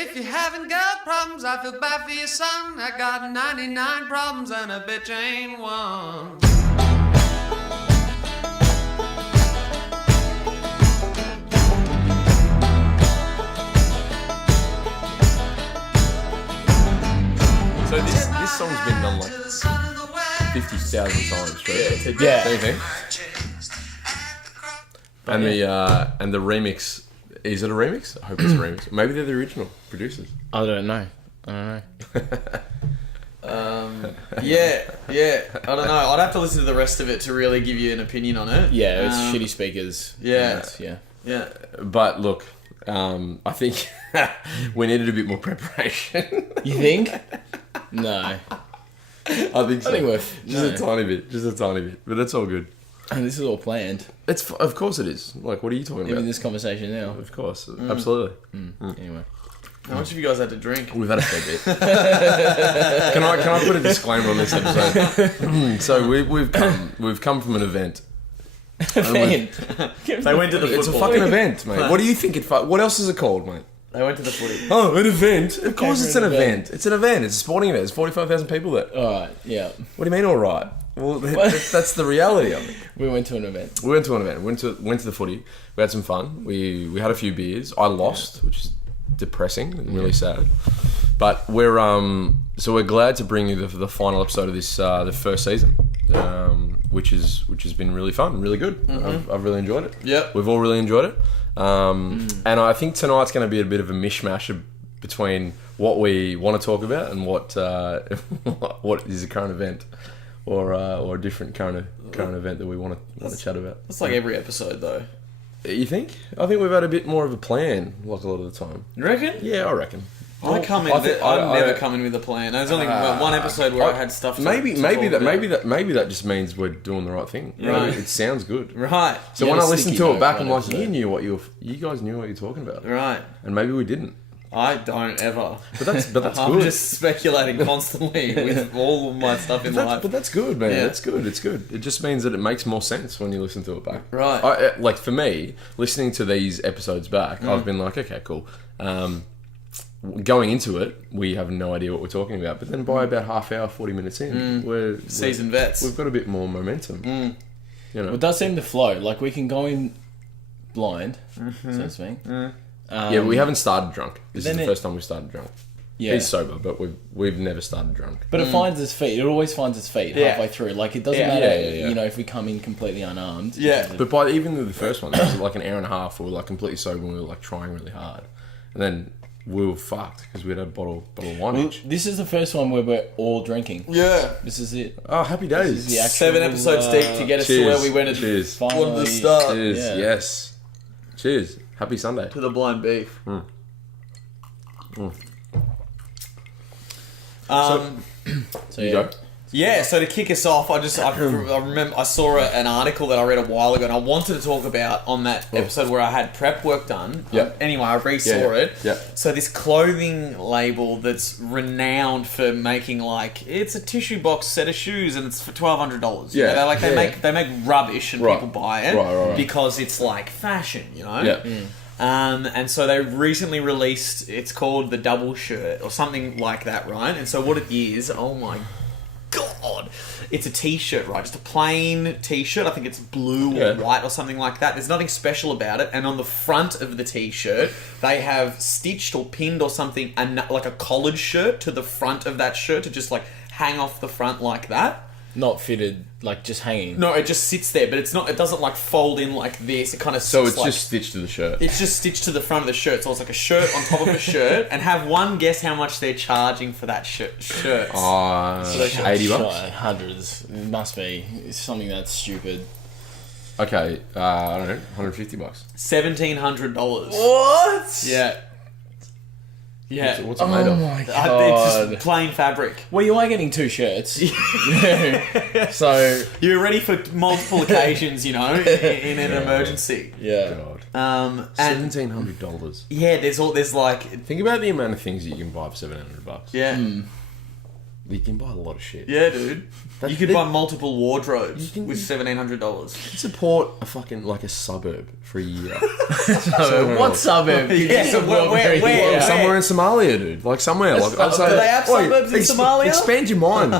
If you haven't got problems, I feel bad for your son. I got 99 problems and a bitch ain't one. So this song's been done like 50,000 times, right? Yeah. Don't you think? And the remix, is it a remix? I hope it's a remix. Maybe they're the original producers. I don't know. Yeah. I don't know. I'd have to listen to the rest of it to really give you an opinion on it. Yeah, it's shitty speakers. Yeah. Yeah. But look, I think we needed a bit more preparation. You think? No. I think so. A tiny bit, but that's all good. And this is all planned. Of course it is. Like, what are you talking Even about? this conversation now. Of course, absolutely. Anyway. How much have you guys had to drink? We've had a fair bit. Can I put a disclaimer on this episode? So we've come from an event. They went to the football. It's a fucking event, mate. What do you think what else is it called, mate? They went to the footy. Oh, an event. Of course it's an event. It's an event. It's a sporting event. There's 45,000 people there. Alright, yeah. What do you mean, alright? Well, that's the reality of it. We went to an event. We went to an event. Went to the footy. We had some fun. We had a few beers. I lost, which is depressing and really sad. But we're glad to bring you the final episode of this the first season, which has been really fun, really good. I've really enjoyed it. Yep. We've all really enjoyed it. And I think tonight's going to be a bit of a mishmash between what we want to talk about and what is a current event or a different current event that we want to chat about. That's like every episode, though. You think? I think we've had a bit more of a plan, like a lot of the time. You reckon? Yeah, I reckon. I never come in with a plan. There's only one episode where I had stuff. To maybe that just means we're doing the right thing. Right. It sounds good. Right. So when I listen to it back, I'm like, you guys knew what you're talking about. Right. And maybe we didn't. I don't ever. But that's I'm good. just speculating constantly with all of my stuff in life. But that's good, man. Yeah. That's good. It's good. It just means that it makes more sense when you listen to it back. Right. Like for me, listening to these episodes back, I've been like, okay, cool. Going into it, we have no idea what we're talking about. But then by about half hour, 40 minutes in, we're seasoned vets. We've got a bit more momentum. You know, It does seem to flow. Like, we can go in blind, so to speak. yeah, we haven't started drunk. This is then the first time we started drunk. Yeah. He's sober, but we've never started drunk. But it finds its feet. It always finds its feet halfway through. Like, it doesn't matter, you know, if we come in completely unarmed. Yeah. But by even the first one, it was like an hour and a half. We were like completely sober and we were like trying really hard. And then we were fucked because we had a bottle of wine each. This is the first one where we're all drinking. Yeah. This is it. Oh, happy days. This is the actual, 7 episodes deep to get us to where we went at Cheers. wanted finally to start. Cheers. Yeah. Yes. Cheers. Happy Sunday. To the blind beef. So, You yeah. go. Yeah, so to kick us off, I remember I saw an article that I read a while ago, and I wanted to talk about on that episode where I had prep work done. Yeah. Anyway, I resaw it. Yeah. So this clothing label that's renowned for making it's a tissue box set of shoes, and it's for $1,200. You Yeah. know, they make rubbish, and Right. people buy it Right. because it's like fashion, you know. Yeah. And so they recently released, it's called the double shirt or something like that, right? And so what it is, oh my god, it's a t-shirt, right? Just a plain t-shirt. I think it's blue or white or something like that. There's nothing special about it. And on the front of the t-shirt, they have stitched or pinned or something, like a collared shirt to the front of that shirt to just like hang off the front like that. Not fitted, like just hanging. No, it just sits there, but it's not. It doesn't like fold in like this. It kind of So sits it's just stitched to the shirt. It's just stitched to the front of the shirt, so it's like a shirt on top of a shirt. And have one guess how much they're charging for that shirt. $80. $80. Hundreds. It must be. It's something that's stupid. Okay, I don't know, $150. $1,700. What? Yeah. Yeah. What's it made of? my It's just plain fabric. Well, you are getting 2 shirts. So, You're ready for multiple occasions, you know, in an emergency. yeah. God. And $1,700. yeah, there's like Think about the amount of things that you can buy for $700. yeah. You can buy a lot of shit. Yeah, dude. You could buy multiple wardrobes with $1,700. Support a fucking like a suburb for a year. What suburb? Where? Somewhere in Somalia, dude. Like somewhere. Like, I'd say, Do they have suburbs in Somalia? Expand your mind.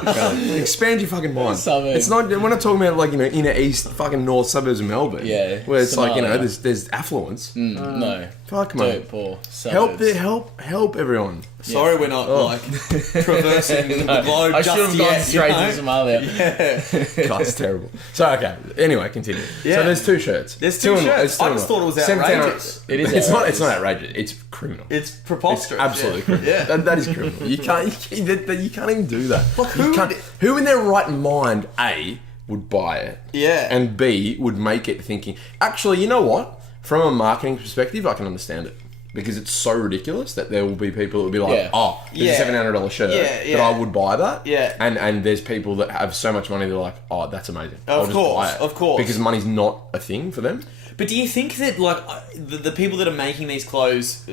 Expand your fucking mind. Suburb. It's not. We're not talking about like inner east, fucking north suburbs of Melbourne. Yeah, where it's like Somalia. there's affluence. No. Fuck Dirt man. poor suburbs. Help everyone. Sorry, we're not like traversing the globe I should just have gone yet. straight you know? to Somalia. God, it's terrible. So okay. Anyway, continue. Yeah. So there's 2 shirts. There's 2 shirts. I just thought it was outrageous. It is. It's not. It's not outrageous. It's criminal. It's preposterous. Absolutely yeah. criminal. Yeah. That is criminal. You can't even do that. Like, who in their right mind, A, would buy it, Yeah. and B, would make it thinking, actually, you know what? From a marketing perspective, I can understand it. Because it's so ridiculous that there will be people that will be like, Yeah. oh, there's a $700 shirt, Yeah. that I would buy that. Yeah. And there's people that have so much money, they're like, oh, that's amazing. I'll Of just course, buy it. of course. Because money's not a thing for them. But do you think that like the people that are making these clothes,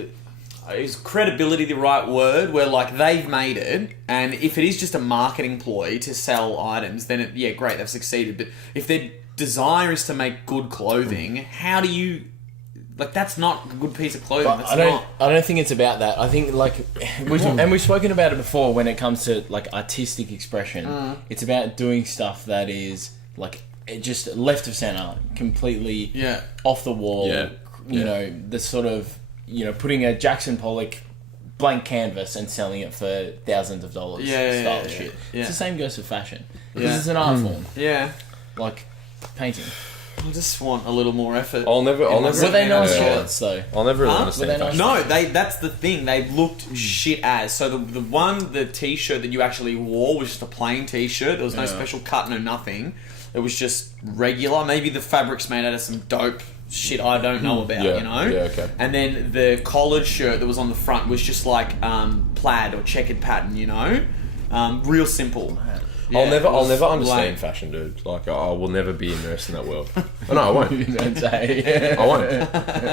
is credibility the right word? Where like they've made it, and if it is just a marketing ploy to sell items, then great, they've succeeded. But if their desire is to make good clothing, how do you? Like, that's not a good piece of clothing. But That's I don't think it's about that. I think like we've spoken about it before when it comes to like artistic expression. It's about doing stuff that is like just left of center, completely off the wall. Yeah. You know, the sort of putting a Jackson Pollock blank canvas and selling it for thousands of dollars style shit. Yeah. It's the same goes for fashion because it's an art form, Yeah. like painting. I just want a little more effort. I'll never. Were they nice Yeah. shirts though? I'll never really Were understand they nice? fashion. No, that's the thing. They looked shit as. So the t-shirt that you actually wore was just a plain t-shirt. There was no special cut, no nothing. It was just regular. Maybe the fabric's made out of some dope shit I don't know about, Yeah. you know? Yeah, okay. And then the collared shirt that was on the front was just like plaid or checkered pattern, you know? Real simple. Yeah, I'll never it was understand lame. fashion, dude. Like, I will never be immersed in that world. Oh, no, I won't. Don't say. I won't.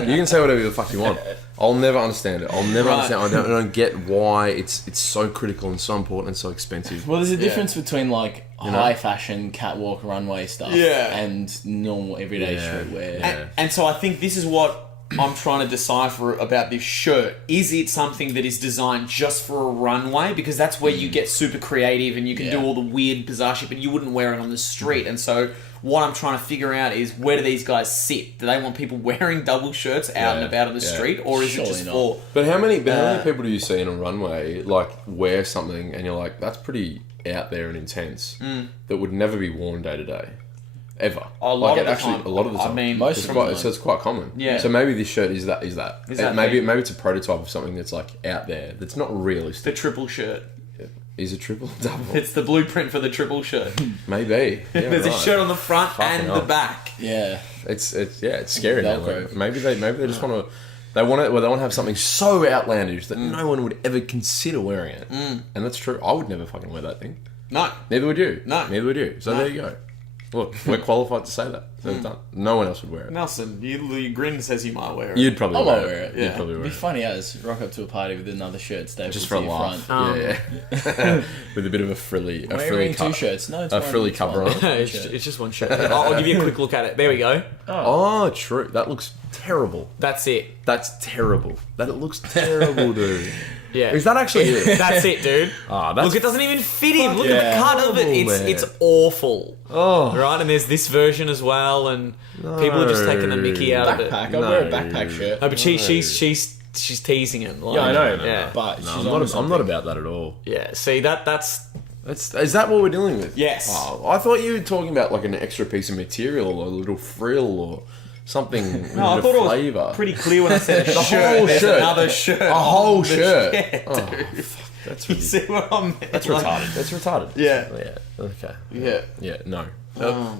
You can say whatever the fuck you want. I'll never understand it. I'll never understand. I don't get why it's so critical and so important and so expensive. Well, there's a difference between like high fashion catwalk runway stuff and normal everyday streetwear. Yeah. And so I think this is what I'm trying to decipher about this shirt. Is it something that is designed just for a runway? Because that's where you get super creative and you can do all the weird, bizarre shit, but you wouldn't wear it on the street. And so what I'm trying to figure out is, where do these guys sit? Do they want people wearing double shirts out and about on the street? Or is Surely it just not. for... But how many people do you see in a runway, like, wear something and you're like, that's pretty out there and intense, that would never be worn day to day? Ever. A lot of the actually, time. a lot of the time. I mean, most it's of quite, them, so it's quite common. Yeah. So maybe this shirt is that. that maybe thing. it's a prototype of something that's like out there. That's not The realistic. triple shirt. Is it triple double? It's the blueprint for the triple shirt. Maybe. Yeah, There's a right. shirt on the front Fucking and hell. the back. Yeah. It's scary. Now, Velcro. like, maybe they just want to. They want to have something so outlandish that no one would ever consider wearing it. And that's true. I would never fucking wear that thing. No. Neither would you. No. Neither would you. So there you go. Look, we're qualified to say that. So it's done. No one else would wear it. With your grin says you might wear it. You'd probably I wear might it. wear it. You'd Yeah. probably It'd wear be it. funny as rock up to a party with another shirt stapled Just for a to your laugh. front. Yeah. With a bit of a frilly Why are you wearing two cover. shirts? No, it's A one, frilly it's cover one. on it. It's just one shirt. I'll give you a quick look at it. There we go. Oh, true. That looks terrible. That's it. That's terrible. That it looks terrible, dude. Yeah. Is that actually it? That's it, dude. Ah, that's Look, it doesn't even fit him. Look at the yeah. cut of it. Horrible, It's man. awful. Oh. Right, and there's this version as well, and people are just taking the mickey out of it. Backpack. I wear a backpack shirt. No, but she's teasing it. Like, Yeah, I know. Yeah. But she's I'm on not something. about that at all. Yeah. See that's Is that what we're dealing with? Yes. Oh, I thought you were talking about like an extra piece of material or a little frill or something with no. I a thought flavour. it was pretty clear when I said a The shirt. whole There's shirt. another shirt. A whole on the shirt. Yeah, Oh, dude. That's You ridiculous. see what I mean? That's Like- retarded. That's retarded. Yeah. Yeah. Okay. Yeah. Yeah. No.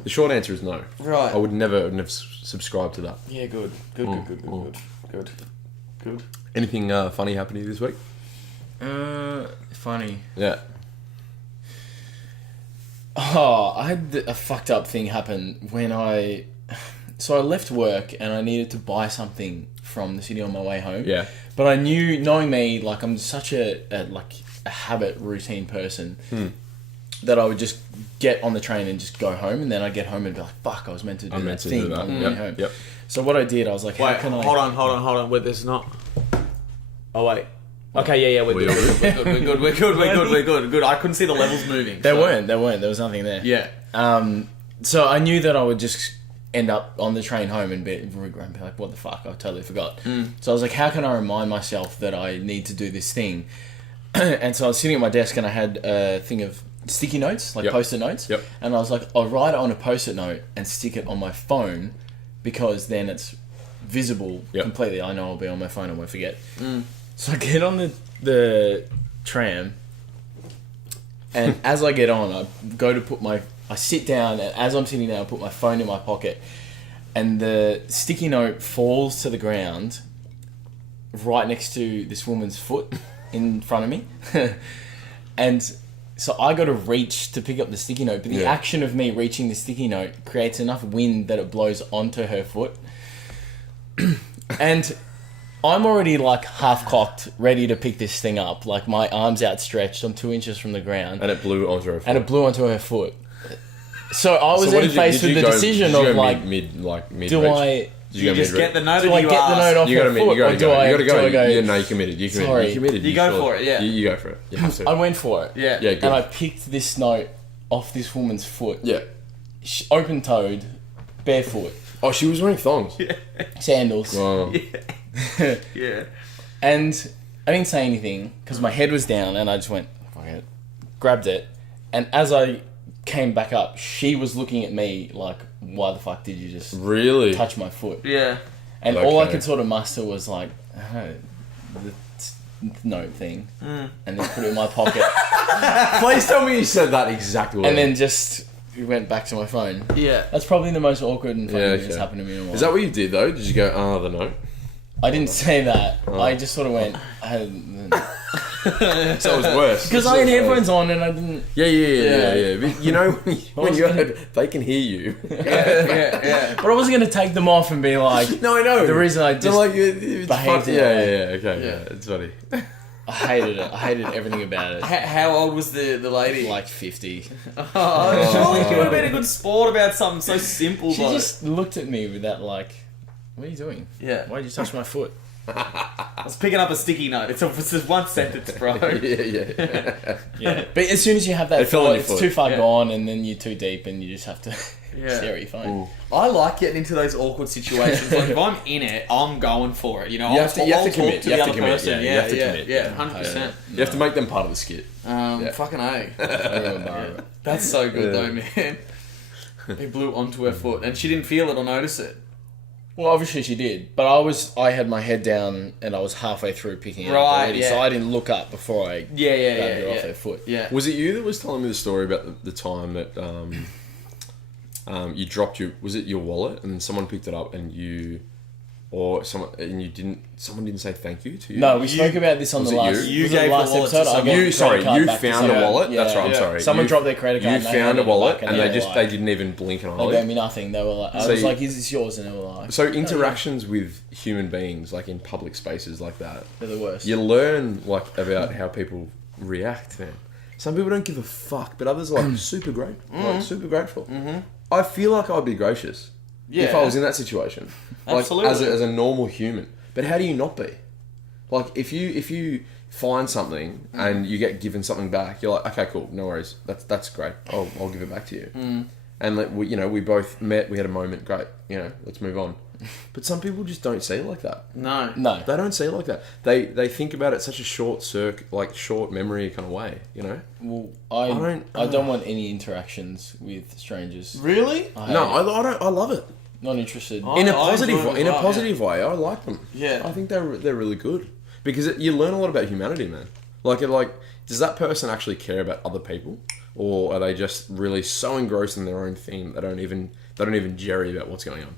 The short answer is no. Right. I would never subscribe to that. Yeah. Good. Good. Anything funny happened to you this week? Funny. Yeah. Oh, I had a fucked up thing happen when I left work and I needed to buy something from the city on my way home. Yeah. But I knew, knowing me, like I'm such a like a habit routine person that I would just get on the train and just go home, and then I'd get home and be like, fuck, I was meant to do that thing on the way home. Yep. So what I did, I was like, Wait, how can I... hold on. Wait, there's not... Oh, wait. Okay, yeah, we're good. We're good. I couldn't see the levels moving. There weren't. There was nothing there. Yeah. So I knew that I would just end up on the train home and be like, what the fuck, I totally forgot. So I was like, how can I remind myself that I need to do this thing? And so I was sitting at my desk and I had a thing of sticky notes, like post-it notes. Yep. And I was like, I'll write it on a post-it note and stick it on my phone because then it's visible completely. I know I'll be on my phone and won't forget. So I get on the tram, and as I get on, I go to I sit down, and as I'm sitting down, I put my phone in my pocket, and the sticky note falls to the ground right next to this woman's foot in front of me. And so I got to reach to pick up the sticky note, but the action of me reaching the sticky note creates enough wind that it blows onto her foot. And I'm already like half cocked, ready to pick this thing up. Like my arms outstretched, I'm 2 inches from the ground. And it blew onto her foot. So I was then faced with the decision of like, mid do I... You just get the note, do I get the note off her foot, or do I go? Yeah, no, you committed. You committed. You go for it. Yeah. You go for it. You have to. I went for it. Yeah. Yeah, good. And I picked this note off this woman's foot. Yeah. Open-toed, barefoot. Oh, she was wearing thongs. Sandals. Wow. Yeah. And I didn't say anything because my head was down, and I just went, fuck it, grabbed it, and as I came back up, she was looking at me like, why the fuck did you just really touch my foot? Yeah. And all I could sort of muster was like, oh, the note thing, and then put it in my pocket. Please tell me you said that exact word. And then just went back to my phone. Yeah. That's probably the most awkward and funny thing that's happened to me in a while. Is that what you did though? Did you go, the note? I didn't say that. I just sort of went... So it was worse. Because I had headphones on and I didn't... Yeah. But you know, when you heard, they can hear you. Yeah. But I wasn't going to take them off and be like... No, I know. The reason I just behaved in that way. Okay, yeah, it's funny. I hated it. I hated everything about it. How old was the lady? Like 50. Oh, surely she would have been a good sport about something so simple. She just looked at me with that like... What are you doing? Yeah. Why did you touch my foot? I was picking up a sticky note. It's just one sentence, bro. Yeah. But as soon as you have that thought, it's too far gone, and then you're too deep, and you just have to stare at your phone. Ooh. I like getting into those awkward situations. Like if I'm in it, I'm going for it. You know, You have to commit. To You the have to other commit. person. Yeah, you have to commit. Yeah, 100%. You have to make them part of the skit. Fucking A. That's so good though, man. He blew onto her foot, and she didn't feel it or notice it. Well, obviously she did, but I had my head down and I was halfway through picking it up already, so I didn't look up before I grabbed her off her foot. Yeah. Was it you that was telling me the story about the time that you dropped was it your wallet and then someone picked it up and someone didn't say thank you to you? No, we spoke about this on the last. You gave the wallet to someone. You found a wallet. Yeah, That's right. I'm sorry. Someone dropped their credit card. You found a wallet, and they didn't even blink an eye. They gave me nothing. They were like, I was like, "Is this yours?" And they were like, so interactions with human beings, like in public spaces like that, they're the worst. You learn like about how people react. Man, some people don't give a fuck, but others are like super grateful. Mm-hmm. I feel like I'd be gracious. Yeah. If I was in that situation, like, absolutely, as a normal human. But how do you not be? Like if you find something and you get given something back, you're like, okay, cool, no worries, that's great. I'll give it back to you. And like we both met, we had a moment, great, let's move on. But some people just don't see it like that. No, they don't see it like that. They think about it such a short memory kind of way. Well, I don't want any interactions with strangers. Really? I don't. I love it. Not interested. In a positive way, I like them. Yeah, I think they're really good because you learn a lot about humanity, man. Like does that person actually care about other people, or are they just really so engrossed in their own thing they don't even jerry about what's going on?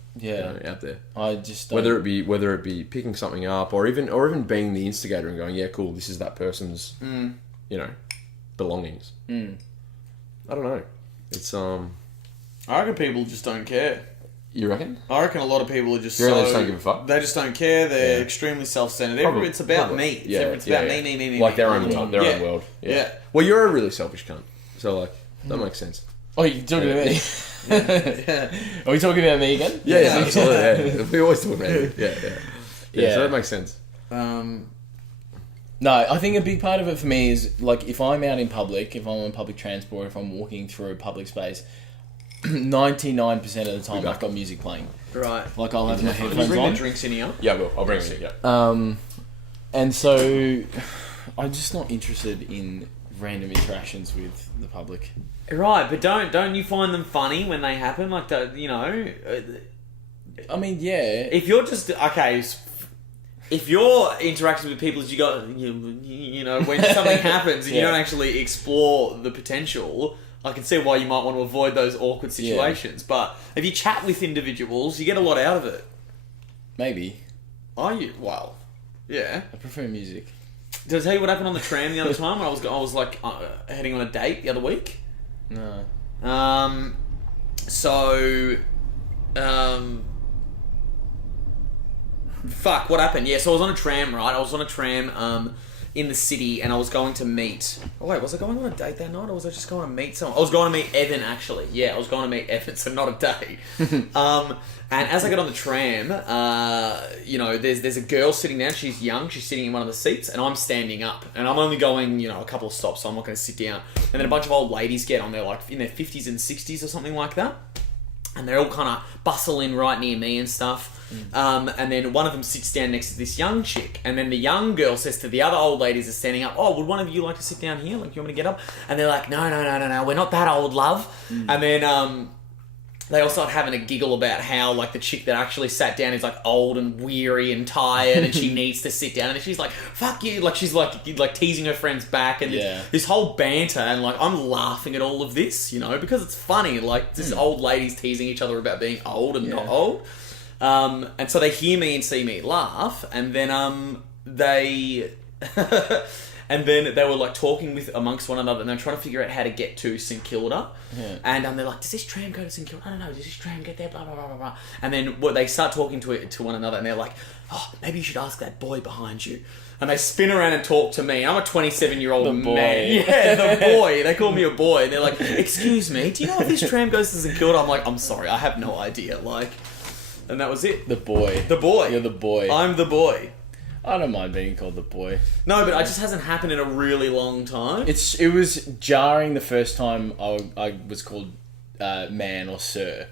Out there. I just don't... whether it be picking something up or even being the instigator and going, yeah, cool, this is that person's belongings. I don't know. It's I reckon people just don't care. You reckon? I reckon a lot of people are just You really just don't give a fuck? They just don't care. They're Yeah. extremely self-centered. Probably- It's about probably. me. Yeah, It's about yeah. me. Like their own me. time, their Yeah. own world. Yeah. Well, you're a really selfish cunt. So like, that makes sense. Oh, you're talking about me? Yeah. Are we talking about me again? Yeah, absolutely. Yeah. We always talk about it. Yeah. Yeah. So that makes sense. No, I think a big part of it for me is, like, if I'm out in public, if I'm on public transport, if I'm walking through a public space, 99% of the time I've got music playing. Right. Like, I'll have my Can you headphones bring on. the drinks in here? Yeah, I'll bring it. Yeah. And so I'm just not interested in random interactions with the public. Right, but don't you find them funny when they happen? Like, you know, I mean, yeah. if you're just if your interactions with people is you got you know when something happens and you Yeah. don't actually explore the potential, I can see why you might want to avoid those awkward situations. But if you chat with individuals, you get a lot out of it. Maybe. Are you? Wow. Yeah. I prefer music. Did I tell you what happened on the tram the other time when I was like heading on a date the other week? No. Fuck, what happened? Yeah, so I was on a tram, right? I was on a tram in the city and I was going to meet... Oh, wait, was I going on a date that night or was I just going to meet someone? I was going to meet Evan, actually. Yeah, I was going to meet Evan, so not a date. And as I get on the tram, you know, there's a girl sitting there. She's young. She's sitting in one of the seats, and I'm standing up. And I'm only going, you know, a couple of stops, so I'm not going to sit down. And then a bunch of old ladies get on there, like in their 50s and 60s or something like that. And they're all kind of bustle in right near me and stuff. And then one of them sits down next to this young chick. And then the young girl says to the other old ladies that's standing up, "Oh, would one of you like to sit down here? Like, you want me to get up?" And they're like, no, we're not that old, love. And then... they all start having a giggle about how, like, the chick that actually sat down is, like, old and weary and tired and she needs to sit down. And she's like, "Fuck you." Like, she's, like teasing her friends back and this whole banter. And, like, I'm laughing at all of this, you know, because it's funny. Like, this old ladies teasing each other about being old and not old. And so they hear me and see me laugh. And then they... And then they were like talking with amongst one another and they're trying to figure out how to get to St Kilda. Yeah. And they're like, "Does this tram go to St Kilda? I don't know. Does this tram get there? Blah, blah, blah, blah, blah." And then they start talking to one another and they're like, "Oh, maybe you should ask that boy behind you." And they spin around and talk to me. I'm a 27-year-old man. Yeah, the boy. They call me a boy. And they're like, "Excuse me, do you know if this tram goes to St Kilda?" I'm like, "I'm sorry, I have no idea." Like, and that was it. The boy. The boy. You're the boy. I'm the boy. I don't mind being called the boy. No, but it just hasn't happened in a really long time. It was jarring the first time I was called man or sir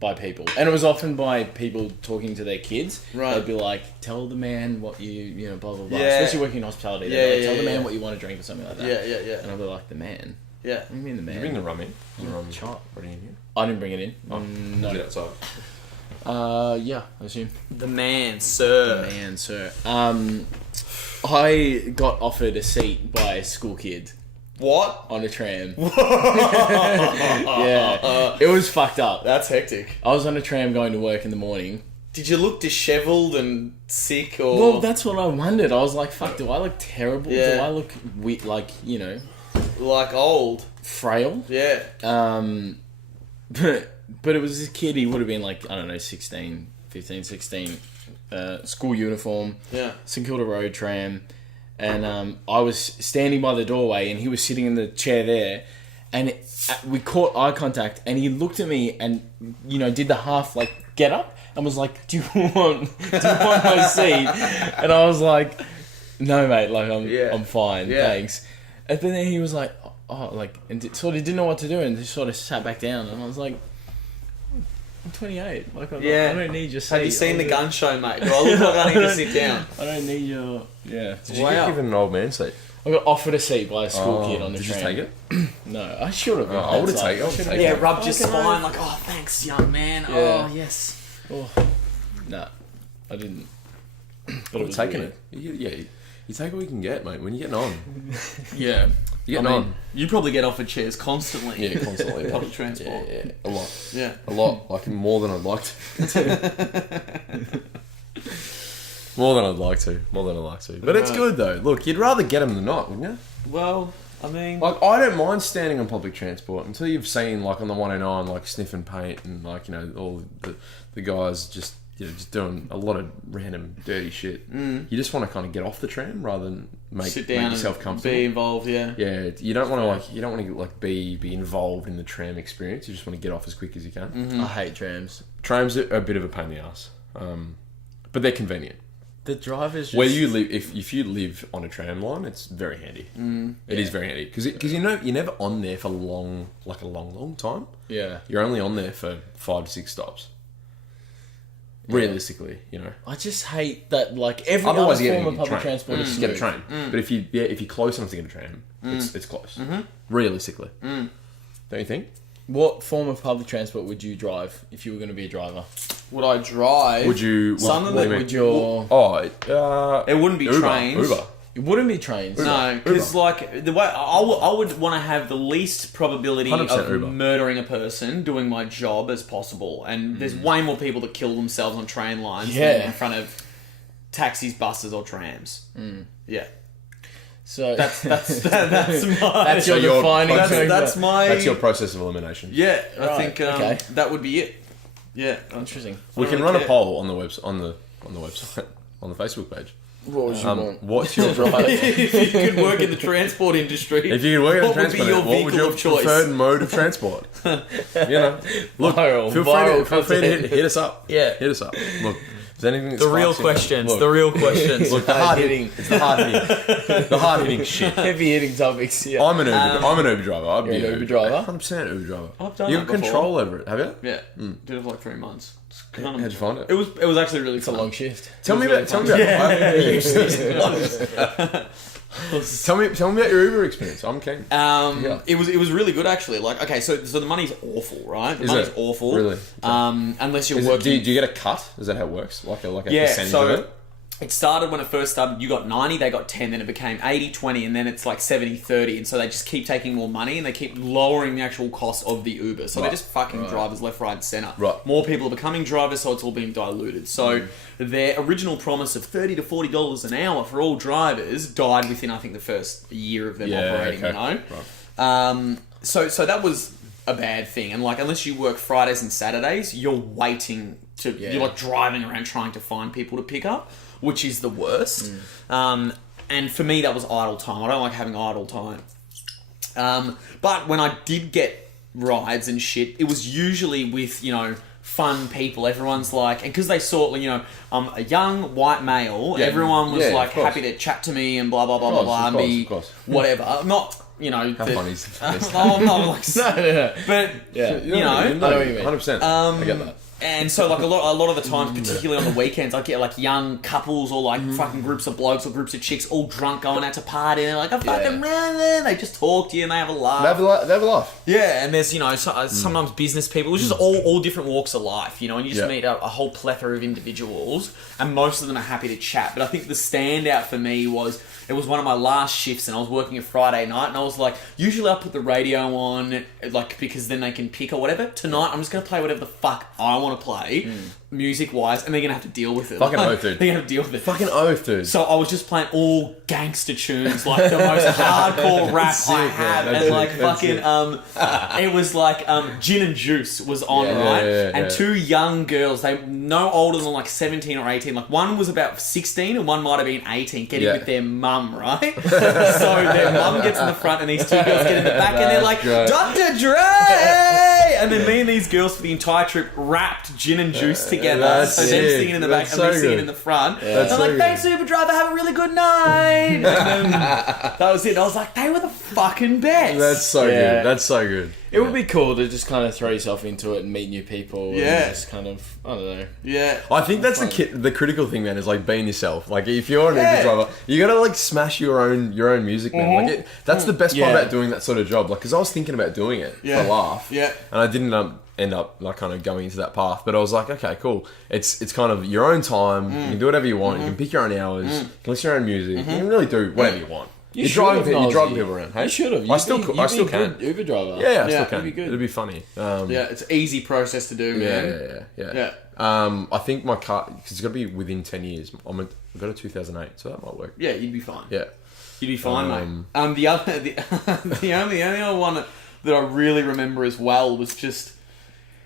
by people. And it was often by people talking to their kids. Right. They'd be like, "Tell the man what you know, blah, blah, blah." Yeah. Especially working in hospitality. Yeah, They'd be like, yeah, "Tell the man yeah. what you want to drink," or something like that. Yeah. And I'd be like, "The man? Yeah. What do you mean the man?" You bring the rum in. Chop. What are you here? I didn't bring it in. Oh, no. is it outside? Yeah, I assume. The man, sir. The man, sir. I got offered a seat by a school kid What? on a tram. Yeah. It was fucked up. That's hectic. I was on a tram going to work in the morning. Did you look dishevelled and sick or... Well, that's what I wondered. I was like, fuck, do I look terrible? Yeah. Do I look weak, like, you know, like old. frail? Yeah. But it was this kid, he would have been like, I don't know, 16, school uniform, Yeah. St Kilda Road tram, and I was standing by the doorway and he was sitting in the chair there, and we caught eye contact and he looked at me and, you know, did the half, like, get up and was like, do you want my seat? And I was like, "No, mate, like, I'm fine, thanks." And then he was like, "Oh," like, and sort of didn't know what to do and just sort of sat back down, and I was like, "I'm 28. Like, I don't need your seat." Have you seen The Gun Show, mate? Do I look like I need to sit down? I don't need your... Yeah. Did you get given an old man seat? I got offered a seat by a school kid on the did train. you take it? No, I should have. I would have taken it. Yeah, rubbed your spine like, "Oh, thanks, young man." Yeah. Oh, yes. Oh. No, I didn't. But I would have taken it. You take what you can get, mate. When you're getting on. Yeah. You're getting on. You probably get offered chairs constantly. Yeah, constantly. Public transport. Yeah. A lot. Yeah. A lot. Like, more than I'd like to. More than I'd like to. But it's good, though. Look, you'd rather get them than not, wouldn't you? Well, I mean, Like, I don't mind standing on public transport until you've seen, like, on the 109, like, sniffing paint and, like, you know, all the guys just, you know, just doing a lot of random dirty shit. You just want to kind of get off the tram rather than sit make down yourself and comfortable. be involved. Yeah. Yeah, you don't want to be involved in the tram experience. You just want to get off as quick as you can. I hate trams. Trams are a bit of a pain in the ass, but they're convenient. The drivers just... Where you live, if you live on a tram line, it's very handy. It is very handy because you know you're never on there for a long time. Yeah. You're only on there for 5 to 6 stops. Realistically, you know. I just hate that, like, every Otherwise, other you form get of public transport is Just get a screwed. train. But if you're close enough to get a tram, it's close. Realistically, don't you think? What form of public transport would you drive if you were going to be a driver? Would I drive? Would you? Something what do that you Would your... it wouldn't be Uber, trains. Uber. It wouldn't be trains. No, because like the way I would want to have the least probability 100% of Uber. murdering a person doing my job as possible, and there's way more people that kill themselves on train lines than in front of taxis, buses, or trams. Yeah, So that's my that's your defining. that's your process of elimination. yeah. I Right, think okay. that would be it. Yeah, Interesting. We can really run a care. poll on the website on the website on the Facebook page. What would you want? What's your if you could work in the transport industry, If you could work in the what would be transport, your what would vehicle your of choice? preferred mode of transport? You know, look, Viral feel free to hit us up. Yeah. Hit us up. Look, is there anything that The real sparks you? questions. Look, The real questions. Look, the hard hitting. It's the hard hitting. The hard hitting shit. Heavy hitting topics. Yeah. I'm an Uber driver. I'd be You're an an Uber driver? 100% Uber driver. I've done You that got control over it, have you? Yeah, did it for like 3 months. It's kind of- How'd you find it? It was actually really It's a fun. long shift. Tell me about. Tell me about your Uber experience. I'm keen. It was really good actually. Like, okay, so the money's awful, right? The Is money's it? awful. Really? Unless you're Do working. you get a cut? Is that how it works? Like a Yeah, percentage so of it? it started when it first started, you got 90, they got 10, then it became 80, 20, and then it's like 70, 30, and so they just keep taking more money and they keep lowering the actual cost of the Uber. So they're just fucking drivers left, right, and centre. Right. More people are becoming drivers, so it's all being diluted. So their original promise of $30 to $40 an hour for all drivers died within, I think, the first year of them operating, you know? Right. So that was a bad thing. And like, unless you work Fridays and Saturdays, you're waiting to, you're like driving around trying to find people to pick up, which is the worst. And for me, that was idle time. I don't like having idle time. But when I did get rides and shit, it was usually with, you know, fun people. Everyone's like, and because they saw, you know, I'm a young white male, everyone was like of course. happy to chat to me and blah, blah, blah, blah, blah, and be of course. whatever. I'm not, you know, How funny is this? I'm not like, but Yeah. you know, I know what you mean. 100%. I get that. and so like a lot of the times, particularly on the weekends, I get like young couples or like fucking groups of blokes or groups of chicks all drunk going out to party, and they're like, I fucking ran there. They just talk to you and they have a laugh. They have a laugh. Yeah, and there's, you know, sometimes business people. It's just all different walks of life, you know, and you just Yeah. meet a whole plethora of individuals, and most of them are happy to chat. But I think the standout for me was, it was one of my last shifts, and I was working a Friday night, and I was like, usually I put the radio on, like, because then they can pick or whatever. Tonight, I'm just going to play whatever the fuck I want to play, music-wise, and they're going to have to deal with it. Fucking Like, oath, dude. They're going to have to deal with it. Fucking oath, dude. So I was just playing all gangster tunes, like the most hardcore rap I have, man. and like That's fucking it was like Gin and Juice was on, right? And two young girls, they no older than like 17 or 18. Like one was about 16 and one might have been 18, getting with their mum, right? So their mum gets in the front and these two girls get in the back, and they're like, great. Dr. Dre! And then me and these girls for the entire trip rapped Gin and Juice together. That's So them sick. singing in the back That's and me so singing good. in the front. That's And I'm so like, good. thanks, Uber driver, have a really good night. And then that was it. I was like, they were the fucking best. That's so Yeah. good. That's so good. It would be cool to just kind of throw yourself into it and meet new people. Yeah. And just kind of, I don't know. Yeah. I think that's the critical thing, man. Is like being yourself. Like if you're an Uber driver, you gotta like smash your own music, man. Like that's the best part Yeah. about doing that sort of job. Like, because I was thinking about doing it for a laugh, Yeah. and I didn't end up like kind of going into that path. But I was like, okay, cool. It's kind of your own time. You can do whatever you want. You can pick your own hours. You can listen to your own music. You can really do whatever you want. You're driving people around. Hey? You should have. I still can. Uber driver. Yeah, I still Yeah, can. it'd be good. It'd be funny. Yeah, it's an easy process to do, man. Yeah. I think my car, because it's got to be within 10 years. I've got a 2008, so that might work. Yeah, you'd be fine. Yeah. You'd be fine, mate. The only other one that I really remember as well was just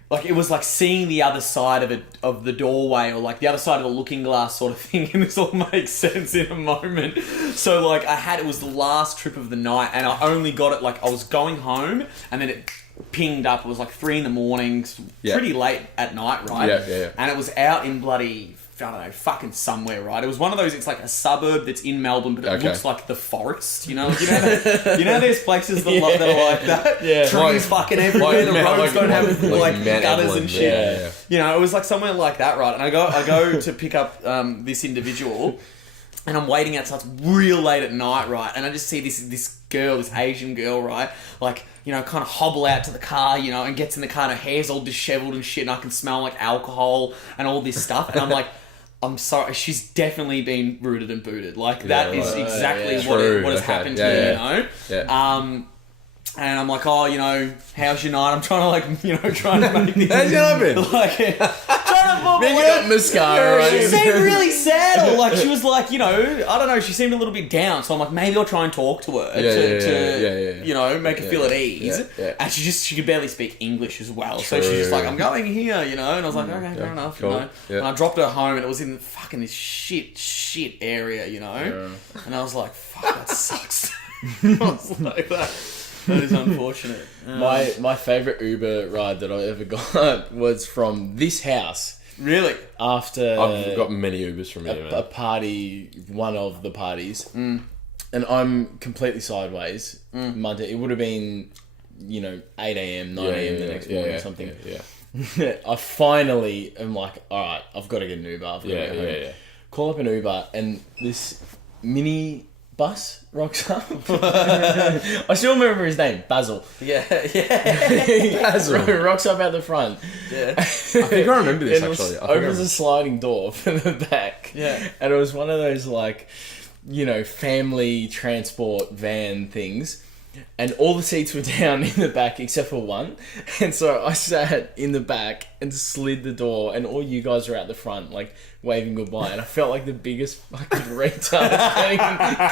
like it was like seeing the other side of the doorway, or like the other side of the looking glass sort of thing, and this all makes sense in a moment. So like it was the last trip of the night, and I only got it like I was going home, and then it pinged up. It was like 3 a.m, pretty late at night, right? Yeah. And it was out in bloody, I don't know, fucking somewhere, right? It was one of those, it's like a suburb that's in Melbourne, but it looks like the forest, you know? You know there's places that are like that? Yeah. Trees fucking everywhere, the roads don't have like gutters and shit. Yeah. You know, it was like somewhere like that, right? And I go to pick up this individual, and I'm waiting outside, it's real late at night, right? And I just see this girl, this Asian girl, right? Like, you know, kind of hobble out to the car, you know, and gets in the car, and her hair's all disheveled and shit, and I can smell like alcohol and all this stuff. And I'm like, I'm sorry, she's definitely been rooted and booted. Like, that is exactly what has happened here, you know? Yeah. And I'm like, oh, you know, how's your night? I'm trying to, like, you know, trying to make this... How's your night been? Like, trying to... Man, you got mascara, right? She seemed really sad, or, like, she was, like, you know, I don't know, she seemed a little bit down, so I'm like, maybe I'll try and talk to her to you know, make her feel at ease. Yeah. And she could barely speak English as well, so she's just like, I'm going here, you know, and I was like, okay, fair enough, cool. you know. Yeah. And I dropped her home, and it was in fucking this shit area, you know. And I was like, fuck, that sucks. I was like, that is unfortunate. My favourite Uber ride that I ever got was from this house. Really? After I've got many Ubers from here, man. a party, one of the parties, and I'm completely sideways. Monday, it would have been, you know, 8 a.m, 9 a.m the next morning or something. Yeah. I finally am like, all right, I've got to get an Uber. I've got to go home. Yeah. Call up an Uber, and this mini bus rocks up. I still remember his name, Basil. Yeah. Basil rocks up at the front. Yeah. I think I remember this, And actually. opens a sliding door for the back. Yeah. And it was one of those, like, you know, family transport van things. And all the seats were down in the back except for one. And so I sat in the back and slid the door, and all you guys were out the front, like, waving goodbye. And I felt like the biggest fucking retard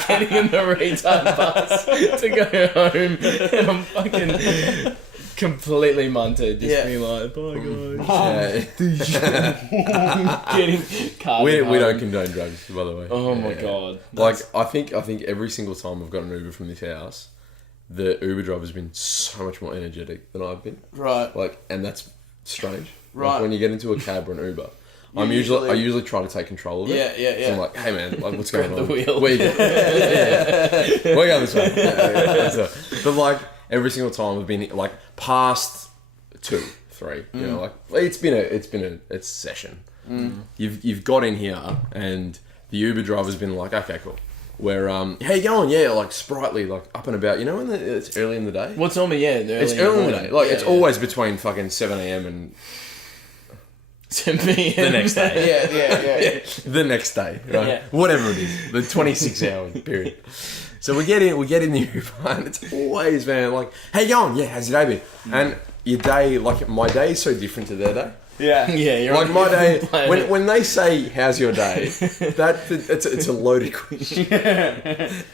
getting in the retard bus to go home. And I'm fucking completely munted, just being like, bye guys. Getting carted We don't home. condone drugs, by the way. Oh my god. Like, I think every single time I've got an Uber from this house, the Uber driver's been so much more energetic than I've been. Right. Like, and that's strange. Right. Like, when you get into a cab or an Uber, I usually try to take control of it. Yeah. So I'm like, hey man, like, what's going on? the wheel. Where you going? We're going this way. Yeah. But like, every single time we've been like past 2, 3. You know, like, it's been a session. You've got in here, and the Uber driver's been like, okay, cool. Where how you going? Yeah, like sprightly, like up and about. You know, when it's early in the day. What's normally It's early in the day. Like, it's always between fucking 7 a.m. and 10 p.m. the next day. Yeah. The next day, right? Yeah. Whatever it is, the 26-hour period. So we get in the Uber, and it's always, man, like, how you going? Yeah, how's your day been? And your day, like, my day is so different to their day. Yeah. Yeah, you're Like, on my day, planet. when they say, how's your day, it's a loaded question.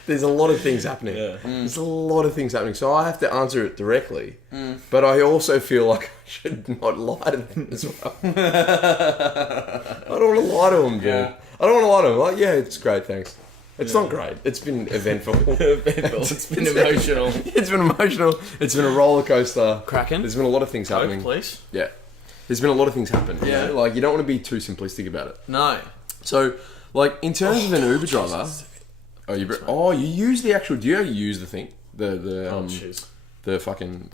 There's a lot of things happening. Yeah. There's a lot of things happening. So I have to answer it directly. But I also feel like I should not lie to them as well. I don't want to lie to them, dude. Yeah. I don't want to lie to them. Like, yeah, it's great, thanks. It's not great. It's been eventful. It's been emotional. It's been emotional. It's been a roller coaster. Kraken? There's been a lot of things happening. Please. Yeah. There's been a lot of things happen. You Yeah. know? Like, you don't want to be too simplistic about it. No. So, like, in terms of an Uber driver, you use the actual. Do you use the thing? The fucking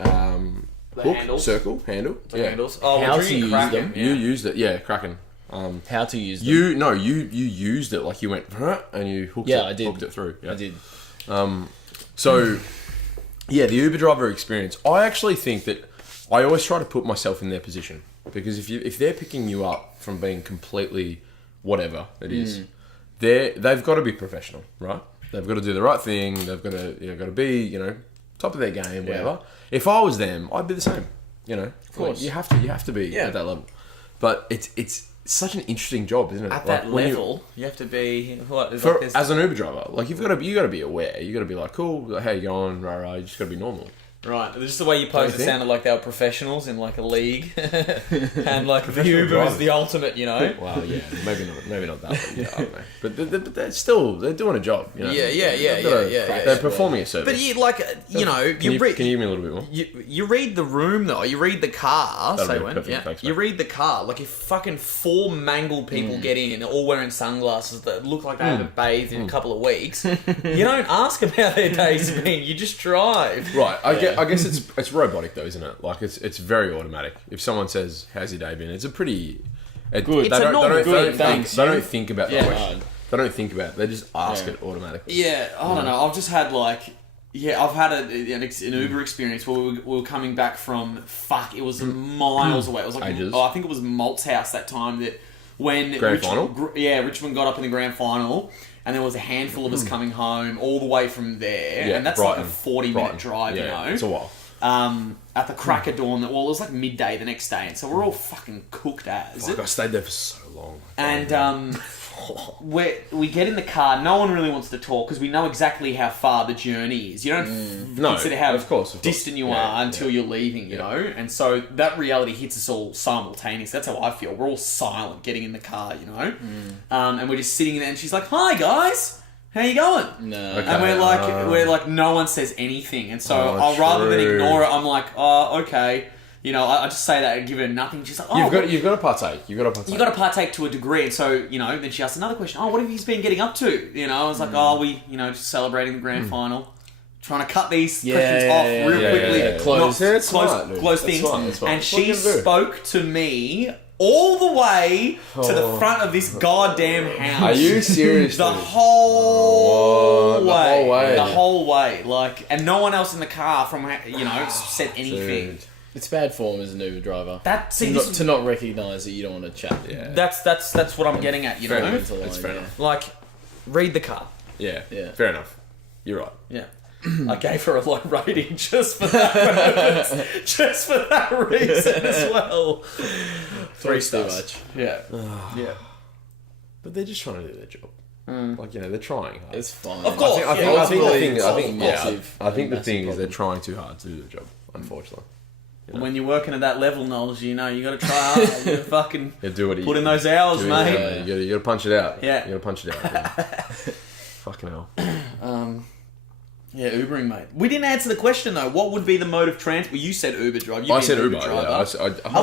hook, handles? circle handle. The handles. Oh, How we're to drinking use Kraken. them. You used it, yeah, Kraken. How to use them. You used it, like, you went and you hooked I did. hooked it through. Yeah. I did. So, yeah, the Uber driver experience. I actually think that I always try to put myself in their position, because if they're picking you up from being completely whatever it is, they've got to be professional, right? They've got to do the right thing. They've got to be top of their game, whatever. If I was them, I'd be the same. Of course. like, you have to be at that level. But such an interesting job, isn't it? At that when you- level, you have to be what? For, Like this- as an Uber driver, like you got to be aware. You got to be like, cool, how you going, rah rah. You just got to be normal. right, just the way you posed, it think? sounded like they were professionals in like a league, and like the Professional Uber is drivers. the ultimate, you know. Well, yeah, maybe not that. But yeah, I don't know. But they're doing a job. You know? Yeah. They're performing a service. But you like, you know, Can you give me a little bit more? You read the room though. You read the car. That'll Say be when, perfect, yeah. thanks, You mate. read the car. Like if fucking 4 mangled people get in, all wearing sunglasses that look like they haven't bathed in a couple of weeks, you don't ask about their days been. You just drive. Right, I guess it's robotic though, isn't it? Like it's very automatic. If someone says, "How's your day been?" It's a pretty Good. It's a normal good, thanks. They don't think about the Yeah. question. They don't think about it. They just ask it automatically. Yeah, I don't know. I've just had like, I've had an Uber experience where we were coming back from, it was miles away. It was like, Ages. I think it was Malt's house that time that when Grand final? Richmond got up in the grand final, and there was a handful of us coming home all the way from there, Yeah, and that's Brighton. like a 40-minute drive, Yeah, you know. it's a while. At the crack of dawn, it was like midday the next day, and so we're all fucking cooked as. Like, I stayed there for so long. And we get in the car. No one really wants to talk because we know exactly how far the journey is. You don't No, consider how of course. distant you Yeah, are until you're leaving. You know, and so that reality hits us all simultaneously. That's how I feel. We're all silent getting in the car. You know, and we're just sitting there. And she's like, "Hi guys, how you going?" No. Okay. And we're like, no one says anything. And so Oh, rather than true. ignore it, I'm like, oh, okay. You know, I just say that and give her nothing. She's like, oh, You've got to partake. You've got to partake. you got to partake to a degree. And so, you know, then she asked another question. Oh, what have you been getting up to? You know, I was like, oh, just celebrating the grand final. Trying to cut these questions off real quickly. yeah. Close. Yeah, it's smart, dude. Close That's things. smart, that's smart. And That's what she you gotta do. spoke to me all the way to the front of this goddamn house. Are you serious? The whole What? The way. whole way? The whole way. Like, and no one else in the car said anything. Dude. It's bad form as an Uber driver. That to seems not recognise that you don't want to chat. Yeah. that's what I'm getting at, you Fair know? enough. Line, That's fair yeah. enough. Like, read the car. Yeah. Yeah. Fair enough. You're right. Yeah. I gave her a low rating just for that purpose. Just for that reason as well. 3 Too stars. much. Yeah. Yeah. But they're just trying to do their job. Like, they're trying hard. It's fine. Of course. I think massive- the thing massive is they're problem. trying too hard to do their job, unfortunately. When you're working at that level, Noles, you know, you got to try hard. You got to fucking Yeah, do what put in those hours, do it, mate. yeah, you got to punch it out. Yeah. You got to punch it out. Yeah. Fucking hell. Yeah, Ubering, mate. We didn't answer the question, though. What would be the mode of transport? Well, you said Uber drive. I said Uber. driver. Yeah, I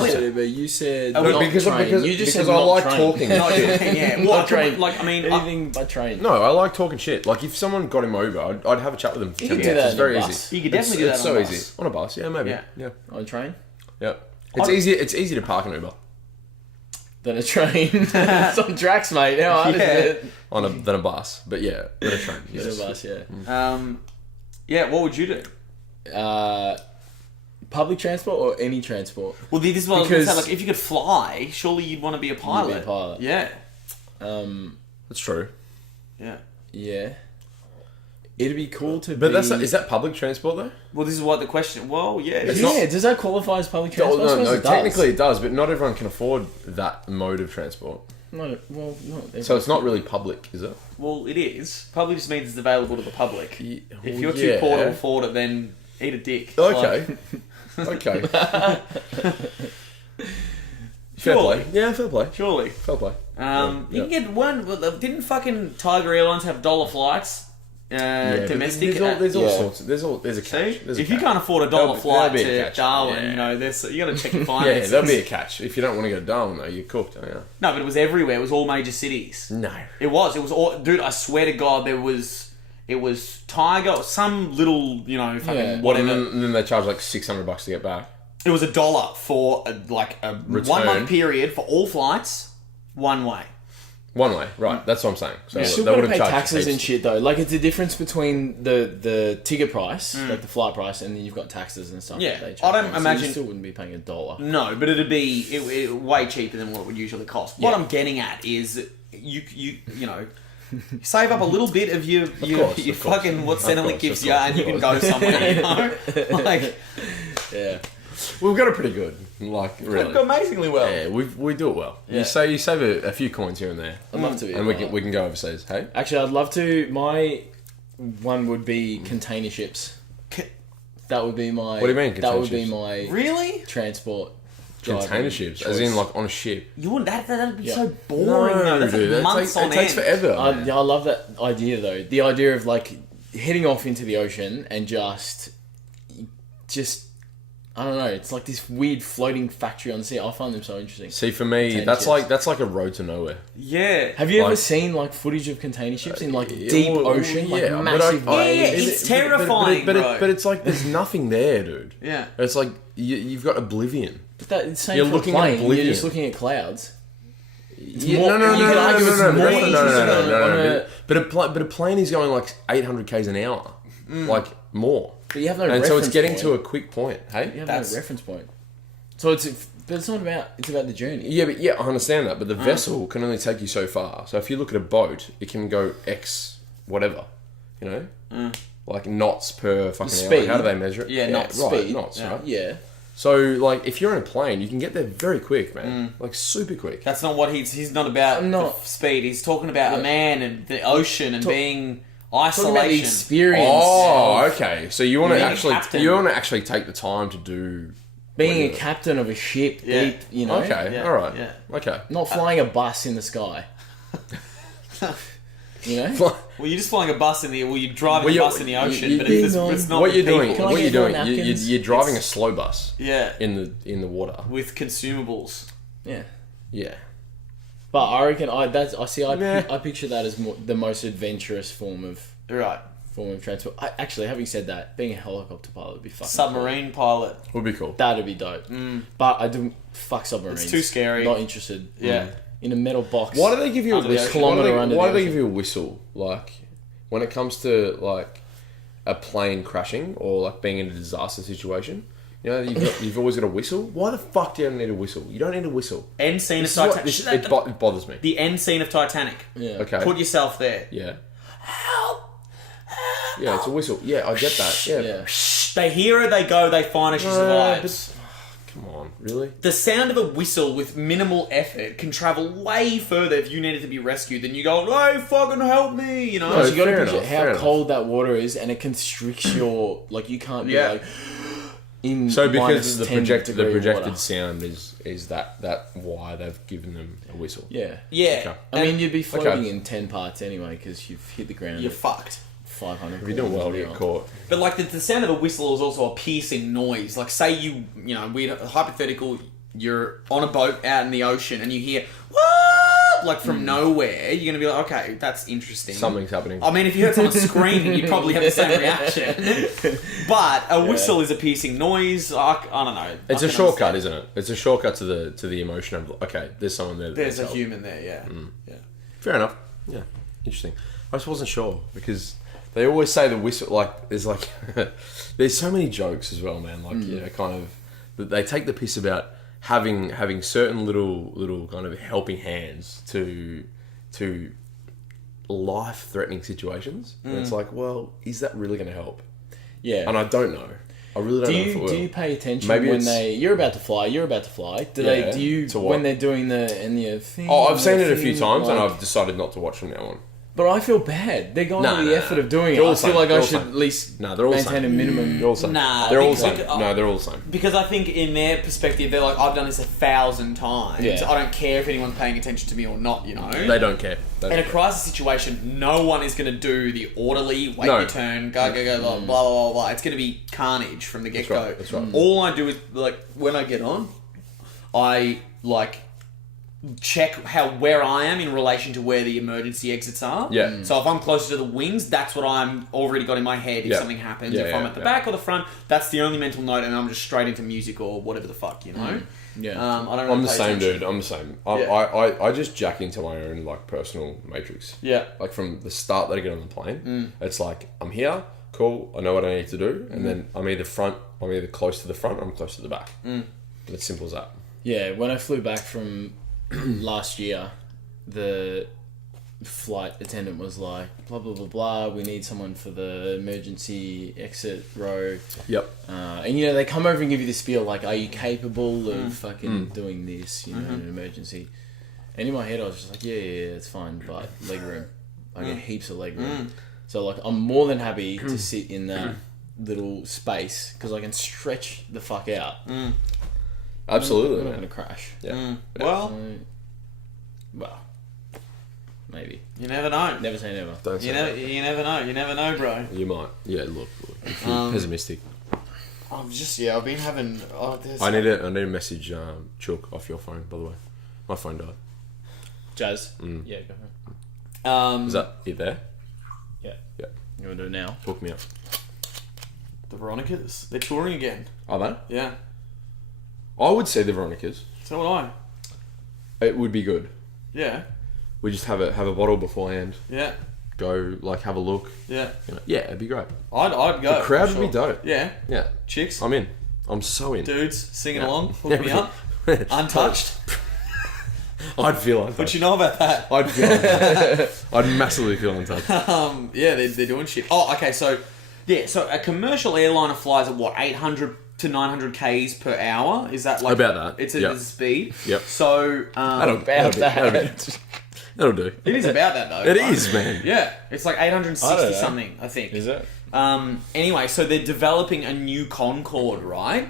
said Uber, you said Oh, not because train. You just said I not like train. talking. No, yeah. Well, Not train. Like, I mean, Anything but train. No, I like talking shit. Like if someone got him over, I'd have a chat with them for You 10 can do minutes. that It's in very a easy. bus. You could definitely do that It's on so a bus. easy. On a bus, yeah, maybe. Yeah. Yeah. On a train? Yeah. It's easy. It's easy to park an Uber Then a train. It's on tracks, mate. How hard is it? than a bus. But yeah, than a train. It's Yes. a bus, yeah. yeah, what would you do? Public transport or any transport? Well, this is what I was going to say. Because- Like, if you could fly, surely you'd want to be a pilot. pilot. Yeah. That's true. Yeah. Yeah. It'd be cool to But be... that's not, is that public transport though? Well, this is what the question... Well, yeah. It's Yeah, not- does that qualify as public transport? I No, suppose no, it does. technically it does, but not everyone can afford that mode of transport. No, well, no. So it's not really public, is it? Well, it is. Probably just means it's available to the public. Ye- If well, you're too yeah. poor to afford it, then eat a dick. Okay. Like, Okay. Fair Surely. play. Yeah, fair play. surely. Fair play. You Yeah. can get one... Didn't fucking Tiger Airlines have $1 flights? But Domestic? There's all Yeah. sorts. There's a catch. See? There's a If you catch. can't afford a There'll $1 be- flight there'll be a to catch. Darwin, Yeah. you know, you got to check your Yeah, finances. there'll be a catch. If you don't want to go to Darwin, though, you're cooked. Oh, yeah. No, but it was everywhere. It was all major cities. No. It was all... Dude, I swear to God, there was... It was Tiger, or some little, you know, fucking Yeah. whatever. And then they charge like $600 to get back. It was $1 for a 1 month period for all flights, one way. One way, right? That's what I'm saying. So You still they got to would have pay charged taxes and heaps. shit though. Like it's a difference between the ticket price, like the flight price, and then you've got taxes and stuff. Yeah. that they charge I don't on. So imagine- you still wouldn't be paying $1. No, but it'd be way cheaper than what it would usually cost. What Yeah. I'm getting at is you know. Save up a little bit of your course, your of course. fucking what Of Centrelink course, gives of you, course, and you of can go somewhere. You know, like Yeah. We've got it pretty good. Like, really. We've got amazingly well. Yeah, we do it well. Yeah. You save a few coins here and there. I'd love to. And we can go overseas, hey? Actually, I'd love to. My one would be container ships. That would be my... What do you mean, That container would be ships? my Really? transport Container driving ships, choice. as in like on a ship. You wouldn't. That'd be Yeah. so boring. though. That's dude, like months on it takes end. forever. I man. love that idea though. The idea of like heading off into the ocean and just I don't know. It's like this weird floating factory on the sea. I find them so interesting. See, for me, Container that's ships. like a road to nowhere. Yeah. Have you ever Like- seen like footage of container ships in like Yeah, deep well, ocean, like yeah, but massive I- waves? it's terrifying, bro. But it's like there's nothing there, dude. Yeah. It's like you've got oblivion. But that, it's same You're for looking a at plane. You're oblivion. just looking at clouds. Yeah, more- you could argue it's more no. interesting But a plane is going like 800 k's an hour, like more, But you have no and reference so it's getting point. to a quick point. Hey, You have That's- no reference point. So but it's not about. It's about the journey. yeah, I understand that, but the vessel can only take you so far. So if you look at a boat, it can go X whatever, you know, like knots per fucking hour. Speed. How do they measure it? Yeah, knots. right, Speed. knots, right? Yeah. So like if you're in a plane, you can get there very quick, man, like super quick. That's not what he's not about. I'm not- the speed. He's talking about a man and the ocean and being Talking about the isolation. experience. Oh, of okay. So you want to Being a actually captain. take the time to do being a captain of a ship, Yeah. deep. You know. Okay, Yeah, all right. yeah. Okay. Not flying a bus in the sky. You know. Well, you're just flying a bus in the. Well, you're driving Well, a you- bus in the ocean, you- but you- it's not. What with you're doing? people. Can I What get you're more doing? napkins? You're driving a slow bus Yeah, in the water. with consumables. Yeah. Yeah. But I reckon I Nah. picture that as the most adventurous form of Right. transport. Actually, having said that, being a helicopter pilot would be fucking Submarine pilot. Would be cool. cool. That'd be dope. But I do fuck submarines. It's too scary. Not interested. Yeah. In a metal box. Why do they give you a Under the whistle? ocean. Kilometre under Why the do they ocean. give you a whistle? Like when it comes to like a plane crashing or like being in a disaster situation. You know, you've always got a whistle. Why the fuck do you need a whistle? You don't need a whistle. End scene of This is what- Titanic. it bothers me. The end scene of Titanic. Yeah. Okay. Put yourself there. Yeah. Yeah, it's a whistle. Yeah, I get that. Yeah. Yeah. They hear her, they go, they find her, she survives. Come on, really? The sound of a whistle with minimal effort can travel way further if you needed to be rescued than you go, hey, fucking help me, you know? No, You gotta fair picture enough, how fair enough. cold that water is, and it constricts your like. You can't be Yeah. like in. So minus because the 10 projected degree water. sound is that why they've given them a whistle? Yeah. Yeah. Okay. I mean, you'd be floating Okay. in 10 parts anyway because you've hit the ground. You're at fucked. 500. If you're doing well to get kilometers caught. But like the sound of a whistle is also a piercing noise. Like say you know, we hypothetical, you're on a boat out in the ocean and you hear what like from nowhere. You're gonna be like, okay, that's interesting. Something's happening. I mean, if you heard someone screaming, you'd probably have the same reaction. But a whistle is a piercing noise. I don't know. It's I a can shortcut, understand. isn't it? It's a shortcut to the emotion of okay, there's someone there. that There's a needs help. human there. Yeah. Yeah. Fair enough. Yeah, interesting. I just wasn't sure because they always say the whistle. Like there's like there's so many jokes as well, man. Like you know, kind of that they take the piss about having certain little kind of helping hands to life threatening situations. And it's like, well, is that really going to help? Yeah. And I don't know. I really don't know if it will. Do you pay attention Maybe when it's- you're about to fly? Do Yeah, do you to what? when they're doing the thing? Oh, I've seen it a few thing, times, and like- I've decided not to watch from now on. But I feel bad. They're going No, to the no, effort no. of doing it. They're all I the feel same. like They're I all the should same. at least No, they're all the maintain same. a minimum. They're all the same. Nah, they're all the because- same. No, they're all the same. Because I think in their perspective, they're like, I've done this 1,000 times. Yeah. I don't care if anyone's paying attention to me or not, you know? They don't care. They In a don't care. crisis situation, no one is going to do the orderly, wait No. your turn, go, blah, blah, blah, blah, blah. It's going to be carnage from the get-go. right, that's right. All I do is, like, when I get on, I, like, check where I am in relation to where the emergency exits are. Yeah. So if I'm closer to the wings, that's what I'm already got in my head if Yeah. something happens. Yeah, if I'm yeah, at the yeah. back or the front, that's the only mental note, and I'm just straight into music or whatever the fuck, you know? Yeah. I don't really I'm the pay same, attention. dude. I'm the same. Yeah. I just jack into my own like personal matrix. Yeah. Like from the start that I get on the plane, it's like I'm here, cool. I know what I need to do, and then I'm either close to the front or I'm close to the back. It's simple as that. Yeah, when I flew back from last year, flight attendant was like, blah, blah, blah, blah, we need someone for the emergency exit row. Yep. And, you know, they come over and give you this spiel, like, are you capable of fucking doing this, you know, in an emergency? And in my head, I was just like, yeah, it's fine, but leg room. I get heaps of leg room. So, like, I'm more than happy to sit in that little space, because I can stretch the fuck out. Absolutely. I'm not going to crash. Yeah. Well, Well, maybe. you never know. Never say never. Don't say You that. never know. You never know, bro. You might. Yeah, look. If you're pessimistic. I've been having. I need to message Chook off your phone, by the way. My phone died. Jazz? Yeah, go for it. Is that it there? Yeah. Yeah. You want to do it now? Hook me up. The Veronicas. They're touring again. Are they? Yeah. I would say the Veronicas. So would I. It would be good. Yeah. We just have a bottle beforehand. Yeah. Go, like, have a look. Yeah. You know, yeah, it'd be great. I'd go. The crowd for would be sure. dope. Yeah. Yeah. Chicks. I'm in. I'm so in. Dudes singing Yeah. along. Hook me up. Untouched. I'd feel untouched. What you know about that? I'd feel untouched. I'd massively feel untouched. Yeah, they're doing shit. Oh, okay, so a commercial airliner flies at what, 800 to 900 k's per hour? Is that like About that, It's yep. a speed. Yep. So That'll do. it is about that though. It right? is, man. Yeah, it's like I 860 don't know. something, I think. Is it? Anyway, so they're developing a new Concorde, right?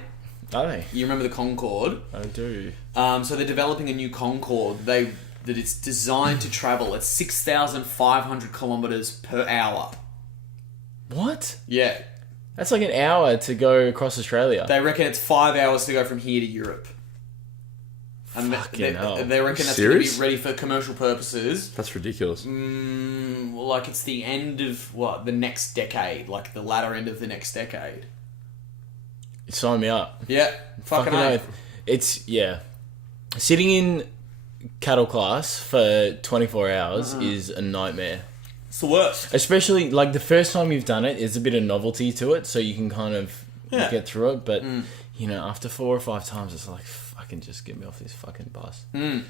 Are they? You remember the Concorde? I do. So they're developing a new Concorde. That it's designed to travel at 6,500 kilometers per hour. What? Yeah. That's like an hour to go across Australia. They reckon it's 5 hours to go from here to Europe. And Fucking hell. they reckon that's going to Serious? be ready for commercial purposes. That's ridiculous. Like it's the end of the next decade, like the latter end of the next decade. Sign me up. Yeah, fucking oath. It's, yeah. Sitting in cattle class for 24 hours is a nightmare. It's the worst. Especially, like, the first time you've done it, there's a bit of novelty to it, so you can kind of get through it. But, you know, after 4 or 5 times, it's like, fucking just get me off this fucking bus.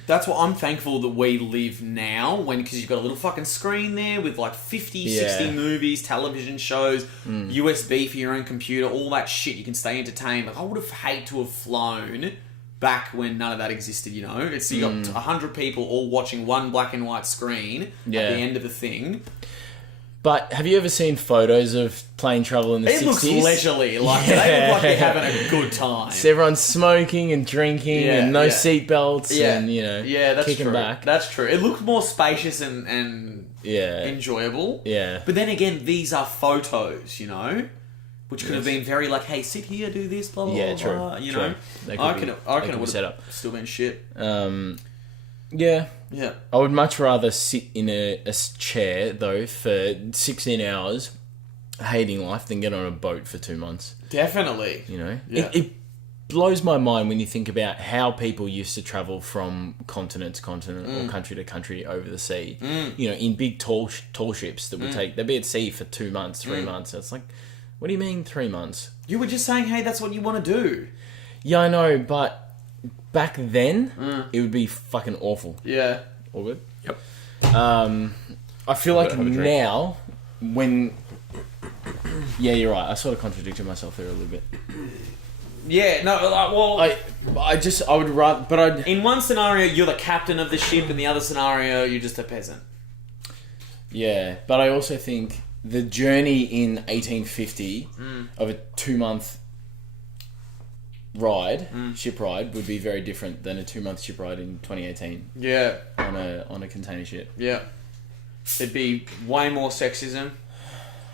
That's what I'm thankful that we live now, because you've got a little fucking screen there with like 50, 60 movies, television shows, USB for your own computer, all that shit. You can stay entertained. Like, I would have hated to have flown back when none of that existed, you know? It's you got 100 people all watching one black and white screen at the end of the thing. But have you ever seen photos of plane travel in the 60s? It looks leisurely. Like, they look like they're having a good time. So everyone's smoking and drinking and no seatbelts and, you know, that's kicking true. back. That's true. It looks more spacious and enjoyable. Yeah. But then again, these are photos, you know? Which could have been very like, hey, sit here, do this, blah, blah, blah, true. blah, you True. know? They I could reckon be it would set have up. still been shit. Yeah. Yeah. I would much rather sit in a chair, though, for 16 hours, hating life, than get on a boat for 2 months. Definitely. You know? Yeah. It blows my mind when you think about how people used to travel from continent to continent or country to country over the sea. You know, in big tall ships that would they'd be at sea for 2 months, 3 months. It's like, what do you mean 3 months? You were just saying, hey, that's what you want to do. Yeah, I know, but back then, it would be fucking awful. Yeah. All good? Yep. I feel like Have a drink. now, when... Yeah, you're right. I sort of contradicted myself there a little bit. Yeah, no, well... I would rather... But I'd... In one scenario, you're the captain of the ship. In the other scenario, you're just a peasant. Yeah, but I also think the journey in 1850 of a 2-month ride, ship ride, would be very different than a 2-month ship ride in 2018 Yeah. on a container ship. Yeah. There'd be way more sexism.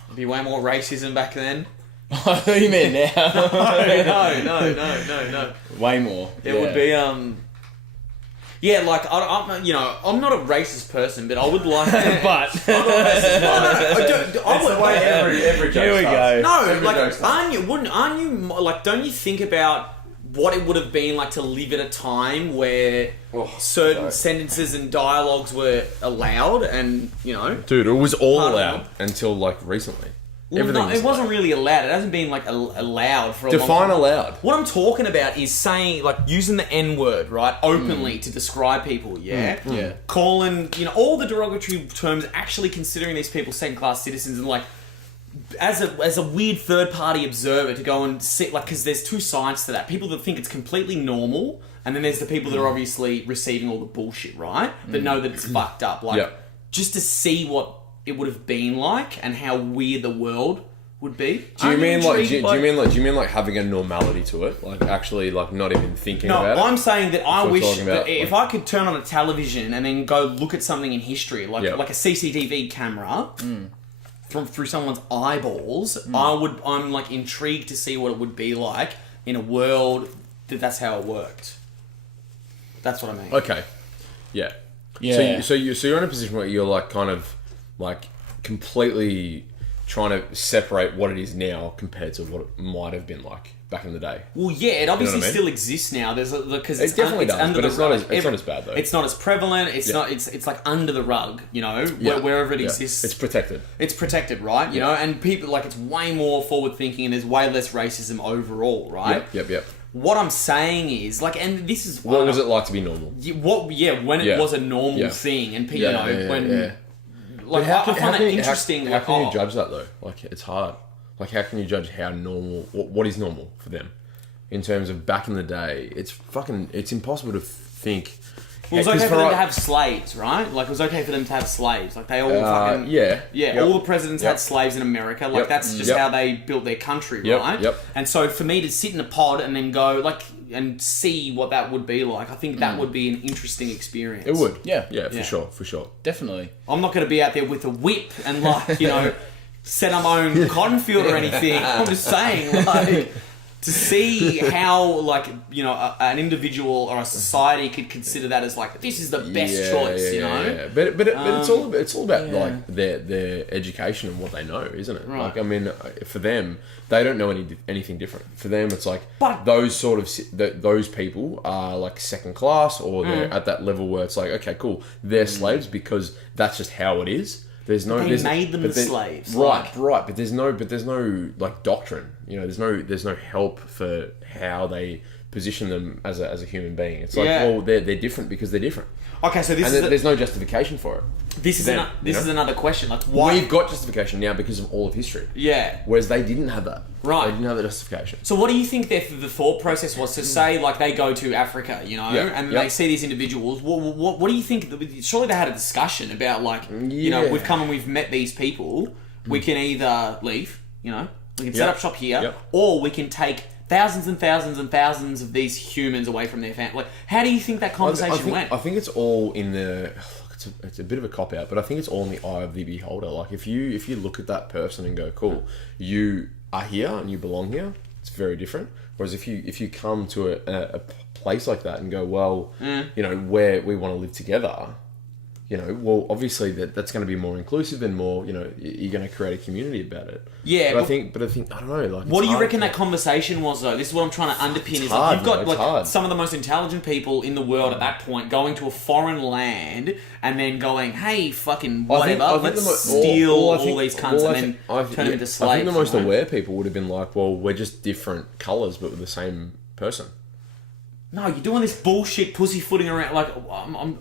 There'd be way more racism back then. I thought you meant now. No. Way more. It would be, yeah, like, I'm not a racist person, but I would like to... But... I'm not racist, but I would... every Here we go. No, like, aren't you, like, don't you think about what it would have been like to live at a time where certain sentences and dialogues were allowed and, you know... Dude, it was all Pardon allowed me? until, like, recently. Well, Everything no, was it wasn't really allowed. It hasn't been like allowed for a long Define time. allowed. What I'm talking about is saying, like, using the N word, right, openly to describe people, yeah? Yeah. Calling, all the derogatory terms, actually considering these people second-class citizens, and, like, as a weird third-party observer to go and sit, like, because there's two sides to that. People that think it's completely normal, and then there's the people that are obviously receiving all the bullshit, right? That know that it's fucked up. Like, Yeah. just to see what it would have been like and how weird the world would be. Do you mean like having a normality to it? Like actually like not even thinking No, about it? I'm saying that I what we're wish talking about, that if I could turn on a television and then go look at something in history, like Yeah. like a CCTV camera, through someone's eyeballs, I'm like intrigued to see what it would be like in a world that's how it worked. That's what I mean. Okay. Yeah. Yeah. So you're in a position where you're like kind of like completely trying to separate what it is now compared to what it might have been like back in the day. Well, yeah, it obviously what I mean? still exists now. There's because It definitely does, under but the it's not rug. as- it's not as bad, though. It's not as prevalent. It's Yeah. not. It's like under the rug. Yeah. Wherever it Yeah. exists, It's protected. it's protected, right? You know, and people like it's way more forward thinking, and there's way less racism overall, right? Yep. What I'm saying is like, and this is What was it like to be normal? when it Yeah. was a normal Yeah. thing, and people, Yeah. like I find that interesting. How can you judge that though? Like it's hard. Like how can you judge how normal? What is normal for them? In terms of back in the day, it's impossible to think. Well, it was Yeah, 'cause okay for them for to us- have slaves, right? Like, it was okay for them to have slaves. Like, they all fucking... yeah. Yeah, Yep. all the presidents Yep. had slaves in America. Like, Yep. that's just Yep. how they built their country, Yep. right? Yep. And so, for me to sit in a pod and then go, like, and see what that would be like, I think that would be an interesting experience. It would. Yeah. Yeah, Yeah. for sure. Definitely. I'm not going to be out there with a whip and, like, set up my own cotton field or anything. I'm just saying, like... To see how, like, an individual or a society could consider that as, like, this is the best choice, Yeah. But it's all about like their education and what they know, isn't it? Right. Like I mean, for them, they don't know anything different. For them, it's like But- those sort of those people are like second class, or they're at that level where it's like, okay, cool, they're slaves because that's just how it is. There's no. They there's- made them but the there- slaves. Right. But there's no like doctrine. There's no help for how they position them as a human being. It's like, Yeah. well, they're different because they're different, Okay, so and there's no justification for it. this is them, this is another question. Like, why? We've got justification now because of all of history, Yeah. whereas they didn't have that. Right. They didn't have that justification. So what do you think the thought process was to say, like, they go to Africa, Yeah, and yeah. they see these individuals? What do you think? Surely they had a discussion about, like, Yeah. we've come and we've met these people. We can either leave, we can set Yep. up shop here, Yep. or we can take thousands and thousands and thousands of these humans away from their family. Like, how do you think that conversation went? I think it's all in the. It's a bit of a cop out, but I think it's all in the eye of the beholder. Like if you look at that person and go, cool, you are here and you belong here, it's very different. Whereas if you come to a place like that and go, well, where we want to live together, well, obviously that's going to be more inclusive and more, you're going to create a community about it. Yeah, but I think I don't know. Like, What it's do you hard reckon to- that conversation was, though? This is what I'm trying to underpin. Is hard, like, you've got man, it's like hard. some of the most intelligent people in the world at that point going to a foreign land and then going, "Hey, fucking whatever, I think let's the mo- steal all I all think- these cunts all and I then think- I turn them into slaves." I think the most you know? aware people would have been like, well, we're just different colours, but we're the same person. No, you're doing this bullshit pussyfooting around. Like,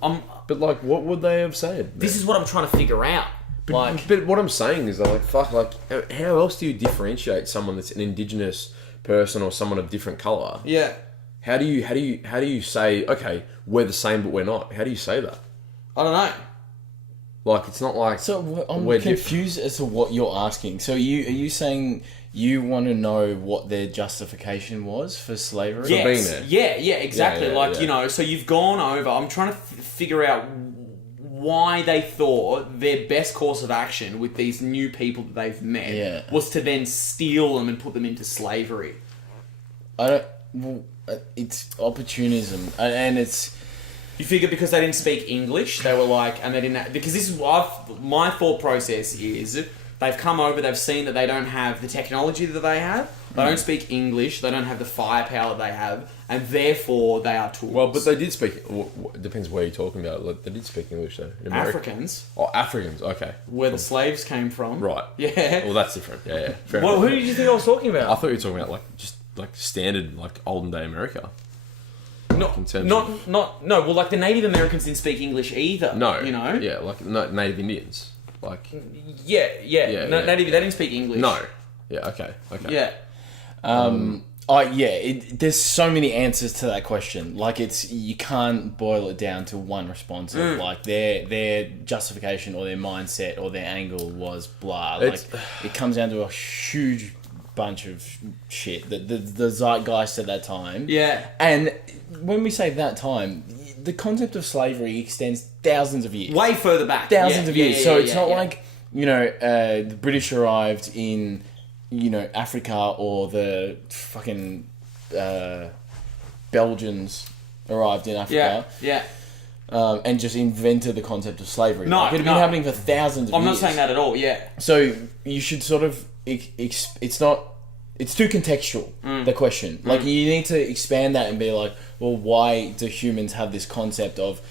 I'm But like, what would they have said? this is what I'm trying to figure out. But what I'm saying is, like, fuck, like, how else do you differentiate someone that's an indigenous person or someone of different colour? Yeah. How do you say, okay, we're the same but we're not? How do you say that? I don't know. Like, it's not like So I'm we're confused as to what you're asking. So are you saying you want to know what their justification was for slavery? Yeah. being there. Yeah, exactly. Yeah, like, yeah. So you've gone over. I'm trying to figure out why they thought their best course of action with these new people that they've met was to then steal them and put them into slavery. I don't. Well, it's opportunism, and it's. You figure because they didn't speak English, they were like, and they didn't, because this is what my thought process is, they've come over, they've seen that they don't have the technology that they have, they don't speak English, they don't have the firepower they have, and therefore they are tools. Well, but they did speak. It depends where you're talking about. Like, they did speak English though. In America. Africans. Oh, Africans. Okay. Where the slaves came from. Right. Yeah. Well, that's different. Yeah. Fair Well, enough. who did you think I was talking about? I thought you were talking about like standard like olden day America. Not, in terms no. Well, like the Native Americans didn't speak English either. No. You know? Yeah, like Native Indians. Like. Yeah. Yeah. Native, they didn't speak English. No. Yeah. Okay. Yeah. There's so many answers to that question. Like, you can't boil it down to one response of like their justification or their mindset or their angle was blah. Like, it comes down to a huge bunch of shit that the zeitgeist at that time. Yeah. And when we say that time, the concept of slavery extends thousands of years. Way further back. Thousands of years. So it's not yeah. like, the British arrived in, Africa, or the fucking Belgians arrived in Africa. Yeah. And just invented the concept of slavery. No, Like, it had been happening for thousands of years. I'm not saying that at all, yeah. So you should sort of, it's too contextual, the question. Like, you need to expand that and be like, well, why do humans have this concept of,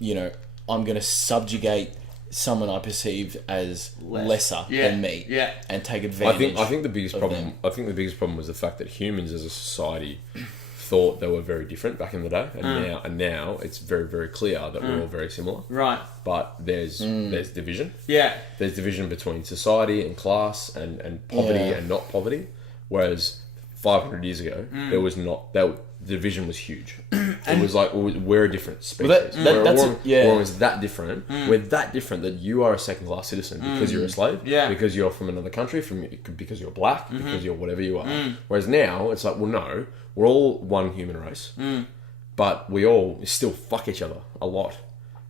I'm going to subjugate someone I perceived as lesser than me, and take advantage. I think the biggest problem. them. I think the biggest problem was the fact that humans as a society thought they were very different back in the day, and now it's very, very clear that we're all very similar. Right. But there's division. Yeah. There's division between society and class and poverty and not poverty. Whereas 500 years ago, there was not that. The division was huge. It was like, we're a different species. We're that different. We're that different that you are a second-class citizen because you're a slave, because you're from another country, because you're black, because you're whatever you are. Whereas now, it's like, well, no, we're all one human race, but we all still fuck each other a lot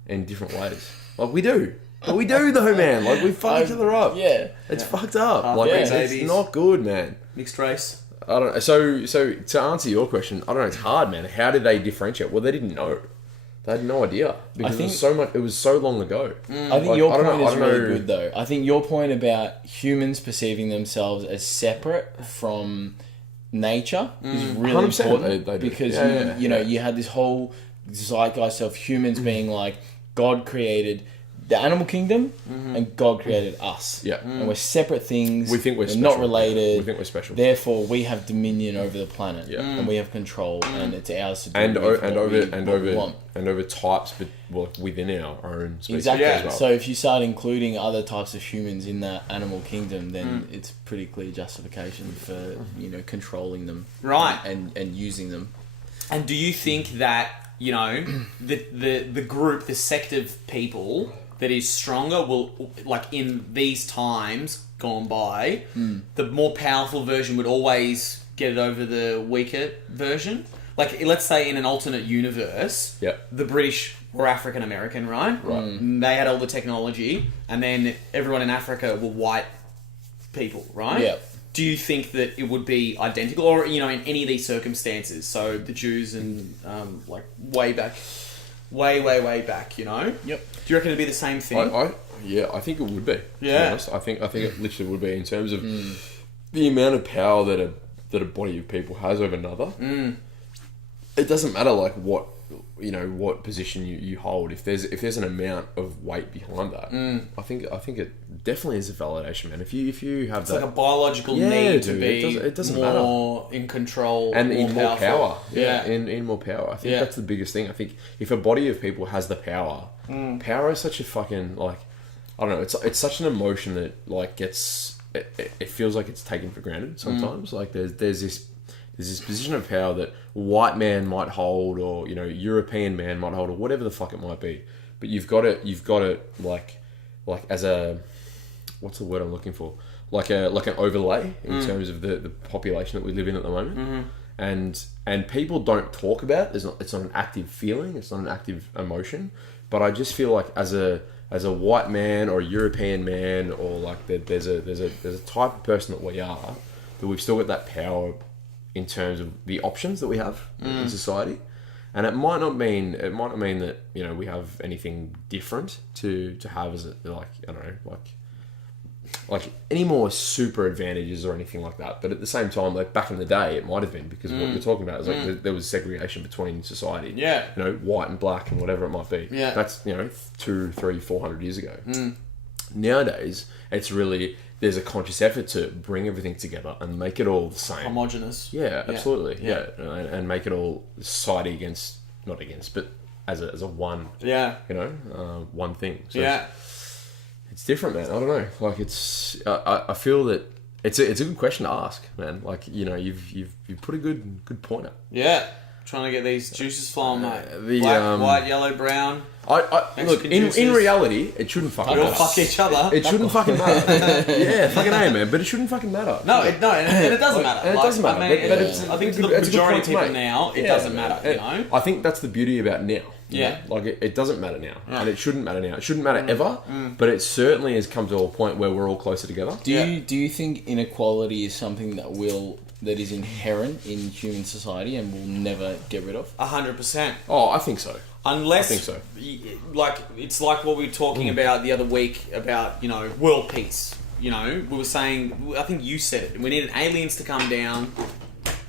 in different ways. Like, we do. But we do, though, man. Like, we fuck each other up. Yeah. It's fucked up. Like, it's not good, man. Mixed race. I don't know. So to answer your question, I don't know. It's hard, man. How did they differentiate? Well, they didn't know. They had no idea because it was so much. It was so long ago. I think your point is really good, though. I think your point about humans perceiving themselves as separate from nature is really 100%. important They do. because Yeah. you had this whole zeitgeist of humans being like, God created the animal kingdom and God created us. Yeah. And we're separate things. We think we're special. not related. We think we're special. Therefore, we have dominion over the planet. Yeah. And we have control, and it's ours to do and with what we want. over types, but within our own species Exactly. as well. So if you start including other types of humans in that animal kingdom, then it's pretty clear justification for controlling them, Right. and using them. And do you think that, the group, the sect of people that is stronger will, like, in these times gone by, the more powerful version would always get it over the weaker version? Like, let's say in an alternate universe, the British were African American, right? Right. They had all the technology, and then everyone in Africa were white people, right? Yeah. Do you think that it would be identical, or in any of these circumstances? So the Jews and like way back, way back, Yep. Do you reckon it'd be the same thing? I think it would be. To be Yeah. honest. I think it literally would be in terms of the amount of power that a body of people has over another. It doesn't matter like what position you hold. If there's an amount of weight behind that, I think it definitely is a validation, man. If you have it's that, like a biological need to dude, be it doesn't more in control and in more powerful. power. Yeah. In more power. I think that's the biggest thing. I think if a body of people has the power, power is such a fucking, like, I don't know. It's such an emotion that like gets. It feels like it's taken for granted sometimes. Like there's this position of power that white man might hold, or European man might hold, or whatever the fuck it might be. But you've got it like as a, what's the word I'm looking for? Like an overlay in terms of the population that we live in at the moment. And people don't talk about it. It's not an active feeling. It's not an active emotion. But I just feel like as a white man or a European man, or like there's a type of person that we are, that we've still got that power in terms of the options that we have in society. And it might not mean that we have anything different to have as a, like, I don't know, like like any more super advantages or anything like that. But at the same time, like back in the day, it might have been because what you're talking about is like there was segregation between society. Yeah. You know, white and black and whatever it might be. Yeah. That's 200, 300, 400 years ago. Nowadays, it's really there's a conscious effort to bring everything together and make it all the same. Homogenous. Yeah, absolutely. Yeah. Yeah, and make it all society against, not against, but as a one. Yeah. One thing. So Yeah. it's different, man. I don't know. Like it's, I feel that it's a good question to ask, man. Like you've put a good point up. Yeah. Trying to get these juices flowing, mate. The, Black, white, yellow, brown. Look, juices. in reality, it shouldn't fucking We all matter. fuck each other. It shouldn't fucking matter. Yeah, fucking A, man. But it shouldn't fucking matter. And it doesn't matter. And it doesn't matter. I mean, But it's I think a to the good majority point of to people make. now, it doesn't matter. You know. I think that's the beauty about now. Yeah. Like it doesn't matter now, Yeah. and it shouldn't matter now. It shouldn't matter ever, but it certainly has come to a point where we're all closer together. Do you think inequality is something that is inherent in human society and will never get rid of? 100%. Oh, I think so. Unless, I think so. Like, it's like what we were talking about the other week about, world peace. We were saying, I think you said it, we needed aliens to come down,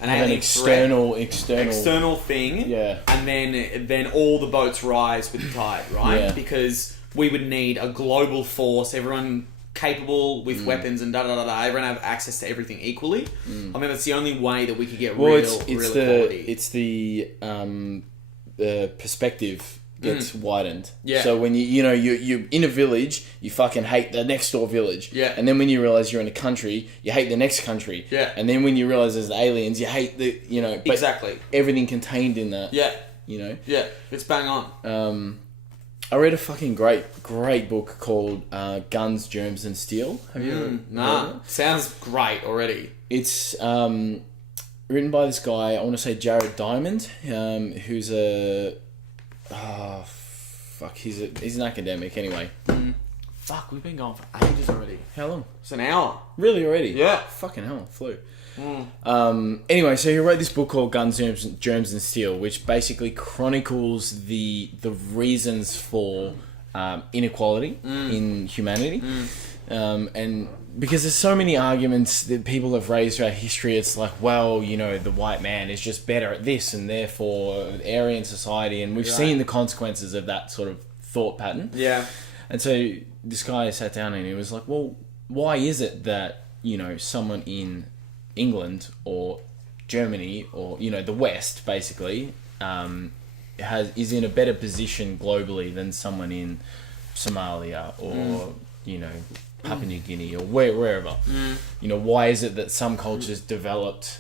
an external thing, Yeah. and then all the boats rise with the tide, right? Yeah. Because we would need a global force, everyone capable with weapons and everyone have access to everything equally. I mean, that's the only way that we could get real equality. It's the perspective gets widened. Yeah. So when you're in a village, you fucking hate the next door village. Yeah. And then when you realize you're in a country, you hate the next country. Yeah. And then when you realize there's aliens, you hate but Exactly. everything contained in that. Yeah. Yeah. It's bang on. I read a fucking great book called Guns, Germs and Steel. Have you ever read it? Sounds great already. It's written by this guy, I want to say Jared Diamond, who's he's an academic anyway. Fuck, we've been going for ages already. How long? It's an hour. Really already? Yeah. Fucking hell, flew. Anyway, so he wrote this book called Guns, Germs and Steel, which basically chronicles the reasons for inequality in humanity. And because there's so many arguments that people have raised throughout history, it's like, well, the white man is just better at this and therefore Aryan society, and we've seen the consequences of that sort of thought pattern. Yeah. And so this guy sat down and he was like, well, why is it that, someone in England or Germany or, the West basically is in a better position globally than someone in Somalia or, Papua New Guinea or wherever. Why is it that some cultures developed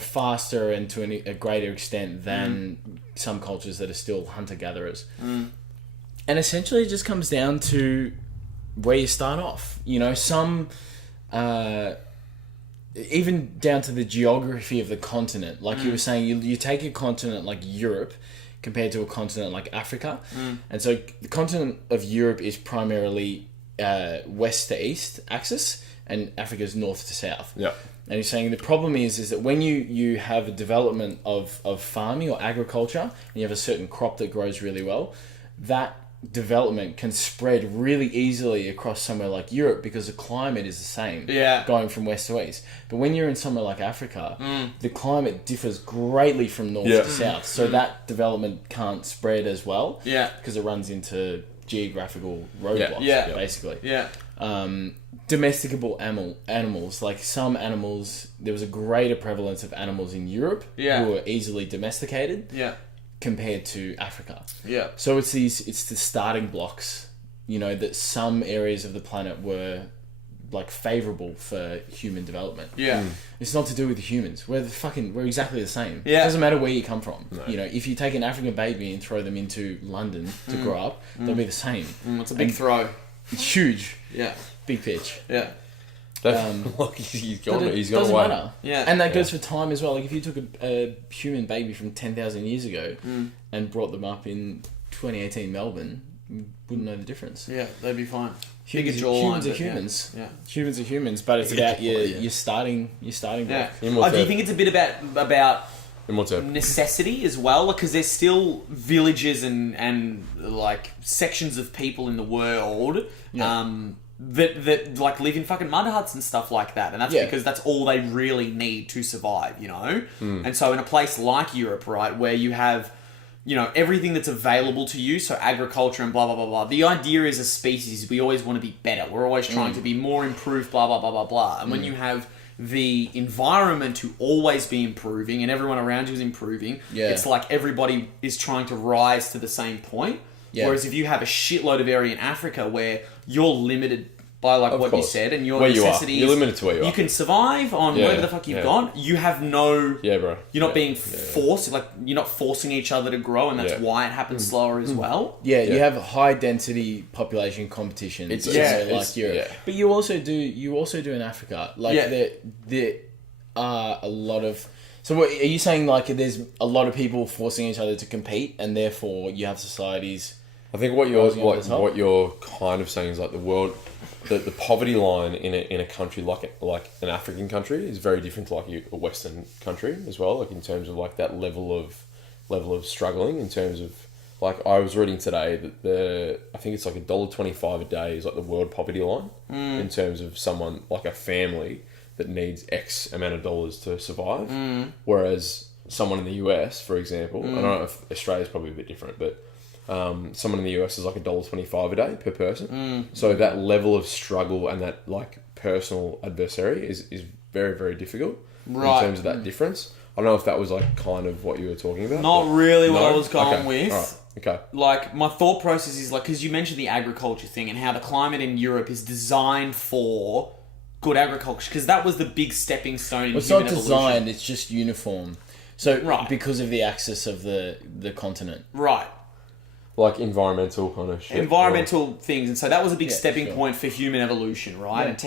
faster and to a greater extent than some cultures that are still hunter-gatherers? And essentially it just comes down to where you start off. Some even down to the geography of the continent. Like you were saying, you take a continent like Europe compared to a continent like Africa. And so the continent of Europe is primarily west to east axis, and Africa's north to south. Yeah. And he's saying the problem is that when you have a development of farming or agriculture, and you have a certain crop that grows really well, that development can spread really easily across somewhere like Europe because the climate is the same, going from west to east. But when you're in somewhere like Africa, the climate differs greatly from north to south, so that development can't spread as well, because it runs into geographical roadblocks, basically. Domesticable animals, like some animals, there was a greater prevalence of animals in Europe who were easily domesticated compared to Africa. So it's the starting blocks, that some areas of the planet were like favourable for human development. It's not to do with the humans. We're exactly the same. It doesn't matter where you come from. No. If you take an African baby and throw them into London to grow up, they'll be the same. It's a big throw. It's huge. Yeah. Big pitch. Yeah. He's gone away. Doesn't matter. Yeah. And that goes for time as well. Like if you took a human baby from 10,000 years ago and brought them up in 2018 Melbourne, you wouldn't know the difference. Yeah, they'd be fine. Humans are humans. Yeah. Humans are humans, but it's about your starting block. Do you think it's a bit about Imhotep. necessity as well? Because there's still villages and like sections of people in the world that like live in fucking mud huts and stuff like that, and that's Yeah. because that's all they really need to survive, you know. And so in a place like Europe, right, where you have, you know, everything that's available to you, so agriculture and blah blah blah blah. The idea is, as species, we always want to be better. We're always trying to be more improved, blah blah blah blah blah. And when you have the environment to always be improving and everyone around you is improving, it's like everybody is trying to rise to the same point. Yeah. Whereas if you have a shitload of area in Africa where you're limited by like what you course. said and your Where you are. necessities, You're limited to where you are. You can survive on wherever the fuck you've gone. You have no. Yeah, bro. You're not being forced. Like you're not forcing each other to grow, and that's why it happens slower as well. Yeah, you have high density population competition. It's like it's- Europe. yeah. But you also do in Africa. Like there are a lot of. So what, are you saying like there's a lot of people forcing each other to compete, and therefore you have societies? I think what you're kind of saying is like the world, the poverty line in a country like an African country is very different to like a Western country as well. Like in terms of like that level of struggling. In terms of like I was reading today that I think it's like $1.25 a day is like the world poverty line in terms of someone like a family that needs X amount of dollars to survive. Whereas someone in the US, for example, I don't know if Australia's probably a bit different, but someone in the US is like $1.25 a day per person. So that level of struggle and that like personal adversary is very, very difficult in terms of that difference. I don't know if that was like kind of what you were talking about. Not really what No? I was going Okay. with. All right. Okay. Like my thought process is like, because you mentioned the agriculture thing and how the climate in Europe is designed for good agriculture, because that was the big stepping stone in It's human not evolution. designed; it's just uniform. So because of the axis of the continent, Right. Like environmental kind of shit. Environmental things, and so that was a big Yeah, stepping sure. point for human evolution, right? Yeah. And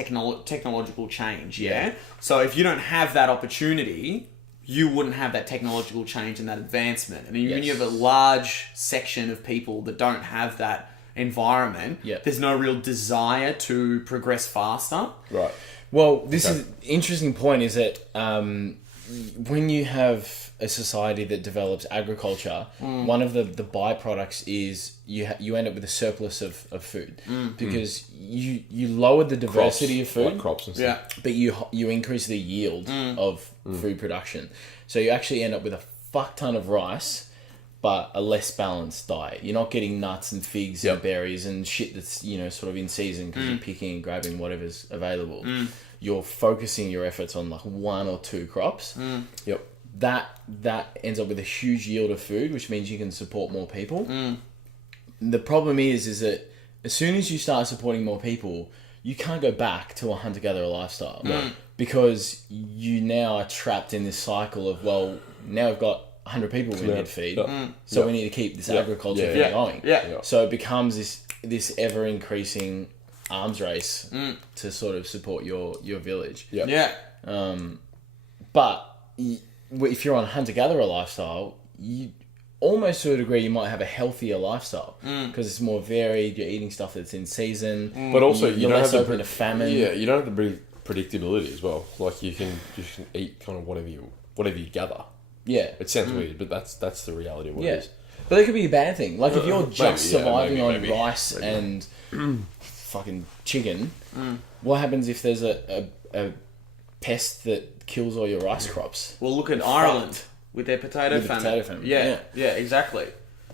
technological change, yeah? So if you don't have that opportunity, you wouldn't have that technological change and that advancement. And when you have a large section of people that don't have that environment, there's no real desire to progress faster. Right. well, this is interesting point. Is that when you have a society that develops agriculture, one of the byproducts is you end up with a surplus of food because you lower the diversity of food, like crops and stuff. but you increase the yield of food production. So you actually end up with a fuck ton of rice, but a less balanced diet. You're not getting nuts and figs and berries and shit that's, you know, sort of in season because you're picking and grabbing whatever's available. You're focusing your efforts on like one or two crops. Yep. That ends up with a huge yield of food, which means you can support more people. The problem is that as soon as you start supporting more people, you can't go back to a hunter-gatherer lifestyle because you now are trapped in this cycle of, well, now we've got 100 people we need to feed, so we need to keep this agriculture thing going. So it becomes this ever-increasing arms race to sort of support your village. But if you're on a hunter-gatherer lifestyle, you almost to a degree you might have a healthier lifestyle because it's more varied. You're eating stuff that's in season, But also you're you don't less have open to famine. Yeah, you don't have the predictability as well. Like you can eat kind of whatever you gather. Yeah, It sounds weird, but that's the reality of what it is. But it could be a bad thing. Like if you're maybe, just yeah, surviving maybe, on rice and fucking chicken, what happens if there's a pest that kills all your rice crops? Well, look at Ireland with their potato famine. Yeah, exactly.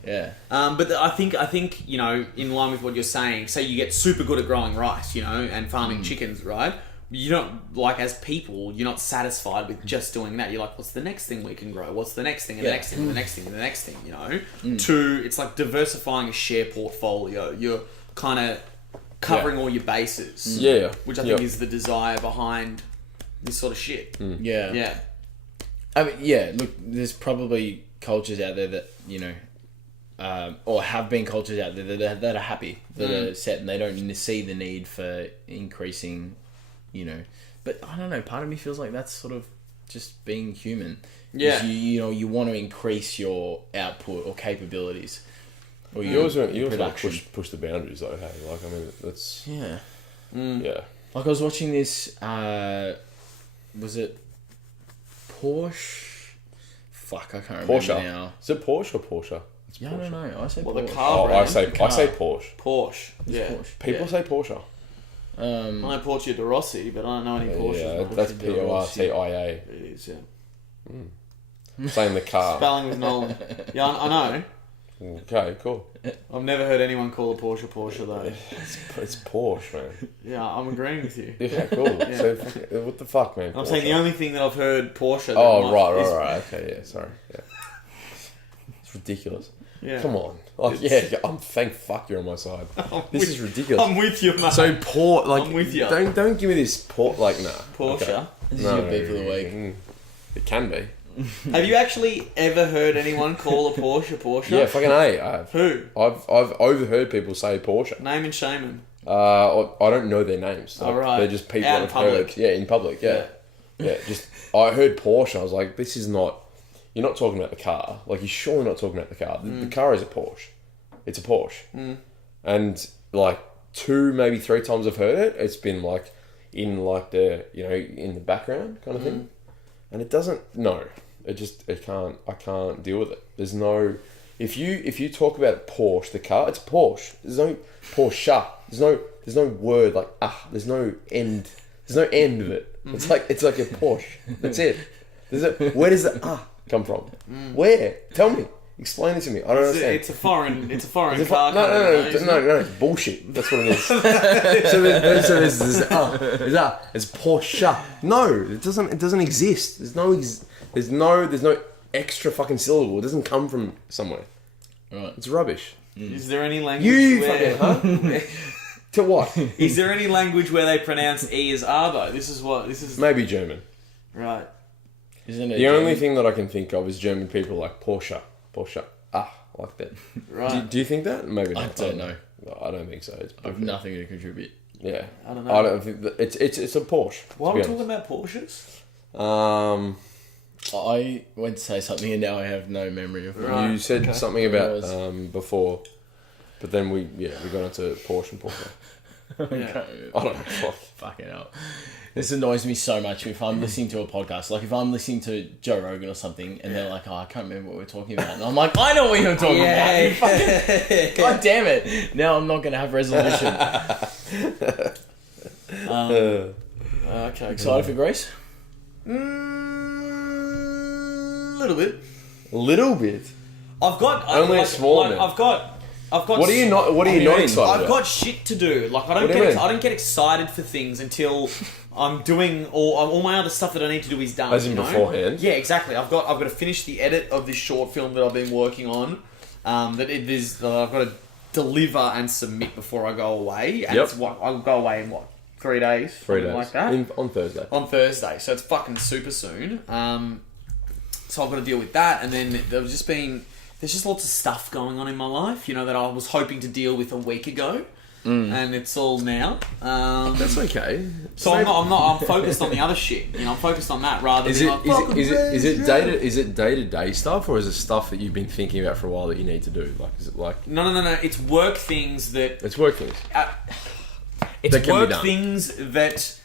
Yeah. But I think you know, in line with what you're saying, say you get super good at growing rice, you know, and farming chickens, right? You don't, like, as people, you're not satisfied with just doing that. You're like, what's the next thing we can grow? What's the next thing? And the next thing, and the next thing, and the next thing, you know? It's like diversifying a share portfolio. You're kind of covering all your bases. Yeah. Which I think is the desire behind this sort of shit. Yeah. Yeah. I mean, yeah, look, there's probably cultures out there that, you know, or have been cultures out there that are happy, that are set, and they don't see the need for increasing, you know. But I don't know, part of me feels like that's sort of just being human. Yeah. You know, you want to increase your output or capabilities. Or You also production. push the boundaries though, hey? Like, I mean, that's... Yeah. Yeah. Like I was watching this, was it Porsche? Fuck, I can't remember Porsche. now. Is it Porsche or Porsche? It's Yeah, Porsche. I don't know. I say Well, Porsche. the car Oh, brand. I say car. Porsche. Porsche. Yeah. Porsche. People say Porsche. I know Portia de Rossi, but I don't know any Porsches. Yeah, that's Portia. It is, yeah. Saying the car. Spelling with Nolan. Yeah, I know. Okay, cool. I've never heard anyone call a Porsche though. It's Porsche, man. Yeah, I'm agreeing with you. Yeah, cool. Yeah. So, what the fuck, man? I'm saying the only thing that I've heard Porsche. Oh, right. Okay, yeah, sorry. Yeah. It's ridiculous. Yeah. Come on. Like, thank fuck you're on my side. This is ridiculous. I'm with you, mate. So I'm with you. Don't give me this nah. Porsche. Okay. This is your beef of the week. It can be. Have you actually ever heard anyone call a Porsche? Yeah, fucking A. I have. Who? I've overheard people say Porsche. Name and shame 'em. I don't know their names. Like, right. They're just people Out that in I've public. heard. Yeah, in public. Yeah. Just I heard Porsche. I was like, this is not. You're not talking about the car. Like, you're surely not talking about the car. The car is a Porsche. It's a Porsche. And like 2, maybe 3 times I've heard it. It's been like in like the in the background kind of thing, and it doesn't. No. I can't deal with it. There's no, if you talk about Porsche, the car, it's Porsche. There's no Porsche. There's no word like there's no end. There's no end of it. It's like a Porsche. That's it. Where does the come from? Where? Tell me. Explain it to me. I don't understand. It's a foreign car. No, it's bullshit. That's what it is. It's Porsche. No, it doesn't exist. There's no extra fucking syllable. It doesn't come from somewhere. Right. It's rubbish. Is there any language To what? Is there any language where they pronounce E as R though? This is Maybe German. right. Isn't it The only thing that I can think of is German people like Porsche, like that. Right. Do you think that? Maybe not. I don't know. I don't think so. I have nothing to contribute. Yeah. I don't know. I don't think that it's a Porsche. Why are we talking about Porsches? I went to say something and now I have no memory of it. Right. You said something It about was- before, but then we got into Porsche and Porsche. Yeah. I don't know. Fucking hell. This annoys me so much if I'm listening to a podcast. Like if I'm listening to Joe Rogan or something and they're like, I can't remember what we're talking about. And I'm like, I know what you're talking about. You fucking, God damn it. Now I'm not going to have resolution. Okay. Excited for Greece? Little bit. Little bit. I've got Only a small bit. I've got. What are you not excited I've about? got shit to do. Like I What do you mean? don't get excited for things until I'm doing all my other stuff that I need to do is done. As in beforehand? Yeah, exactly. I've got to finish the edit of this short film that I've been working on. I've got to deliver and submit before I go away. And Yep. it's I'll go away in 3 days? 3 Something days. like that. On Thursday. On Thursday, so it's fucking super soon. So I've got to deal with that, and then there's just lots of stuff going on in my life, that I was hoping to deal with a week ago, and it's all now. That's okay. So I'm focused on the other shit. I'm focused on that rather Is than it day to day stuff, or is it stuff that you've been thinking about for a while that you need to do? Like, is it like No. It's work things that it's work things? it's That can be work done. things that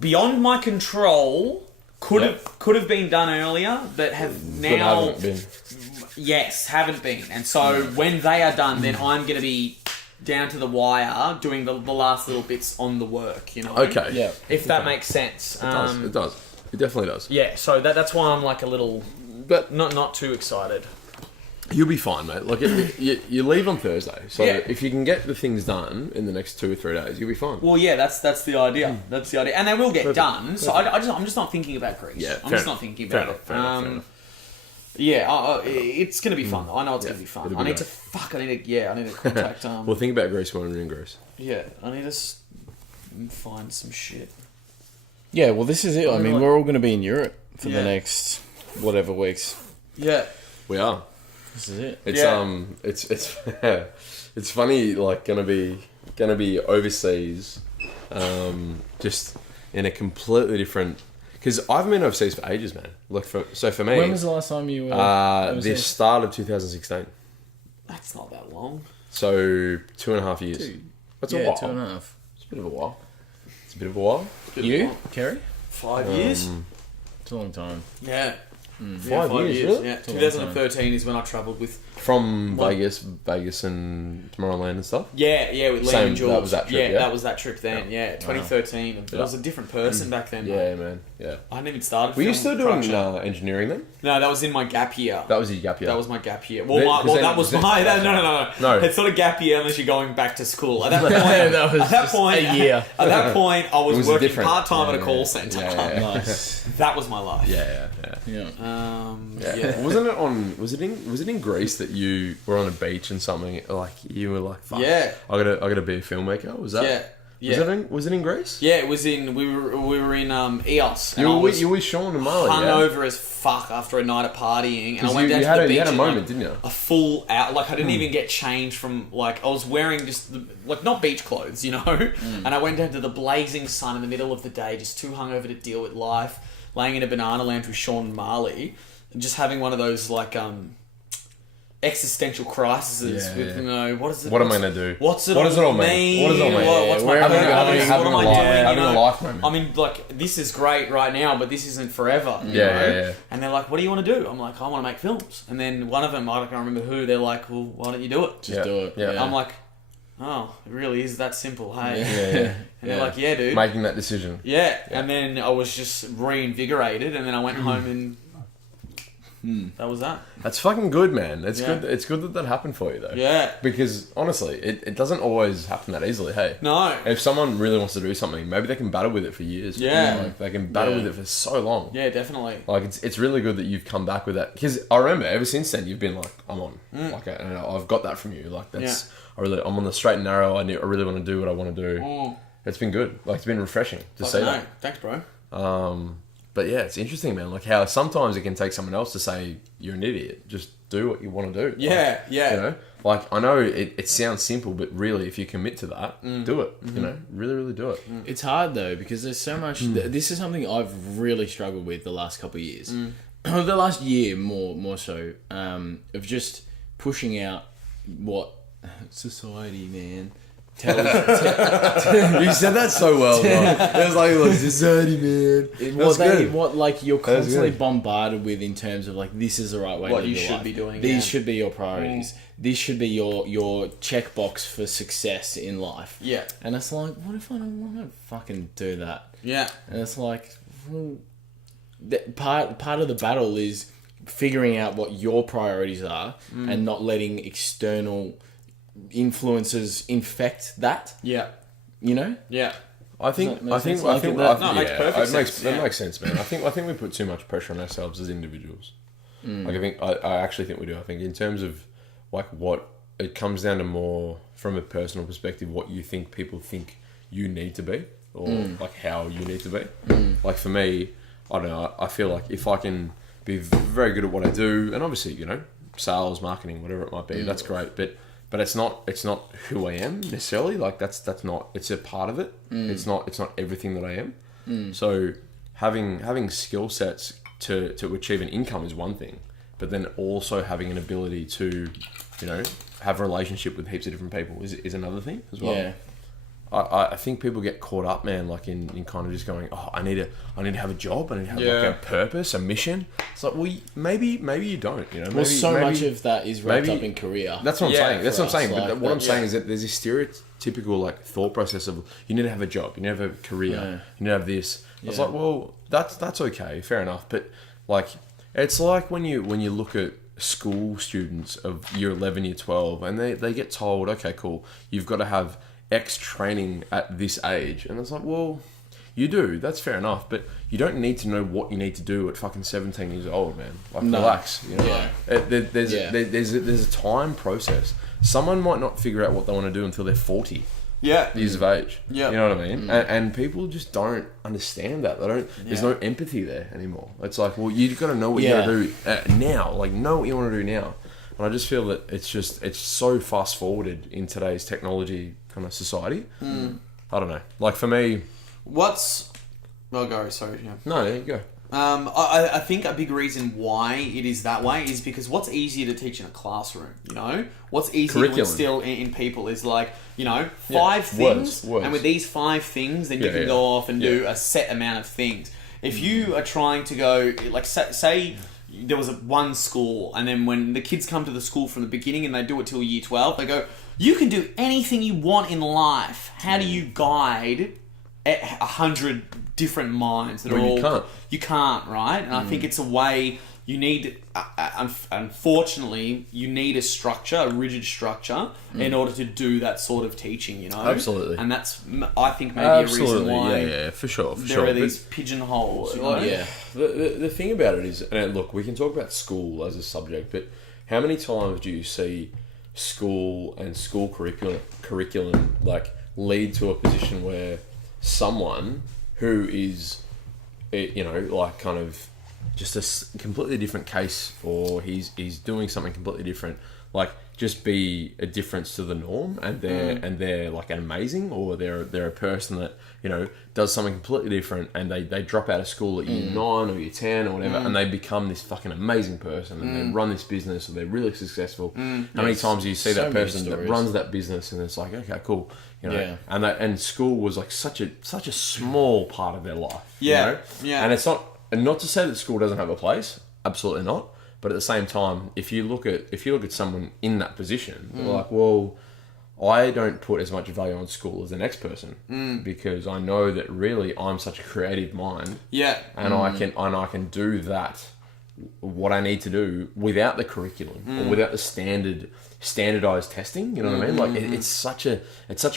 beyond my control could have been done earlier, but have now But haven't been. haven't been. And so when they are done, then I'm going to be down to the wire doing the last little bits on the work. Okay. Yeah. If that makes sense. It does. It definitely does. Yeah. So that's why I'm like a little, But not too excited. you'll be fine, mate. Like you leave on Thursday, so Yeah. if you can get the things done in the next 2 or 3 days, you'll be fine. Well, yeah, that's the idea. That's the idea, and they will get done. So I'm just not thinking about Greece. Yeah, I'm fair just enough. not thinking Fair about enough, it. fair enough. Yeah, it's gonna be fun. I know it's gonna be fun. it'll I be need to contact. Well, think about Greece when we're in Greece. Yeah, I need to find some shit. Yeah, well, this is it. I mean, we're all going to be in Europe for Yeah. the next whatever weeks. Yeah, We are. This is it. It's Yeah. it's it's funny. Like gonna be overseas, just in a completely different. Because I've been overseas for ages, man. Like for me, When was the last time you were the overseas? start of 2016. that's not that long. So 2.5 years. That's a while. 2.5. It's a bit of a while. It's a bit of a while. You, Kerry? 5 years. It's a long time. Yeah. 5 years, really? Yeah, 2013 is when I travelled with... From Vegas and Tomorrowland and stuff? Yeah, with Liam and George. That was that trip, that was that trip then, 2013. I was a different person back then, Yeah, mate. man, yeah. I hadn't even started Were you film still doing production. engineering then? No, that was in my gap year. That was your gap year? That was my gap year. No. No. It's not a gap year unless you're going back to school. At that point, a year. At that point, I was working different. part-time at a call centre. Yeah. Nice. That was my life. Yeah. Wasn't it was it in Greece that you were on a beach and something like you were like, fuck, Yeah. I gotta be a filmmaker? Was that? Yeah. Was it in Greece? Yeah, it was in. We were in EOS. And You were with Sean and Marley. hungover as fuck after a night of partying, and I went down you to the beach. you had a in, moment, like, didn't you? a full out. Like I didn't even get changed from like I was wearing just like not beach clothes, you know. And I went down to the blazing sun in the middle of the day, just too hungover to deal with life, laying in a banana lounge with Sean and Marley, and just having one of those like existential crises with you know what is it? What am I gonna do? What does it all mean? What does it all mean? What's my Where am I purpose? going? What am I doing? Having You a know? life moment. I mean, like, this is great right now, but this isn't forever. You know? Yeah. And they're like, what do you want to do? I'm like, I want to make films. And then one of them, I can't remember who, they're like, well, why don't you do it? Just do it. Yeah. I'm like, oh, it really is that simple, hey? Yeah. And they're like, yeah, dude. Making that decision. Yeah. And then I was just reinvigorated, and then I went home and that was that. That's fucking good, man. It's Yeah. good. It's good that happened for you though. Yeah. Because honestly, it doesn't always happen that easily. Hey. No. If someone really wants to do something, maybe they can battle with it for years. Yeah. You know, like, they can battle with it for so long. Yeah, definitely. Like it's really good that you've come back with that, because I remember ever since then you've been like, I'm on, like, and I've got that from you. Like that's I'm on the straight and narrow. I really want to do what I want to do. It's been good. Like it's been refreshing to see that. Thanks, bro. But yeah, it's interesting, man. Like how sometimes it can take someone else to say you're an idiot. Just do what you want to do. Yeah, yeah. You know, like I know it sounds simple, but really, if you commit to that, do it. You know, really, really do it. It's hard though because there's so much. This is something I've really struggled with the last couple of years, the last year more so, of just pushing out what society, man. You said that so well, bro. It was like society, man. What like you're That was constantly good. bombarded with in terms of like this is the right way What to you live your should life. be doing, These yeah. should be your priorities. This should be your checkbox for success in life. Yeah. And it's like, what if I don't want to fucking do that? Yeah. And it's like, well, part of the battle is figuring out what your priorities are and not letting external influences infect that. Yeah. You know? Yeah. I think Does that make sense? I think that No, it makes perfect sense, That yeah. makes sense, man. I think we put too much pressure on ourselves as individuals. Like I actually think we do. I think in terms of like what it comes down to more from a personal perspective, what you think people think you need to be, or like how you need to be. Like for me, I don't know. I feel like if I can be very good at what I do, and obviously you know sales, marketing, whatever it might be, that's great. But it's not who I am necessarily. Like that's not. It's a part of it. It's not everything that I am. So having skill sets to achieve an income is one thing, but then also having an ability to, you know, have a relationship with heaps of different people is another thing as well. Yeah. I think people get caught up, man, like in kind of just going, oh, I need to have a job, I need to have like a purpose, a mission. It's like, well, maybe you don't, you know. Well, much of that is wrapped maybe- up in career. That's what I'm saying. That's for what I'm saying. us, But like, what I'm but- saying is that there's this stereotypical like thought process of you need to have a job, you need to have a career, you need to have this. I was like, well, that's okay, fair enough. But like, it's like when you look at school students of year 11, year 12, and they get told, okay, cool, you've got to have X training at this age, and it's like, well, you do. That's fair enough, but you don't need to know what you need to do at fucking 17 years old, man. Like, relax. You know? Yeah. There's a time process. Someone might not figure out what they want to do until they're 40 Yeah. years of age. Yeah. You know what I mean? And people just don't understand that. They don't. There's no empathy there anymore. It's like, well, you've got to know what you got to do now. Like, know what you want to do now. And I just feel that it's so fast forwarded in today's technology kind of society. I don't know. Like for me, Go, sorry. Yeah. no, there you go. I think a big reason why it is that way is because what's easier to teach in a classroom, you know? What's easier to instill in people is like, you know, five things, words. and with these 5 things, then you can go off and do a set amount of things. If you are trying to go, like, say there was one school, and then when the kids come to the school from the beginning and they do it till year 12, they go, you can do anything you want in life. How do you guide 100 different minds that are all... You can't, right? And I think it's a way... You need, unfortunately, you need a structure, a rigid structure, in order to do that sort of teaching, you know? Absolutely. And that's, I think, maybe a reason why yeah, for sure. there are these pigeonholes, you know? Yeah. The thing about it is, and look, we can talk about school as a subject, but how many times do you see school and school curriculum like lead to a position where someone who is, you know, like kind of just a completely different case, or he's doing something completely different, like just be a difference to the norm, and they're like amazing, or they're a person that, you know, does something completely different, and they drop out of school at year 9 or year 10 or whatever, and they become this fucking amazing person, and they run this business, or they're really successful. How many times do you see that person that runs that business, and it's like, okay, cool, you know, and school was like such a small part of their life, you know? And it's not. And not to say that school doesn't have a place, absolutely not. But at the same time, if you look at someone in that position, they're like, well, I don't put as much value on school as the next person because I know that really I'm such a creative mind. Yeah. And I can do that, what I need to do, without the curriculum or without the standardized testing. You know what I mean? Like it's such a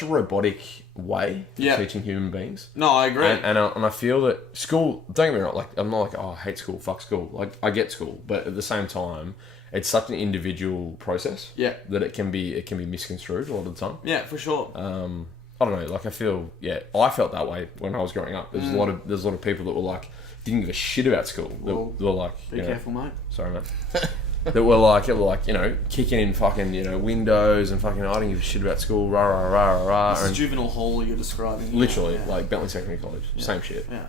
robotic way of teaching human beings. No, I agree. And I feel that school, don't get me wrong, like I'm not like, oh, I hate school, fuck school. Like I get school, but at the same time, it's such an individual process. Yeah. That it can be misconstrued a lot of the time. Yeah, for sure. I don't know. Like I felt that way when I was growing up. There's a lot of people that were like, didn't give a shit about school. They were like, be careful, mate. Sorry, mate. that were like, you know, kicking in fucking, you know, windows and fucking, I didn't give a shit about school, rah, rah, rah, rah, rah. This is juvenile hall you're describing. Literally, like Bentley Secondary College, same shit. Yeah.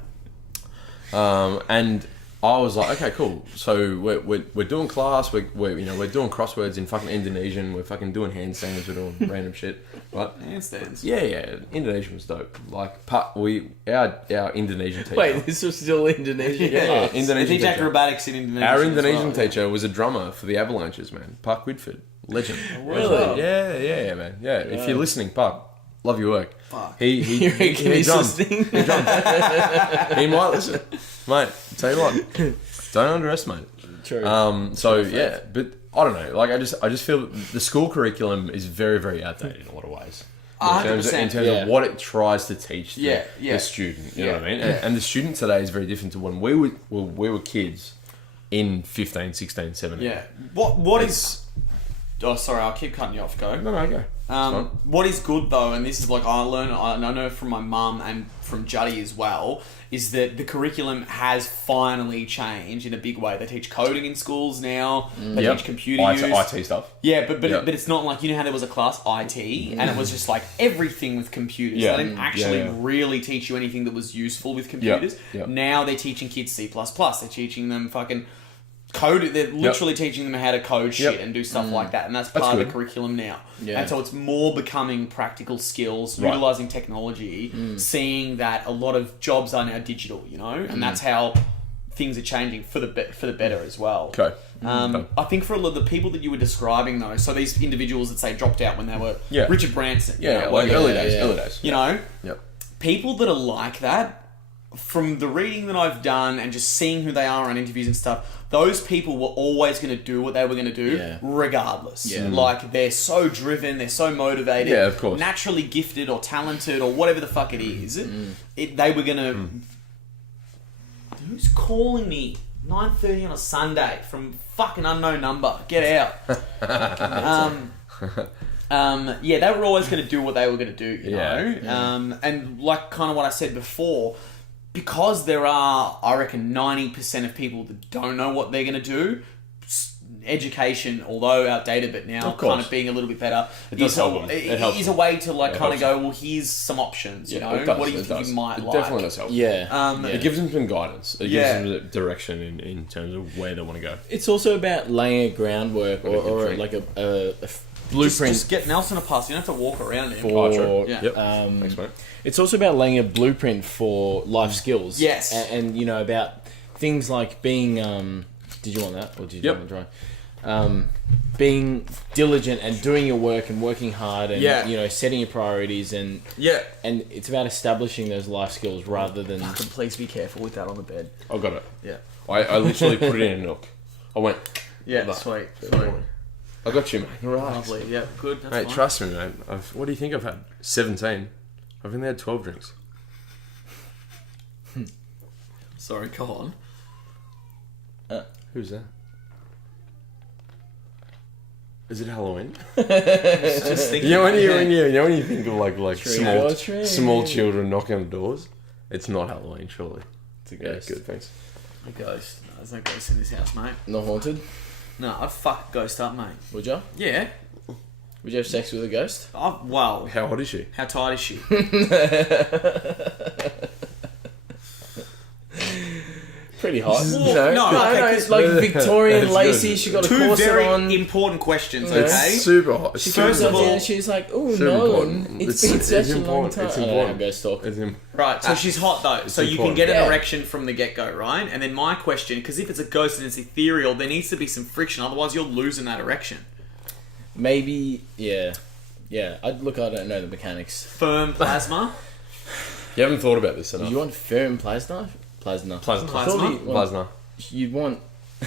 And I was like, okay, cool. So we're doing class, we're doing crosswords in fucking Indonesian, we're fucking doing handstands, we're doing random shit, right? Handstands. Yeah. Indonesian was dope. Like, our Indonesian teacher. Wait, this was still Indonesian? Yeah, Indonesian they teach acrobatics in Indonesia. Our Indonesian teacher was a drummer for the Avalanches, man. Park Whitford. Legend. Really? Yeah, man. Yeah. If you're listening, Park, love your work. Fuck. He drums. He drums. He might listen. Mate, tell you what, don't underestimate it. True. But I don't know. Like, I just feel that the school curriculum is very, very outdated in a lot of ways. In terms of what it tries to teach the student. You know what I mean? And the student today is very different to when we were kids in 15, 16, 17. Yeah. What is... Oh, sorry, I'll keep cutting you off. Go. No, go. What is good, though, and this is like I know from my mum and from Juddy as well, is that the curriculum has finally changed in a big way. They teach coding in schools now. They teach computer use. IT stuff. Yeah, but it's not like, you know how there was a class IT and it was just like everything with computers. They didn't actually really teach you anything that was useful with computers. Now they're teaching kids C++. They're teaching them fucking code. They're literally teaching them how to code shit and do stuff like that, and that's part of the curriculum now. And so it's more becoming practical skills, utilizing technology, seeing that a lot of jobs are now digital, you know, and that's how things are changing for the better as well. Okay. I think for a lot of the people that you were describing, though, so these individuals that say dropped out when they were Richard Branson, early days, you know, people that are like that, from the reading that I've done and just seeing who they are on interviews and stuff, those people were always going to do what they were going to do regardless. Like, they're so driven, they're so motivated, of course, naturally gifted or talented or whatever the fuck it is. They were going to... Who's calling me 9:30 on a Sunday from fucking unknown number? Get out. They were always going to do what they were going to do, you know? And like kind of what I said before, because there are, I reckon, 90% of people that don't know what they're going to do, education, although outdated but now kind of being a little bit better, is a way to like kind of go, well, here's some options, you know? What do you think you might like? It definitely does help. It gives them some guidance. It gives them direction in terms of where they want to go. It's also about laying a groundwork or like a blueprint. Just get Nelson a pass. You don't have to walk around him. Thanks, mate. It's also about laying a blueprint for life skills. Yes. And you know, about things like being Did you want that, or did you Yep. want to try? Being diligent and doing your work and working hard and you know, setting your priorities and it's about establishing those life skills rather than. Fucking please be careful with that on the bed. I got it. Yeah. I literally put it in a nook. I went. Yeah, like sweet. I got you, mate. Relax. Lovely. Yeah, good. That's Mate, fine. trust me, mate. What do you think I've had? 17. I've only had 12 drinks. Sorry, go on. Who's that? Is it Halloween? Just thinking. You know when you think of like Trick or treat. small children knocking on doors? It's not Halloween, surely. It's a Yeah, ghost. good, thanks. A ghost. No, there's no ghost in this house, mate. Not haunted. No, I'd fuck a ghost up, mate. Would you? Yeah. Would you have sex with a ghost? Oh, well. How old is she? How tight is she? Pretty hot. Well, no, okay, it's like Victorian That's lacy. good. She got a Two corset very on. important questions, Yeah. okay? It's super hot. It's She super first of hot. all- And she's like, oh Super no, important. it's been such a long important. time. It's I don't know important. how ghosts talk. It's Right, so she's hot though, so you can important. get an Yeah. erection from the get-go, right? And then my question, because if it's a ghost and it's ethereal, there needs to be some friction, otherwise you're losing that erection. Maybe, yeah. I don't know the mechanics. Firm plasma? You haven't thought about this enough. You want firm plasma? Plasma. Plasma. I thought Plasma. You'd want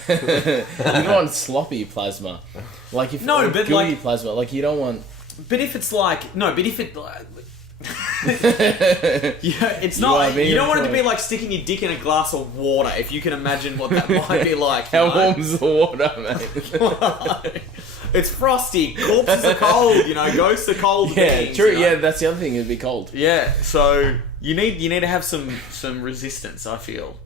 you'd want sloppy plasma. Like if No, or but gooey like- plasma. Like you don't want. But if it's like... No, but if it... yeah, it's You not... are being You don't want it to be employed. like sticking your dick in a glass of water, if you can imagine what that might be like. How you know? warm's the water, mate? It's frosty. Corpses are cold, you know. Ghosts are cold Yeah, beings, true. you know? Yeah, that's the other thing. It'd be cold. Yeah, so you need to have some resistance, I feel.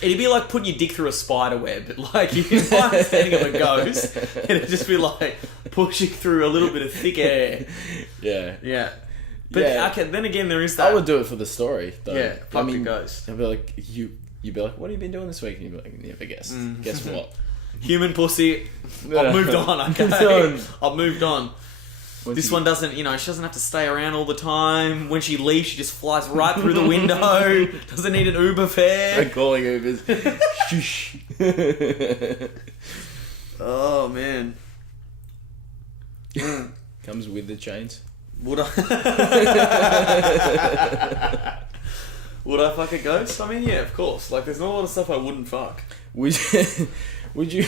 It'd be like putting your dick through a spider web. Like, you can find the standing of a ghost, it'd just be like pushing through a little bit of thick air. Yeah. Yeah. But Yeah. okay, then again, there is that. I would do it for the story, though. Yeah, fuck the ghost. I'd be like, you'd be like, what have you been doing this week? And you'd be like, never guess. Guess what? Human pussy. I've moved on, okay? Moved I've moved on. Once This you- one doesn't, you know, she doesn't have to stay around all the time. When she leaves, she just flies right through the window. Doesn't need an Uber I'm fare. calling Ubers. Shush. Oh, man. Comes with the chains. Would I? Would I fuck a ghost? I mean, yeah, of course. Like, there's not a lot of stuff I wouldn't fuck. Would you?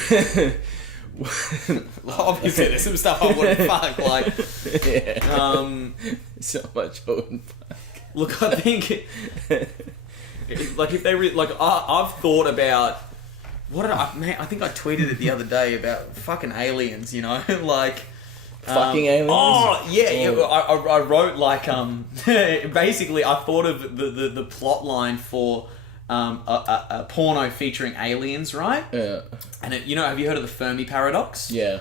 Obviously, there's some stuff I wouldn't fuck. Like, Yeah. So much I wouldn't. look, I think, like, if they like, I've thought about what did I think I tweeted it the other day about fucking aliens. You know, like. Fucking aliens? Oh yeah. Oh. I wrote like basically I thought of the plot line for a porno featuring aliens, right? Yeah. And you know, have you heard of the Fermi paradox? Yeah.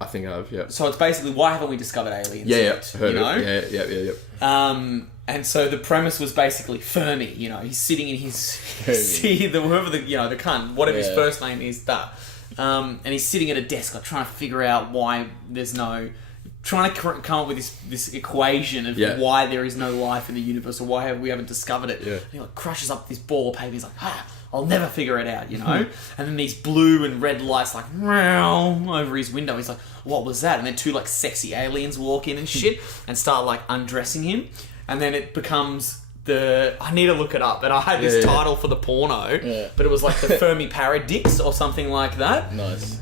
I think I have, yeah. So it's basically, why haven't we discovered aliens Yeah, yet? heard you know? it. Yeah. And so the premise was basically Fermi. You know, he's sitting in his whoever the cunt, whatever his Yeah. first name is, and he's sitting at a desk, like trying to figure out why there's no. Trying to come up with this equation of Yeah. why there is no life in the universe, or why we haven't discovered it. Yeah. And he like crushes up this ball of paper. He's like, I'll never figure it out, you know. And then these blue and red lights like meow over his window. He's like, what was that? And then two like sexy aliens walk in and shit and start like undressing him. And then it becomes I need to look it up, but I had this title for the porno, but it was like the Fermi Paradix or something like that. Nice.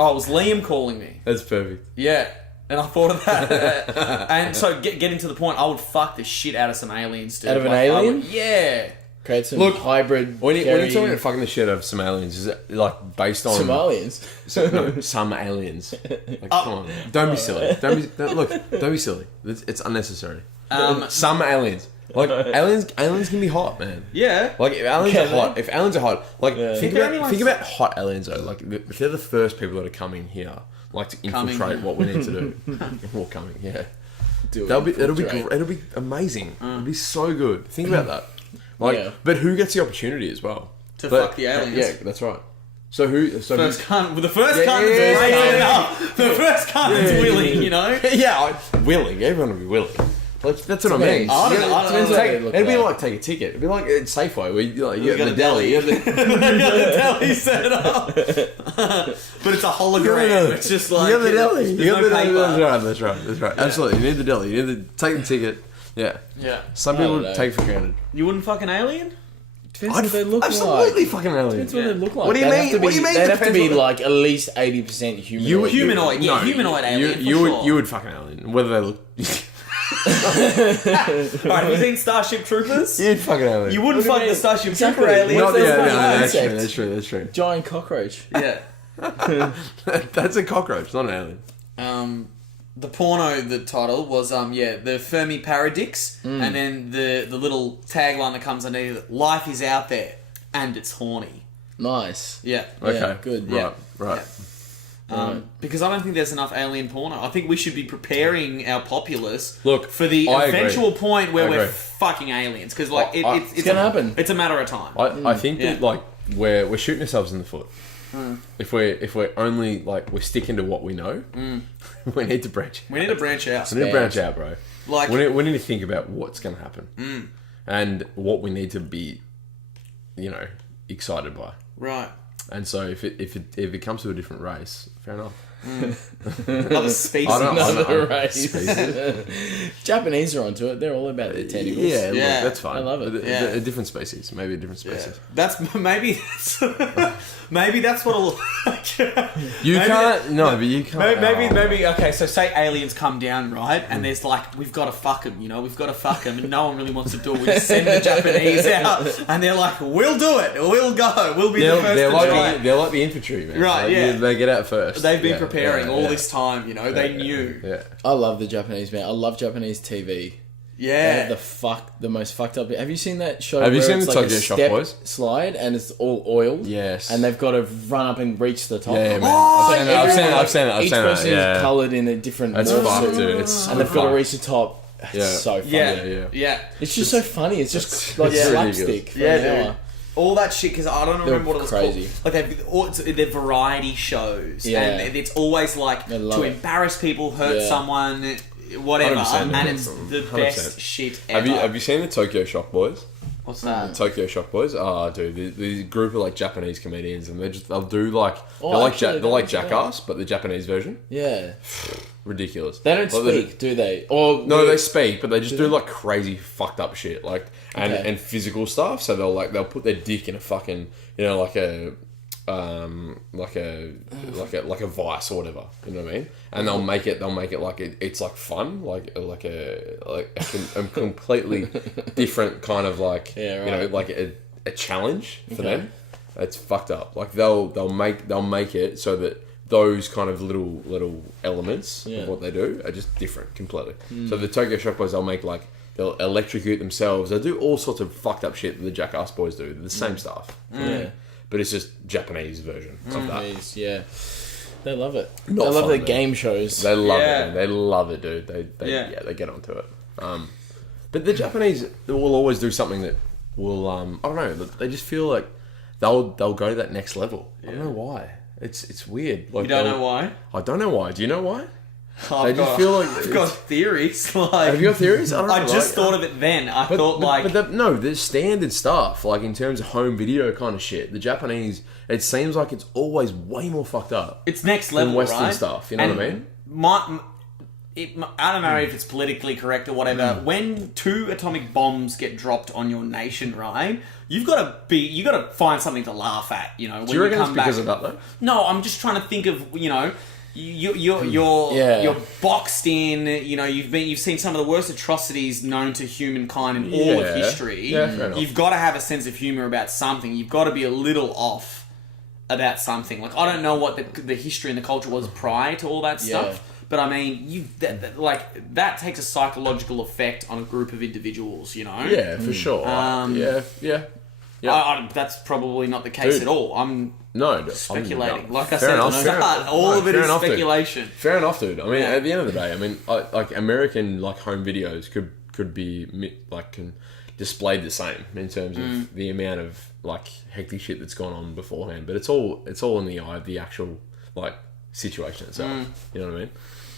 Oh, it was Liam calling me. That's perfect. Yeah. And I thought of that. And so getting to the point, I would fuck the shit out of some aliens, dude. Out of an Like, I alien? would- yeah. Create some Look, hybrid. When you're Kerry talking about fucking the shit out of some aliens, is it like based on Somalians. some aliens? Like, come on, don't be silly. Don't be silly. It's unnecessary. Some aliens, like aliens can be hot, man. Yeah. Like if aliens Can are hot, if aliens are hot, like think They're only about like- hot aliens though. Like if they're the first people that are coming here, like to infiltrate what we need to do. Or coming, yeah. It'll be amazing. It'll be so good. Think about that. Like, but who gets the opportunity as well To fuck the aliens. Yeah, that's right. So who? First cunt. Well, the first cunt yeah, is yeah, brave enough. The first cunt is willing, you know? Yeah, willing. Everyone will be willing. Like that's what I mean. I don't know. I don't know. It'd be like take a ticket. It'd be like at Safeway where you got the deli. You got the deli set up, but it's a hologram. It's just like you got the deli. There's no paper. That's right. Absolutely, you need the deli. You need to take the ticket. Yeah. Yeah. Some people take it for granted. You wouldn't fuck an alien? Depends what they look absolutely like. fucking alien. Depends what they look like. What do you mean? What do you mean? They'd have to be Depends like at least 80% humanoid. Humanoid, yeah, humanoid alien. You would fucking alien. Whether they look. Alright, have you seen Starship Troopers? You'd fucking alien. You wouldn't fuck the Starship Trooper alien. No, That's that's true. Giant cockroach. Yeah. That's a cockroach, it's not an alien. The porno, the title was the Fermi Paradox, and then the little tagline that comes underneath: "Life is out there, and it's horny." Nice. Yeah. Okay. Yeah, good. Right. Because I don't think there's enough alien porno. I think we should be preparing our populace for the I eventual agree. point where I we're agree. fucking aliens. Because it's gonna happen. It's a matter of time. I think that like we're shooting ourselves in the foot. If we're only like we're sticking to what we know, we need to branch. We need to branch out. We need to branch out, bro. Like we need to think about what's going to happen and what we need to be, excited by. Right. And so if it comes to a different race, fair enough. Other species. Another race. Japanese are onto it. They're all about their tentacles. Yeah, Yeah. look, that's fine. I love it. A different species, maybe a different species. That's maybe that's what'll. You can't. No, but you can't. Maybe. Okay, so say aliens come down, right? And there's like, we've got to fuck them. We've got to fuck them, and no one really wants to do it. We just send the Japanese out, and they're like, "We'll do it. We'll go. We'll be the first to try." They're like the infantry, man. Right, Like, yeah. They get out first. They've been preparing all this time. They knew. Yeah. I love the Japanese, man. I love Japanese TV. They Yeah. have the most fucked up. Have you seen that show? Have you where seen it's the like Tokyo a Shop step Boys? slide and it's all oiled? Yes. And they've got to run up and reach the top. Yeah, man. Oh, I've seen it. Each person is coloured in a different That's morph fucked, suit. dude. It's And they've got to reach the top. It's Yeah. so funny. Yeah. It's just so funny. It's just like it's slapstick. For Yeah, an dude. hour. All that shit, because I don't remember what it was crazy. called. Like they're variety shows, Yeah. and it's always like I love to it. embarrass people, hurt Yeah. someone, whatever, 100%, and it's the 100%. best shit ever. Have you seen the Tokyo Shock Boys? What's that? Tokyo Shock Boys? Oh, dude, the group of like Japanese comedians, and they'll do like Oh, they're like actually, they're like that's right. Jackass, but the Japanese version. Yeah. Ridiculous. They don't Like, speak, do they? Or No, they speak, but they just do like crazy fucked up shit, like and Okay. and physical stuff. So they'll put their dick in a fucking like a vice or whatever. You know what I mean? And they'll make it like it's like fun, like a completely different kind of like like a challenge for them. It's fucked up. Like they'll make it so that those kind of little elements of what they do are just different completely. So the Tokyo Shock Boys, they'll electrocute themselves. They'll do all sorts of fucked up shit that the Jackass Boys do. The same stuff. Yeah. But it's just Japanese version of that. Japanese, yeah. They love it. Not they love fun, their man. game shows. They love Yeah. it, man. They love it, dude. They get onto it. But the Japanese will always do something that will I don't know. They just feel like they'll go to that next level. I don't know why. It's weird. Like, You don't know why? I don't know why. Do you know why? I've just feel like I've got theories. Like, Have you got theories? I don't know. I just thought of it then. I thought the standard stuff, like in terms of home video kind of shit, the Japanese, it seems like it's always way more fucked up it's next than level, Western right? stuff. You know what I mean? I don't know if it's politically correct or whatever. When 2 atomic bombs get dropped on your nation, right? You got to find something to laugh at. When Do you reckon it's come because back. of that though? No, I'm just trying to think of you're boxed in. You've seen some of the worst atrocities known to humankind in all of history. Yeah, fair enough. You've got to have a sense of humor about something. You've got to be a little off about something. Like, I don't know what the history and the culture was prior to all that stuff. But I mean, that takes a psychological effect on a group of individuals. Yeah, for sure. Yeah. That's probably not the case at all. I'm speculating. Like I said at the start, all of it is speculation. Dude. Fair enough, dude. I mean, at the end of the day, I mean, like American home videos could be displayed the same in terms of the amount of hectic shit that's gone on beforehand. But it's all in the eye of the actual situation itself. You know what I mean?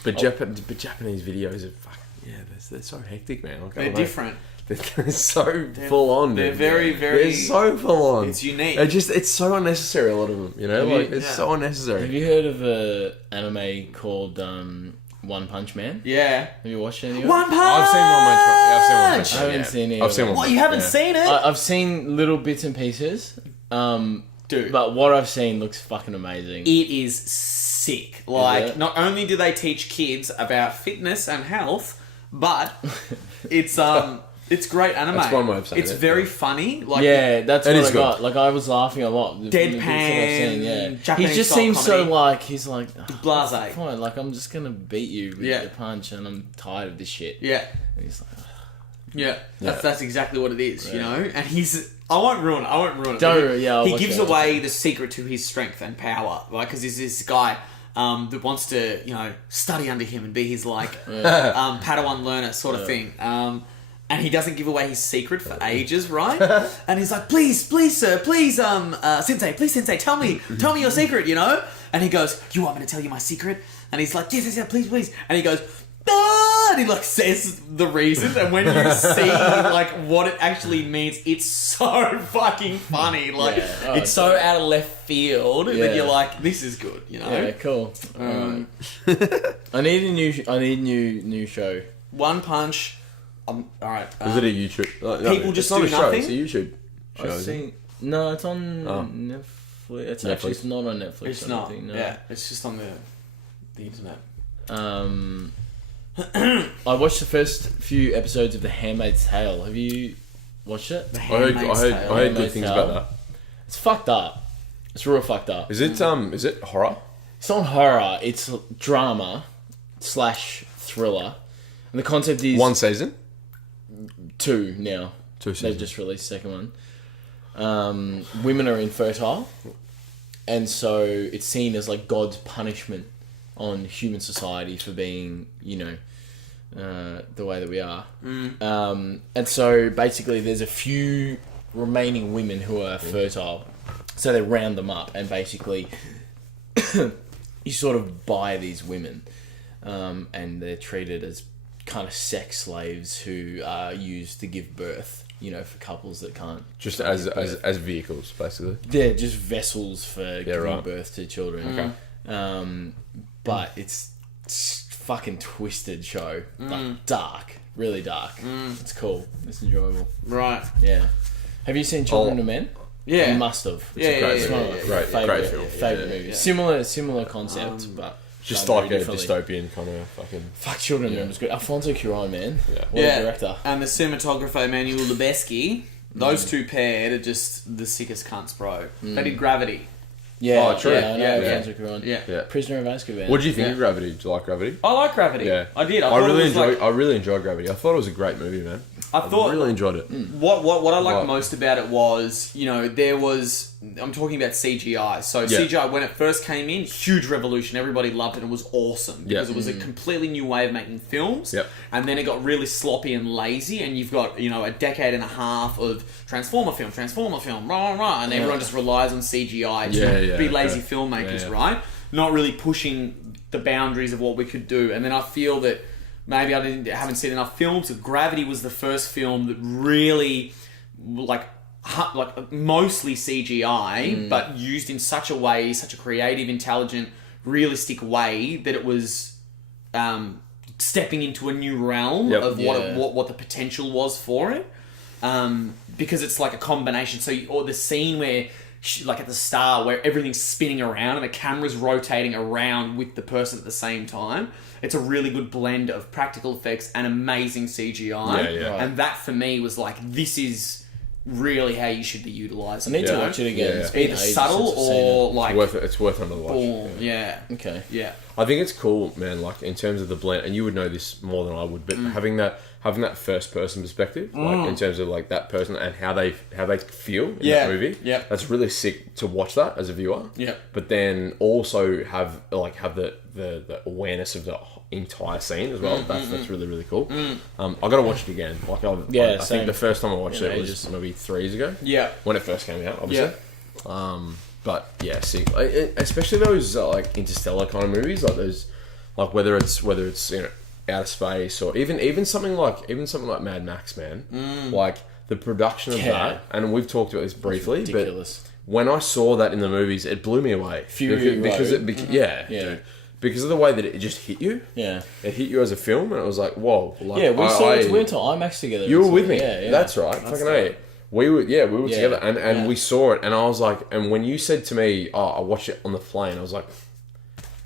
But Japanese videos are fucking Yeah, they're so hectic, man. Like, I They're don't know. different. They're so full on. They're dude. very, very. They're so full on. It's unique. It's so unnecessary. A lot of them, you know, Have you- it's so unnecessary. Have you heard of a anime called One Punch Man? Yeah. Have you watched any of it? One Punch. I've seen One Punch Man. Yeah, I've seen One Punch I Man. haven't yeah. seen any I've of seen it. One What, Punch you haven't yeah. seen it? I've seen little bits and pieces. Dude. But what I've seen looks fucking amazing. It is sick. Like, it? not only do they teach kids about fitness and health, but it's great anime. That's one way of saying it's it, very yeah. funny. Like, Yeah, that's It what is I good. got. Like, I was laughing a lot. The bits that I've seen, Deadpan, Japanese He just style seems so comedy. like, he's like, Blasé. Fine, like, I'm just gonna beat you with Yeah. the punch and I'm tired of this shit. Yeah. And he's like, Yeah. That's exactly what it is, you know? And I won't ruin it. Don't, yeah, I'll He watch gives it. away the secret to his strength and power, right? Because there's this guy that wants to, study under him and be his, Padawan learner sort of thing. And he doesn't give away his secret for ages, right? And he's like, please, sir, please, sensei, tell me your secret, And he goes, you want me to tell you my secret? And he's like, yes, please. And he goes, ah! And he says the reason, and when you see what it actually means, it's so fucking funny. It's so out of left field that Yeah. you're like, this is good, yeah, cool. Alright. I need a new show. One Punch. All right. Is it a YouTube? No, People just it's not do a show. nothing? It's a YouTube show. I've isn't it? seen. No, it's on Netflix. It's actually Netflix? not on Netflix. It's I don't not. think, no. Yeah, it's just on the internet. I watched the first few episodes of The Handmaid's Tale. Have you watched it? I heard good Handmaid's things Tale. about that. It's fucked up. It's real fucked up. Is it horror? It's not horror. It's drama / thriller. And the concept is One season? 2 now. 2 They've seasons. just released the second one. Women are infertile, and so it's seen as like God's punishment on human society for being, the way that we are. And so basically, there's a few remaining women who are fertile, so they round them up, and basically, you sort of buy these women, and they're treated as kind of sex slaves who are used to give birth, for couples that can't. Just as vehicles, basically. They're just vessels for giving right. birth to children. Okay. But it's fucking twisted show. Like dark. Really dark. It's cool. It's enjoyable. Right. Yeah. Have you seen Children of Men? Yeah. You must have. Yeah, It's yeah, one yeah, of yeah, my yeah. favourite Great film. favourite Yeah, movies. yeah. Similar concept, but Just done like a very differently. dystopian kind of fucking... Fuck, Children of Men was good. Alfonso Cuarón, man. Yeah. What a director. And the cinematographer Emmanuel Lubezki. Those two paired are just the sickest cunts, bro. They did Gravity. Yeah, Oh, true. Yeah, I know Yeah, Alfonso Cuarón. Yeah. Yeah. Prisoner of Azkaban. What do you think Yeah. of Gravity? Do you like Gravity? I like Gravity. Yeah. I did. I thought really it was really enjoyed Gravity. I thought it was a great movie, man. I thought really enjoyed it. what I liked Right. most about it was, there was... I'm talking about CGI. So Yeah. CGI, when it first came in, huge revolution. Everybody loved it. It was awesome. Because Yeah. it was a completely new way of making films. Yep. And then it got really sloppy and lazy. And you've got, a decade and a half of Transformer film, rah, rah. And everyone just relies on CGI to be lazy filmmakers, Yeah. right? Not really pushing the boundaries of what we could do. And then I feel that maybe I haven't seen enough films. But Gravity was the first film that really, mostly CGI, but used in such a creative, intelligent, realistic way that it was stepping into a new realm of what the potential was for it. Because it's like a combination. So, or the scene where, at the start, where everything's spinning around and the camera's rotating around with the person at the same time. It's a really good blend of practical effects and amazing CGI. Yeah. And that for me was like, this is really how you should be utilising I need it. to watch it again. Yeah. It's been Either ages subtle since I've seen or it. It's worth another watch. boom. Yeah. Okay. Yeah. I think it's cool, man. Like in terms of the blend, and you would know this more than I would, but having that first person perspective, like in terms of like that person and how they feel in Yeah. that movie, Yeah. that's really sick to watch that as a viewer. Yeah. But then also have the awareness of the entire scene as well. That's really, really cool. I got to watch it again. Like I same. think the first time I watched it was ages. maybe 3 years ago. Yeah. When it first came out, obviously. Yeah. But yeah, sick. Especially those like interstellar kind of movies, like those, like whether it's outer space, or even something like Mad Max, man. Like the production of that, and we've talked about this briefly, ridiculous. but when I saw that in the movies, it blew me away. Because of the way that it just hit you. Yeah. It hit you as a film, and it was like, whoa. Like, Yeah, we went to IMAX together. You were with me. Yeah. That's right. Fucking A. We were together, and we saw it, and I was like, and when you said to me, "Oh, I watched it on the plane," I was like,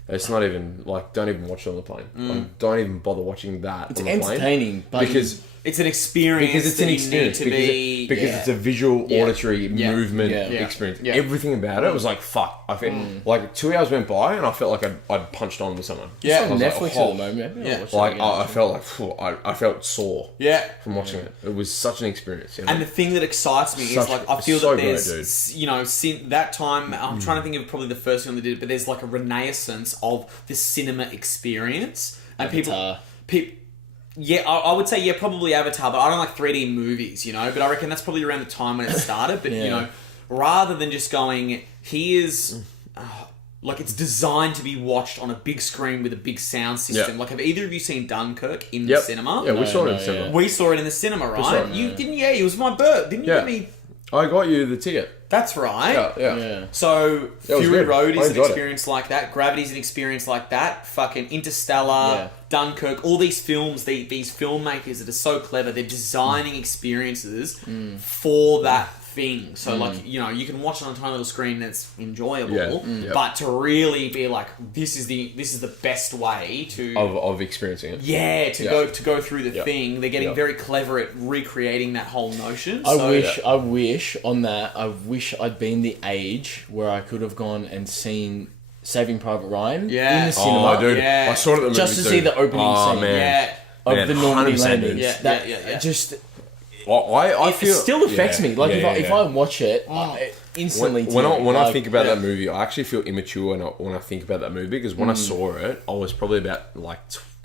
it's not even like, don't even watch it on the plane. Like, don't even bother watching that. It's on the plane. entertaining, but because it's an experience. Because it's an experience. Because it's a visual, auditory, movement experience. Yeah. Everything about it was like, fuck. I felt like 2 hours went by, and I felt like I'd punched on with someone. Yeah, I was Netflix like, at the moment. Yeah. Like I felt like I felt sore. Yeah. From watching it, it was such an experience. You know? And the thing that excites me is like I feel so that good, there's since that time I'm trying to think of probably the first film they did it, but there's like a renaissance of the cinema experience and Avatar. people. Yeah, I would say probably Avatar, but I don't like 3D movies, but I reckon that's probably around the time when it started. But rather than just going, here's like it's designed to be watched on a big screen with a big sound system. Yeah. Like, have either of you seen Dunkirk in the cinema? Yeah, we saw it in the cinema. We saw it in the cinema, right? saw it, You didn't? Yeah, it was my birth. Didn't you Yeah. get me? I got you the ticket. That's right. Yeah. So Yeah, it was Fury good. Road I is an enjoyed it. experience like that. Gravity's an experience like that. Fucking Interstellar, Yeah. Dunkirk, all these films, these filmmakers that are so clever, they're designing experiences for that thing. So like, you can watch it on a tiny little screen that's enjoyable. Yeah. But to really be like, this is the best way to Of experiencing it. to go through the thing. They're getting very clever at recreating that whole notion. I wish I'd been the age where I could have gone and seen Saving Private Ryan in the cinema. Oh, dude. Yeah. I saw it at the movies, Just to see the opening scene. man. Of Man, the Normandy 100%, landing. dude. Yeah. Just I it feel still affects me. Like if I watch it, it instantly. when I think about that movie, I actually feel immature when I think about that movie, because when I saw it, I was probably about like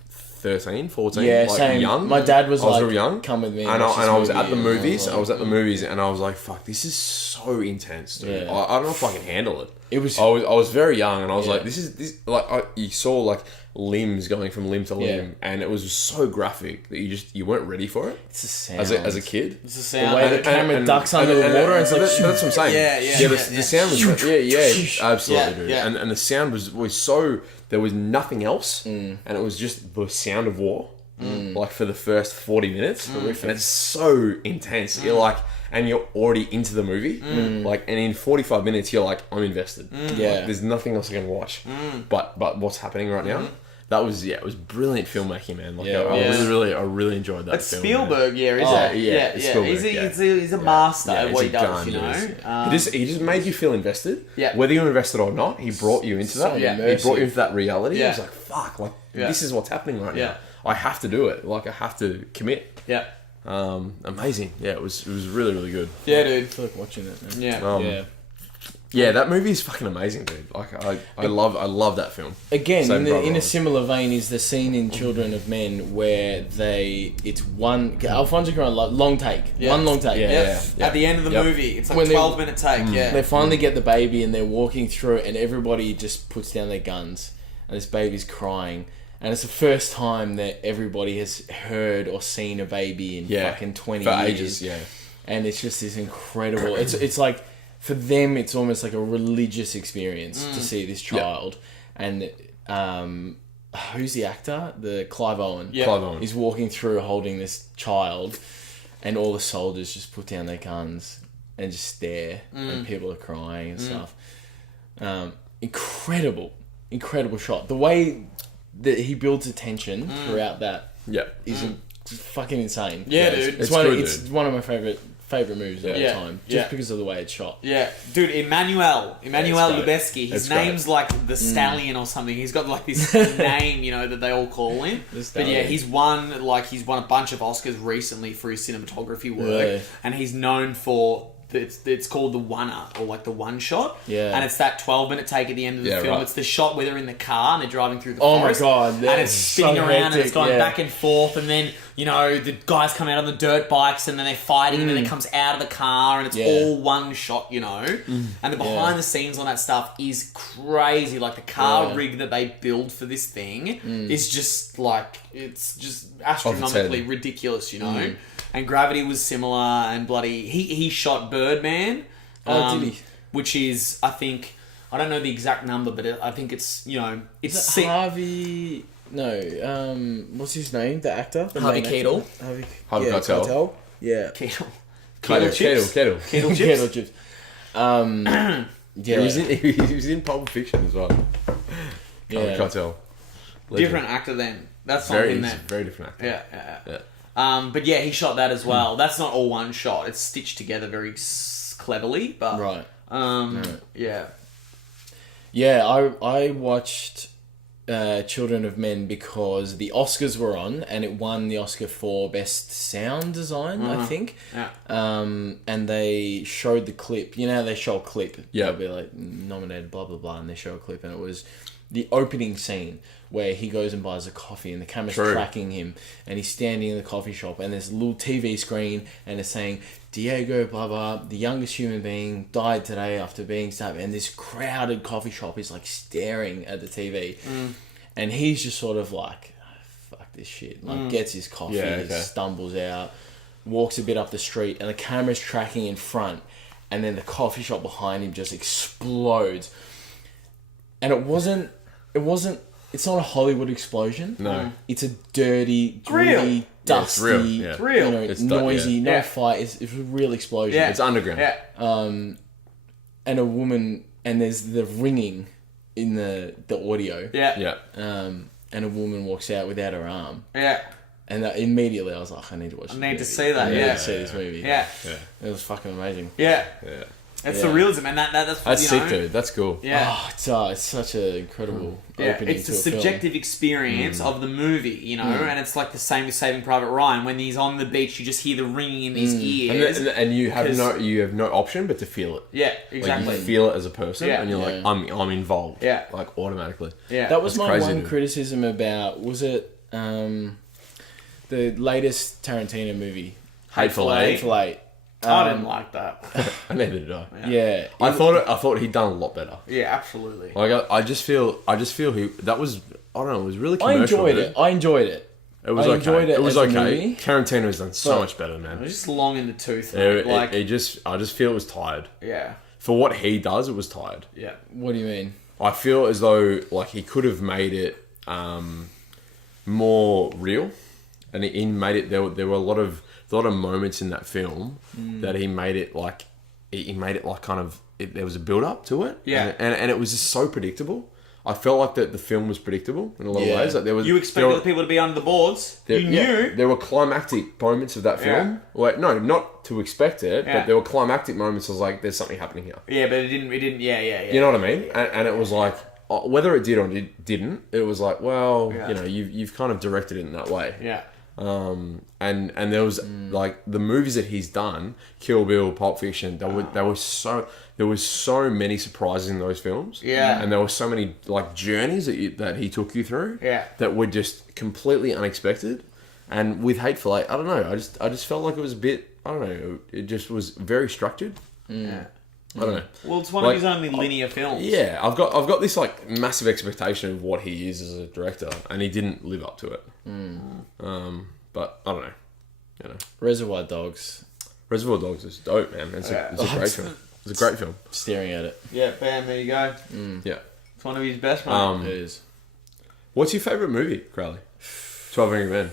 13, 14, Yeah, like same. young. My dad was I was like, real young. "Come with me." And watch this I was movie." at the movies. And I was at the movies, and I was like, "Fuck, this is so intense, dude. Yeah. I don't know if I can handle it." It was. I was very young, and I was Yeah. like, "This is like." You saw like limbs going from limb to limb, and it was so graphic that you weren't ready for it It's a sound. as a kid. It's a The sound. way the camera ducks under the water, and it's like. that's what I'm saying. Yeah. The sound was absolutely, dude. Yeah. And the sound was so, there was nothing else, and it was just the sound of war, like for the first 40 minutes, and it's so intense. You're like, and you're already into the movie, like, and in 45 minutes you're like, I'm invested. Yeah. Like, there's nothing else I can watch, but what's happening right now. That was it was brilliant filmmaking, man. Like I really enjoyed that. It's film, Spielberg, man. it's Spielberg, He's a master at what he he's a does, gun, he just made you feel invested. Yeah. Whether you're invested or not, he brought you into that. Yeah. He brought you into that reality. Yeah. He was like, fuck, like Yeah. this is what's happening right Yeah. now. I have to do it. Like I have to commit. Yeah. Amazing. Yeah, it was really, really good. Yeah, dude. I feel like watching it. Man. Yeah. Yeah, that movie is fucking amazing, dude. Like I love that film. Again, Saving Private in a Ryan. similar vein is the scene in Children of Men where it's one Alfonso Cuarón long take, one long take. Yeah. At the end of the movie, it's like When they- 12-minute take. Yeah. They finally get the baby and they're walking through it, and everybody just puts down their guns, and this baby's crying. And it's the first time that everybody has heard or seen a baby in fucking 20 for years. ages. Yeah. And it's just this incredible. It's like, for them, it's almost like a religious experience to see this child. And who's the actor? The Clive Owen. Yeah. Clive Owen. He's walking through holding this child, and all the soldiers just put down their guns and just stare, and people are crying and stuff. Incredible shot. The way that he builds attention throughout that is fucking insane. Yeah, dude. It's good, one of my favorite movies of all Yeah. time, just Yeah. because of the way it's shot. Yeah, dude, Emmanuel great. Lubezki. His It's great. name's like the Stallion or something. He's got like this name, that they all call him. The But Stallion. yeah, he's won a bunch of Oscars recently for his cinematography work, Yeah. and he's known for it's called the one-up, or like the one shot. Yeah. And it's that 12-minute take at the end of the Yeah, film. right. It's the shot where they're in the car and they're driving through the Oh my forest. God, And that's it's spinning so around and it's hectic, going yeah. back and forth, and then, you know, the guys come out on the dirt bikes and then they're fighting and then it comes out of the car and it's Yeah. all one shot, you know. And the behind the scenes on that stuff is crazy. Like the car rig that they build for this thing is just like, it's just astronomically ridiculous, you know. And Gravity was similar, and bloody he shot Birdman. Oh, did he? Which is, I think, I don't know the exact number, but I think it's, you know, it's Is it sick. Harvey? No, what's his name? The actor? The Harvey main Keitel. actor? Harvey yeah, Keitel. Yeah. Kettle. Kettle chips. Kettle chips. Kettle chips. Yeah. He was in Pulp Fiction as well. Yeah. Cartel. Different actor then. That's not Very, in there. very different actor. Yeah. But yeah, he shot that as well. That's not all one shot. It's stitched together very cleverly, but Right. yeah. Yeah, I watched Children of Men because the Oscars were on and it won the Oscar for Best Sound Design, I think. Yeah. And they showed the clip. You know how they show a clip? Yeah. They'll be like, nominated, blah, blah, blah, and they show a clip. And it was the opening scene where he goes and buys a coffee and the camera's tracking him and he's standing in the coffee shop and there's a little TV screen and it's saying, Diego, blah, blah, the youngest human being died today after being stabbed. And this crowded coffee shop is like staring at the TV. And he's just sort of like, fuck this shit. Like, gets his coffee, stumbles out, walks a bit up the street, and the camera's tracking in front. And then the coffee shop behind him just explodes. And it's not a Hollywood explosion. No. It's a dirty, Real. gritty, dusty, real, yeah. It's real. You know, It's noisy, yeah. no Yeah. fight. It's a real explosion. Yeah. It's underground. Yeah. And a woman, and there's the ringing in the audio. Yeah. Yeah. And a woman walks out without her arm. Yeah. And immediately I was like, I need to watch this movie. to see that, I need yeah. to see this movie. Yeah. It was fucking amazing. Yeah. Yeah. It's the realism, and that's That's you sick, know, dude. That's cool. Yeah. Oh, it's such an incredible Yeah, opening it's to the a film. subjective experience of the movie, you know, and it's like the same as Saving Private Ryan. When he's on the beach, you just hear the ringing in his ears. And you have Because- no option but to feel it. Yeah, Like exactly. you feel it as a person, Yeah. and you're like, I'm involved. Yeah. Like automatically. yeah, That was That's my crazy, one dude. criticism about, was it the latest Tarantino movie? Hateful Eight. Hateful Eight. I didn't like that. Neither did I. Yeah. I thought he'd done a lot better. Yeah, absolutely. Like I just feel he that was I don't know, it was really I commercial. enjoyed dude. it. I enjoyed it. It was I okay. enjoyed it It was as a okay. movie. Tarantino's done so But- much better, It man. was just long in the tooth. It, Like, I just feel it was tired. yeah, For what he does, it was tired. yeah. What do you mean? I feel as though like he could have made it more real, and he made it. There were a lot of moments in that film that he made it like kind of there was a build up to it. Yeah. and it was just so predictable. I felt like that the film was predictable in a lot of Yeah. ways. Like there was You expected the people to be under the boards. You knew. there were climactic moments of that film. Like no, not to expect it, Yeah. but there were climactic moments. I was like, there's something happening here. Yeah, but it didn't. Yeah. You know what I mean? And it was like, whether it did or it didn't, it was like, well, Yeah. you know, you've kind of directed it in that way. Yeah. And there was like the movies that he's done, Kill Bill, Pulp Fiction. There was so many surprises in those films. Yeah. And there were so many like journeys that he took you through. Yeah. That were just completely unexpected. And with Hateful Eight, I don't know. I just felt like it was a bit. I don't know. It just was very structured. Yeah. I don't know. Well, it's one Like, of his only linear films. Yeah, I've got this like massive expectation of what he is as a director, and he didn't live up to it. But I don't know. You know, Reservoir Dogs. Reservoir Dogs is dope, man. It's a great film. It's a great film. Staring at it. Yeah, bam, there you go. Yeah. It's one of his best, mate. It is. What's your favorite movie, Crowley? 12 Angry Men.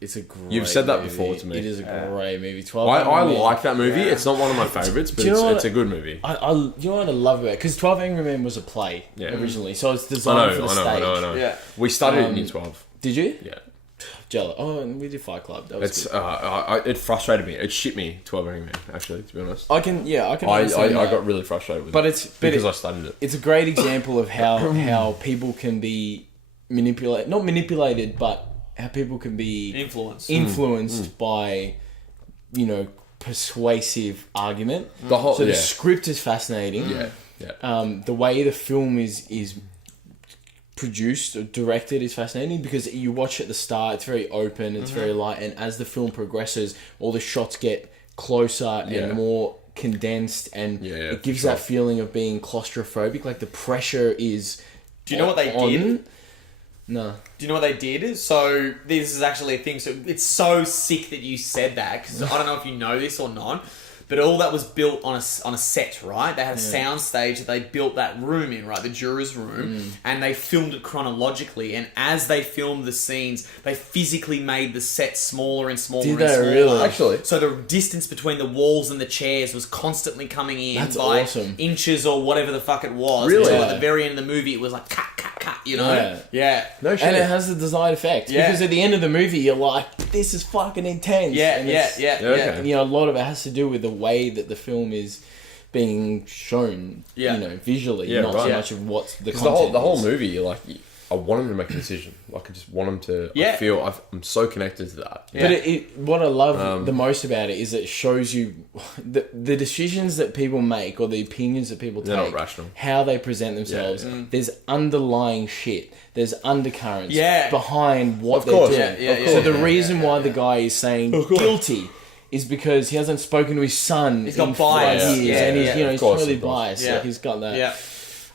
It's a great You've said that movie. before to me. It is a great movie. 12 I Angry Men. like that movie. Yeah. It's not one of my favorites, but Do you know it's what- a good movie. You know what I love about it? Because 12 Angry Men was a play originally, so it's I designed for know, the I stage. know. Yeah. We started in year 12. Did you? Yeah. Jello. Oh, and we did Fight Club. That was It's good. it frustrated me. It shit me. 12 Angry Men. Actually, to be honest, I can I understand that. got really frustrated with But it it's- but because it- I studied it. It's a great example of how people can be not manipulated, but how people can be Influence. influenced by, you know, persuasive argument. The The script is fascinating. The way the film is produced or directed is fascinating because you watch at the start, it's very open, it's very light, and as the film progresses, all the shots get closer and more condensed, and it gives that feeling of being claustrophobic. Like the pressure is. Do you know what they did? No. Do you know what they did? So this is actually a thing. So it's so sick that you said that because I don't know if you know this or not. But all that was built on a set, right? They had a sound stage that they built that room in, right? The jurors' room. And they filmed it chronologically. And as they filmed the scenes, they physically made the set smaller and smaller Did and they smaller. really? Actually. So the distance between the walls and the chairs was constantly coming in That's by awesome. inches or whatever the fuck it was. Really? Until at the very end of the movie, it was like, cut, you know? Yeah. No shit. And it has the desired effect. Yeah. Because at the end of the movie, you're like, this is fucking intense. And it's- okay. And, you know, a lot of it has to do with the way that the film is being shown, Yeah. you know, visually, Yeah, not right. so much of what's the Because content. the whole is. movie, you're like, I want him to make a decision. Like, I just want him to. Yeah. I feel I'm so connected to that. But what I love the most about it is it shows you the decisions that people make or the opinions that people They're not take, rational. how they present themselves. There's underlying shit. There's undercurrents Yeah. behind what Of they're course. doing. Yeah, So the reason why the guy is saying guilty is because he hasn't spoken to his son He's in got bias. 5 years, Yeah, and he's yeah. you know Of he's course, totally of course. biased. Yeah. Like he's got that. Yeah.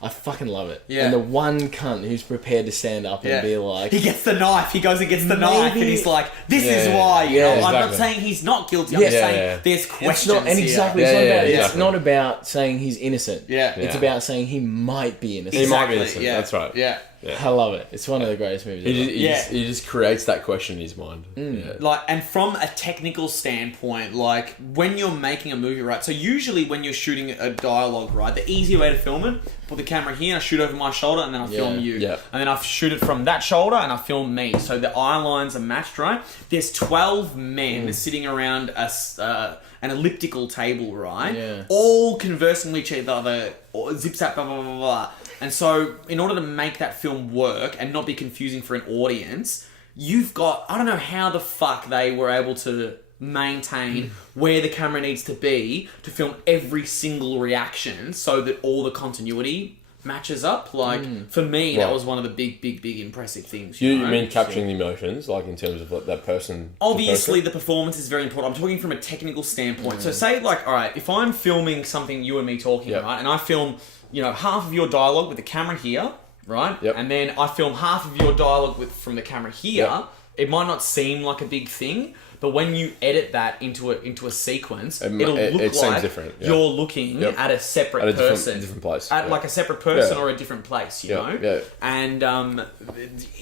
I fucking love it. Yeah. And the one cunt who's prepared to stand up and be like, he gets the knife. He goes and gets the knife, and Maybe- he's like, "This is Yeah, why." You yeah, know, I'm not exactly. saying he's not guilty. I'm Yeah. just saying Yeah. there's It's questions. not, and here. exactly, Yeah, it's, not yeah, about, exactly. it's not about saying he's innocent. Yeah. It's Yeah. about saying he might be innocent. He might be Exactly, innocent. yeah. That's right. Yeah. I love it. It's one of the greatest movies ever. He just creates that question in his mind. Yeah. Like, and from a technical standpoint, like when you're making a movie, right? So usually when you're shooting a dialogue, right, the easy way to film it, put the camera here, I shoot over my shoulder, and then I film you, Yeah. and then I shoot it from that shoulder, and I film me. So the eye lines are matched, right? There's 12 men sitting around an elliptical table, right? Yeah. All conversing with each other, zip zap, blah blah blah blah. And so, in order to make that film work and not be confusing for an audience, you've got, I don't know how the fuck they were able to maintain where the camera needs to be to film every single reaction so that all the continuity matches up. Like, for me, that Right. was one of the big impressive things. You know? mean capturing the emotions, like in terms of like, that person? Obviously, the performance is very important. I'm talking from a technical standpoint. So say, like, all right, if I'm filming something you and me talking, Yep. right, and I film, you know, half of your dialogue with the camera here, right, Yep. and then I film half of your dialogue from the camera here, Yep. it might not seem like a big thing, but when you edit that into a sequence, It it'll look seems like different, yeah. you're looking Yep. at a separate At a person. different place, At yeah. like a separate person Yeah. or a different place, you Yeah, know? yeah. And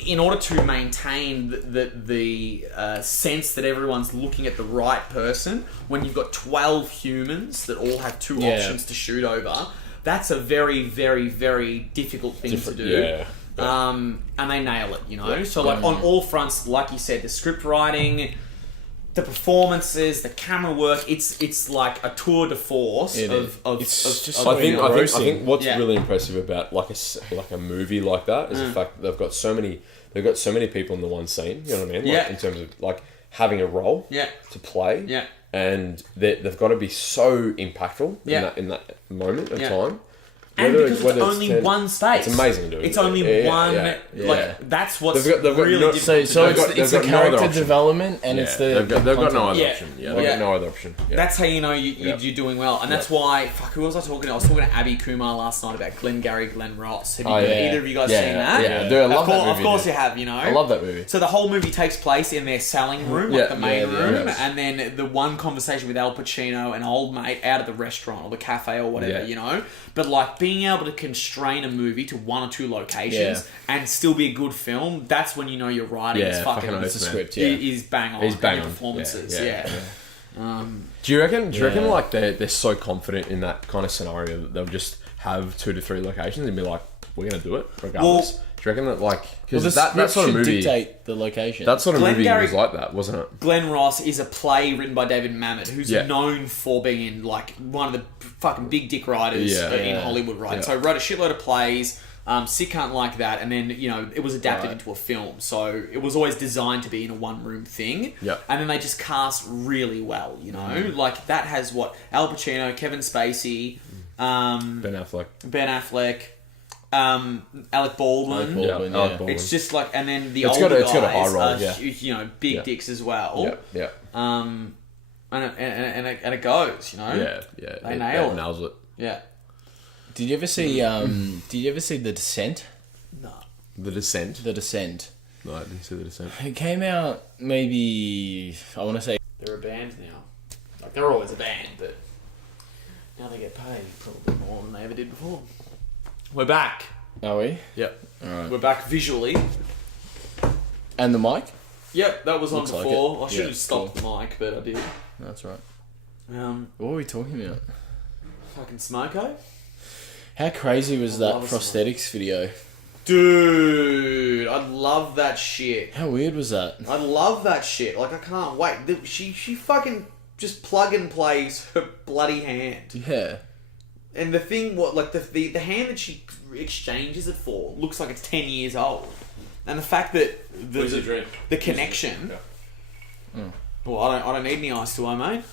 in order to maintain the sense that everyone's looking at the right person, when you've got 12 humans that all have two options to shoot over, that's a very, very, very difficult thing to do. Yeah. And they nail it, you know? So, like, on all fronts, like you said, the script writing, the performances, the camera work, it's like a tour de force of It's just of so I think engrossing. what's Yeah. really impressive about like a movie like that is the fact that they've got so many people in the one scene. You know what I mean? Like, Yeah. in terms of like having a role Yeah. to play. Yeah. And they've got to be so impactful Yeah. in that moment of Yeah. time. And Whether- because it's whether only 10 one space. It's amazing to do. It's only Yeah, one. yeah, Like, yeah. that's what's They've got really no- difficult. So They've got- it's they've the got no other character option. development and Yeah, it's the they've got no content. other Yeah. option. Yeah, they've Yeah. got no other option. Yeah. That's how you know Yep. you're doing well. And that's why, fuck, who was I talking to? I was talking to Abby Kumar last night about Glengarry Glen Ross. Have you, either of you guys seen that? Yeah, dude, I love that movie. Of course you have, you know. I love that movie. So the whole movie takes place in their selling room, Yeah, like the main yeah, room, yes. and then the one conversation with Al Pacino and old mate out of the restaurant or the cafe or whatever, Yeah. you know. But like being able to constrain a movie to one or two locations and still be a good film, that's when you know your writing is Yeah, fucking fucking It's a oath, man. script, yeah. is bang on. He's bang and on. your performances, Yeah, yeah. yeah. Do you reckon Yeah. like they're so confident in that kind of scenario that they'll just have 2 to 3 locations and be like, we're gonna do it regardless? Do you reckon that like Well, because the that script sort of should movie dictate the location. that sort of movie Glengarry- was like that, wasn't it? Glen Ross is a play written by David Mamet, who's Yeah. known for being like one of the fucking big dick writers Yeah. in Yeah. Hollywood, right? Yeah. So wrote a shitload of plays, Sick Cunt like that, and then, it was adapted Right. into a film. So it was always designed to be in a one-room thing. Yep. And then they just cast really well, Like, that has Al Pacino, Kevin Spacey, Ben Affleck. Alec Baldwin. Baldwin, Alec yeah. Baldwin. It's just like, and then the It's older got a high guys roll, are, yeah. big Yeah. dicks as well. Yeah. And it goes, Yeah. They nail it. Nails it. Yeah. Did you ever see The Descent? No. The Descent. The Descent. No, I didn't see The Descent. It came out maybe, I want to say, They're a band now. Like, they're always a band, but now they get paid probably more than they ever did before. We're back. are we? Yep. Alright. We're back visually. And the mic? Yep, that was on Looks like before. it. I should Yeah, have stopped the mic, but I did. That's right. Fucking What were we talking about? Smoko? How crazy was that love prosthetics video? Dude, I love that shit. How weird was that? I love that shit. Like, I can't wait. She fucking just plug and plays her bloody hand. Yeah. And the thing, the hand that she exchanges it for looks like it's 10 years old. And the fact that the connection. Yeah. Well, I don't need any ice, do I, mate?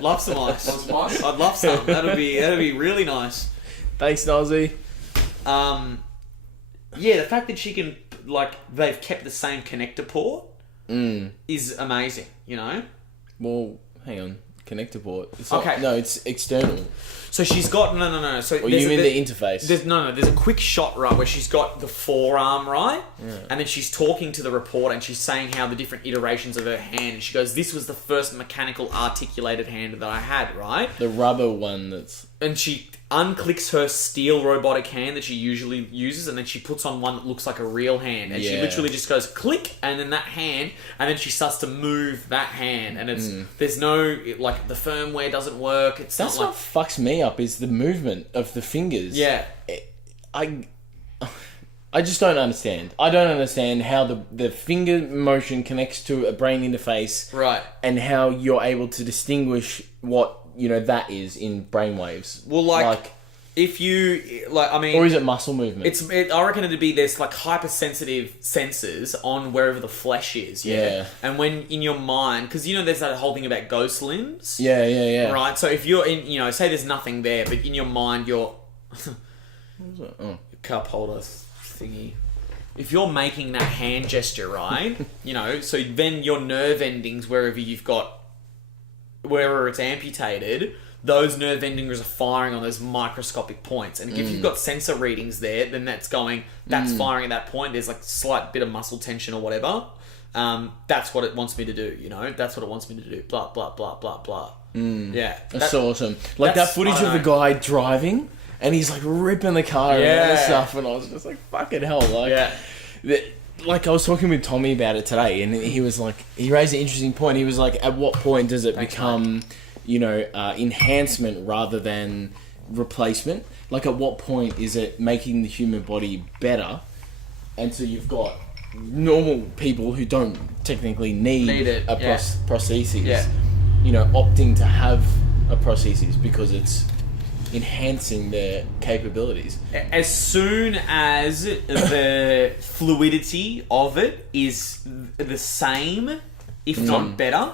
Love some ice. I'd love some. That'd be really nice. Thanks, Nazi. Yeah, the fact that she can, they've kept the same connector port is amazing, Well, hang on. Connector port. It's Okay. No, it's external. So she's got no. So Or you mean the interface? There's a quick shot right where she's got the forearm right, and then she's talking to the reporter and she's saying how the different iterations of her hand. And she goes, "This was the first mechanical articulated hand that I had, right?" The rubber one that's... And she unclicks her steel robotic hand that she usually uses, and then she puts on one that looks like a real hand, and she Yeah. literally just goes click, and then that hand, and then she starts to move that hand, and it's there's no the firmware doesn't work. It's That's not what fucks me up, is the movement of the fingers. yeah. I just don't understand. I don't understand how the finger motion connects to a brain interface, Right. and how you're able to distinguish what that is in brainwaves. Well, if you I mean, or is it muscle movement? I reckon it'd be there's hypersensitive sensors on wherever the flesh is. Yeah. And when in your mind, because there's that whole thing about ghost limbs. yeah. Right. So if you're in, say there's nothing there, but in your mind you're Oh. cup holder thingy. If you're making that hand gesture, right? So then your nerve endings wherever it's amputated, those nerve endings are firing on those microscopic points. And if you've got sensor readings there, then that's firing at that point. There's slight bit of muscle tension or whatever. That's what it wants me to do, That's what it wants me to do. Blah, blah, blah, blah, blah. Yeah. That's awesome. That footage of the guy driving, and he's ripping the car and stuff, and I was just fucking hell, Yeah. I was talking with Tommy about it today, and he was he raised an interesting point. He was at what point does it become, enhancement rather than replacement? At what point is it making the human body better? And so you've got normal people who don't technically need it, a yeah. prosthesis, Yeah. Opting to have a prosthesis because it's enhancing their capabilities. As soon as the fluidity of it is the same, if not better,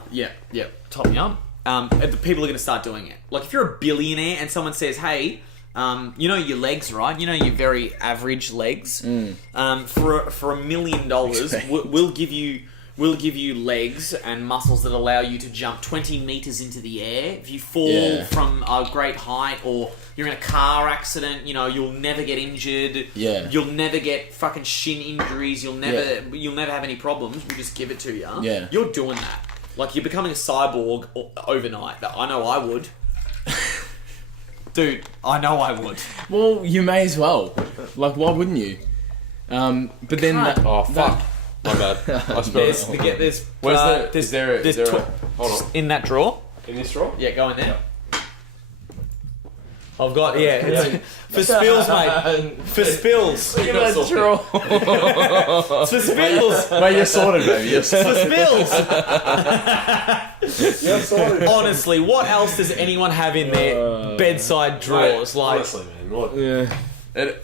top me up. The people are going to start doing it. If you're a billionaire and someone says, "Hey, your legs, right? Your very average legs. For $1 million, we'll give you legs and muscles that allow you to jump 20 meters into the air. If you fall from a great height, or you're in a car accident, you'll never get injured. Yeah. You'll never get fucking shin injuries. You'll never have any problems. We'll just give it to you. Yeah. You're doing that. You're becoming a cyborg overnight. I know I would. Dude, I know I would. Well, you may as well. Why wouldn't you? But then Oh, fuck. My bad. I There's is there hold on. in that drawer. In this drawer? Yeah, go in there. I've got for spills, mate. For spills. Look at that draw. For spills. Mate, you're sorted, baby. You're For spills. sorted. Honestly, what else does anyone have in their bedside drawers? Mate, Like, honestly, man, what? Yeah. And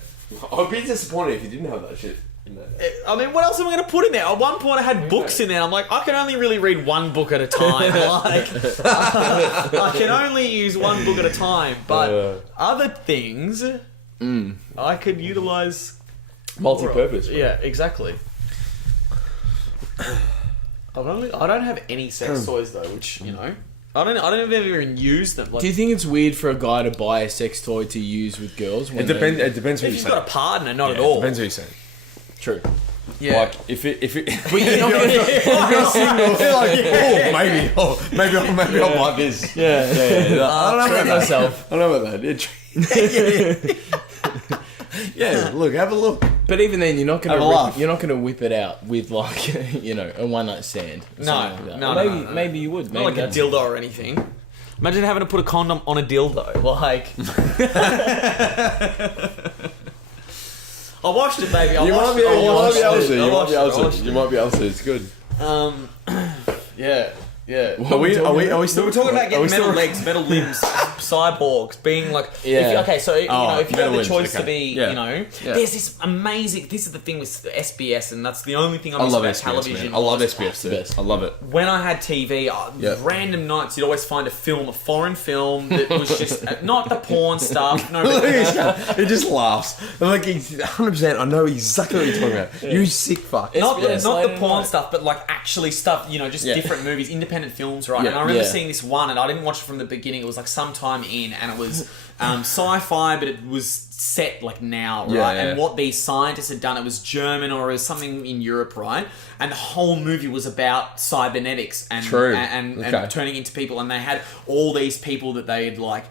I'd be disappointed if you didn't have that shit in there. I mean, what else am I going to put in there? At one point, I had books in there. I'm like, I can only really read one book at a time. Like, I can only use one book at a time. But other things, I could utilize Multi-purpose. Bro. Yeah, exactly. I don't have any sex toys though, which I don't ever even use them. Like, Do you think it's weird for a guy to buy a sex toy to use with girls? When It depends. It depends who if you're you've saying. got a partner, not at It all. depends who you're saying. True. Yeah. Like if it. But you're not gonna- Maybe I'll like this. Yeah. I don't know Treat about that. myself. I don't know about that. Yeah, look, have a look. But even then, you're not Have a gonna laugh. you're not gonna whip it out with like a one night stand. Or No, something like that. no, Or no, maybe no. maybe you would. Not like a dildo or anything. Imagine having to put a condom on a dildo. Like, I watched it, baby. You might be able to. You might be able to. It's good. Yeah. Are we still? We're talking about are getting we metal still- legs, metal limbs, cyborgs, being like... Yeah. So if you have metal the limbs, choice to okay. be, Yeah. there's this amazing... This is the thing with SBS, and that's the only thing I I miss love about SBS, television. man. I love was SBS too. best. I love it. when I had TV, Yep. random nights, you'd always find a foreign film that was just not the porn stuff. No, Look but at this guy. He just laughs. I'm like, 100%. I know exactly what you're talking about. You sick fuck. not SBS, the late at porn night. stuff, but like actually stuff. Just Yeah. different movies, independent films, right? Yeah. And I remember Yeah. seeing this one, and I didn't watch it from the beginning. It was like sometime in, and it was sci-fi, but it was set like now, right? Yeah, And yeah. what these scientists had done, it was German or it was something in Europe, right? And the whole movie was about cybernetics and True. and Okay. turning into people. And they had all these people that they had like,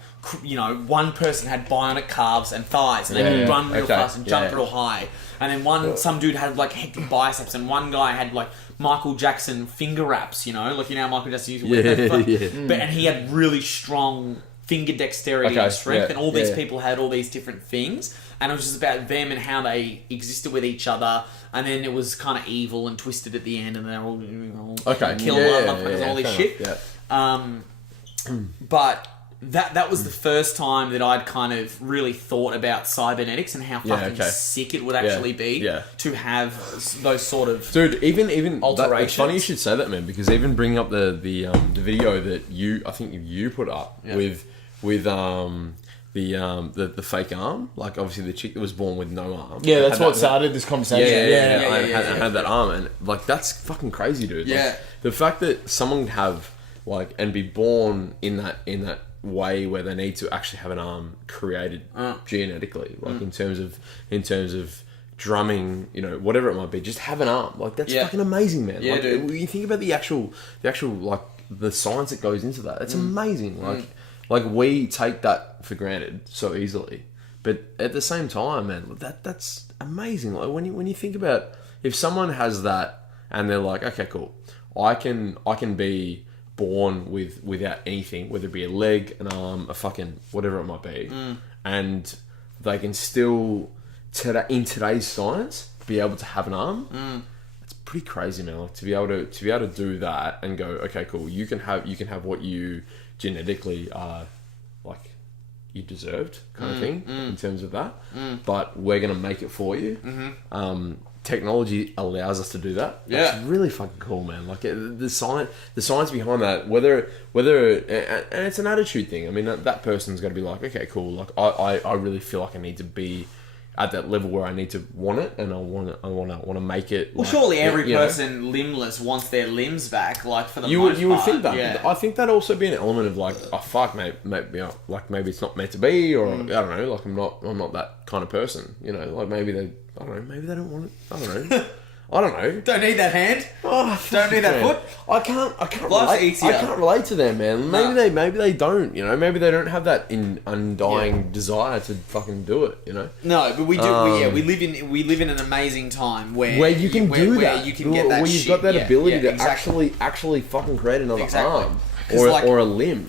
one person had bionic calves and thighs, and they could run real fast and jump real high. And then some dude had like hectic biceps, and one guy had like Michael Jackson finger wraps, how Michael Jackson used to wear that. Yeah. But and he had really strong finger dexterity Okay, and strength, yeah, and all these yeah. people had all these different things, and it was just about them and how they existed with each other. And then it was kind of evil and twisted at the end, and they're all Okay. kill motherfuckers and all this fair shit. enough, But that was the first time that I'd kind of really thought about cybernetics and how fucking okay. sick it would actually be yeah. to have those sort of... Dude, even that, Alterations. it's funny you should say that, man, because even bringing up the video that I think you put up with the fake arm, like obviously the chick that was born with no arm. Yeah, that's had what that- started this conversation. and had that arm, and like that's fucking crazy, dude. Like, Yeah. the fact that someone can have like and be born in that way where they need to actually have an arm created genetically, like in terms of drumming, whatever it might be, just have an arm. Like that's fucking amazing, man. Yeah, like, dude. when you think about the actual like the science that goes into that, it's amazing. Like we take that for granted so easily, but at the same time, man, that's amazing. Like when you think about if someone has that and they're like, okay, cool, I can be born without anything, whether it be a leg, an arm, a fucking whatever it might be, and they can still in today's science be able to have an arm. It's pretty crazy, man. Like to be able to do that and go, okay, cool, you can have what you genetically like you deserved, kind of thing, in terms of that. But we're gonna make it for you. Technology allows us to do that. Yeah. It's really fucking cool, man. Like the science behind that, whether and it's an attitude thing. I mean, that person's got to be like, okay, cool. Like I really feel like I need to be at that level where I need to want it, and I want to make it. Well, like, surely every you know. person limbless wants their limbs back, like for the You most would part. think that. Yeah. I think that'd also be an element of like, oh fuck, maybe it's not meant to be, or I don't know, like I'm not that kind of person, like maybe they don't want it. I don't know. I don't know. Don't need that hand. Oh, Don't need that man. foot. I can't Life's relate. easier. I can't relate to them, man. Maybe they don't. Maybe they don't have that undying desire to fucking do it. No, but we do. We live in an amazing time where You can where that. you can get that. Where you've shit. got that Yeah, ability yeah, to actually fucking create another Exactly. arm 'Cause, or like, or a limb.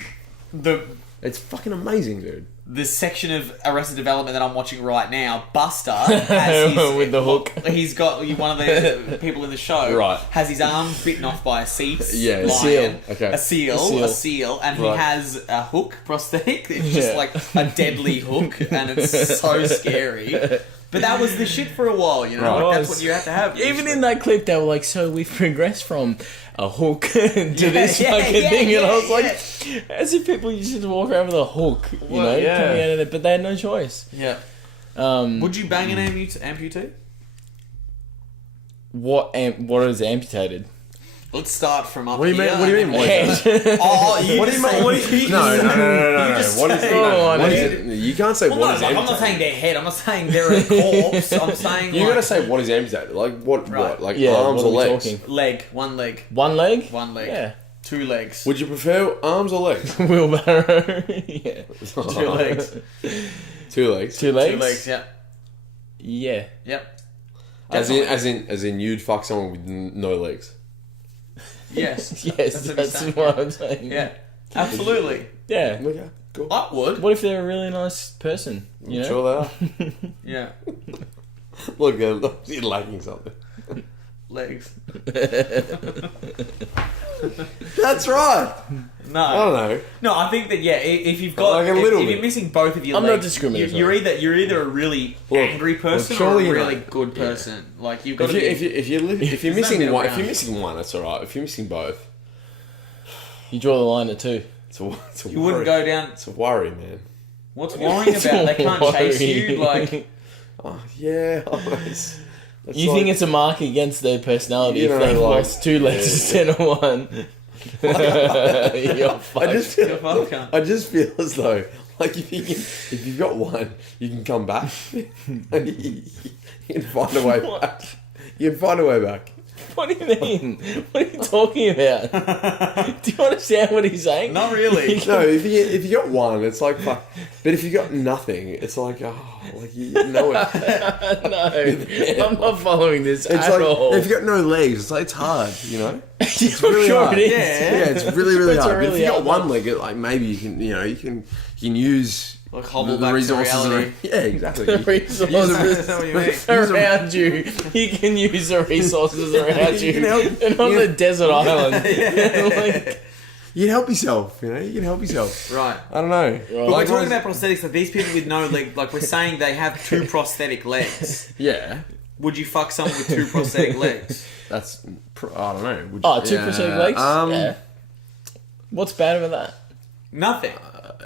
the It's fucking amazing, dude. the section of Arrested Development that I'm watching right now, Buster has his, with the hook. He's got one of the people in the show. Right. Has his arm bitten off by a sea Yeah, lion, seal. Okay. a seal, and Right. he has a hook prosthetic. It's just Yeah. like a deadly hook, and it's so scary. But that was the shit for a while, you know. Right. Like, that's what you had to have. Even in that clip, they were like, "So we've progressed from a hook to this fucking thing," and I was like, as if people used to walk around with a hook, you Well, know, yeah. coming out of it, but they had no choice. Yeah. Um, Would you bang an amputee? what is amputated? Let's start from up What do you here. mean? What do you and mean? then- What is that? Oh, you What do you just- mean? What do you No. What is it? Oh, What is no. it? You can't say Well, what no, is like, I'm not amputated. saying their head. I'm not saying they're a corpse. I'm saying You like, gotta say what is amputated. Like what? Right. What? Like Yeah, arms what or are we legs? talking? leg, one leg, One leg? one leg, Yeah. 2 legs, Would you prefer arms or legs? Wheelbarrow. Yeah. 2 legs, 2 legs. 2 legs? 2 legs. Yeah, Yeah. yep. As in, you'd fuck someone with no legs. Yes. Yes, what that's he's saying. what I'm saying. Yeah, absolutely. Yeah. Okay, cool. I would. What if they're a really nice person? You know? Sure they are. Yeah, Look, you're lacking something. legs. That's right. No, I don't know. No, I think that if you've got Like a little if bit. you're missing both of your I'm not legs, discriminatory. You're either a really Look, angry person or surely a you really know. good person. Like you've got If to you be. if you're There's no missing middle one, ground. if you're missing one, that's all right. If you're missing both, You draw the line at 2. it's a You wouldn't go down. It's a worry, man. What's worrying about? They can't chase you. Like Oh yeah, always. That's You like- think it's a mark against their personality You if know, they've like- lost 2 legs instead of 1? You're fucked. I just feel, You're fucked, cunt. I just feel as though like if you've got one, you can come back. And you can find a way back. You can find a way back. What do you mean? What are you talking about? Do you understand what he's saying? not really. No, if you got one, it's like fuck. But if you got nothing, it's like like you know it. No, I'm not following this It's at like all. if you got no legs, it's like it's hard, you know. It's really sure hard. it is. Yeah, it's really It's hard. But really if you got hard. one leg, it, like maybe you can you can use Like hobble the back to resources. reality. Yeah, exactly. The Use resources the- That's what you mean. around you. You can use the resources around you. You can help- And on you- the desert island. Like, You can help yourself. You know, you can help yourself. Right. I don't know. But Like, we're talking about prosthetics. Like these people with no leg, like we're saying they have 2 prosthetic legs. yeah, Would you fuck someone with 2 prosthetic legs? that's I don't know. Would oh, 2 prosthetic legs? Yeah. Um, What's bad about that? Nothing.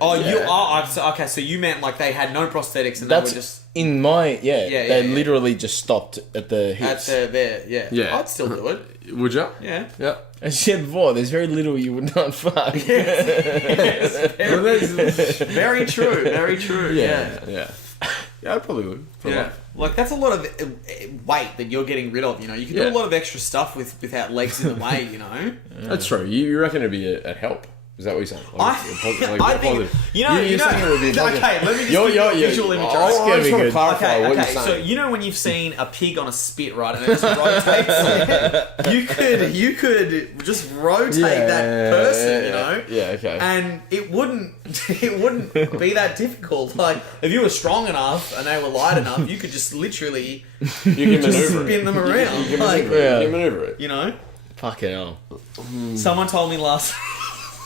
Okay. So you meant like they had no prosthetics and That's they were just in my they yeah. literally just stopped at the at hips. there. Yeah. Yeah. I'd still do it. Would you? Yeah. Yeah. As I said before, there's very little you would not fuck. Very true. Very true. Yeah. Yeah. Yeah, I probably would. Yeah. Like that's a lot of weight that you're getting rid of. You know, you can do Yeah. a lot of extra stuff without legs in the way. You know. That's true. You reckon it'd be a help? Is that what you're saying? I think You're saying it would be a positive. okay. Let me just Yo, give you yo, a yo. visual image. I right? just gonna be want to good. clarify Okay, what okay. you're So saying. you know when you've seen a pig on a spit, right, and it just rotates. you could just rotate that person, you know. Yeah. Okay. And it wouldn't be that difficult. Like if you were strong enough and they were light enough, you could just literally You can just maneuver spin it. them around. You can Like, maneuver it. Yeah. You can maneuver it. you know. Fucking hell. Someone told me last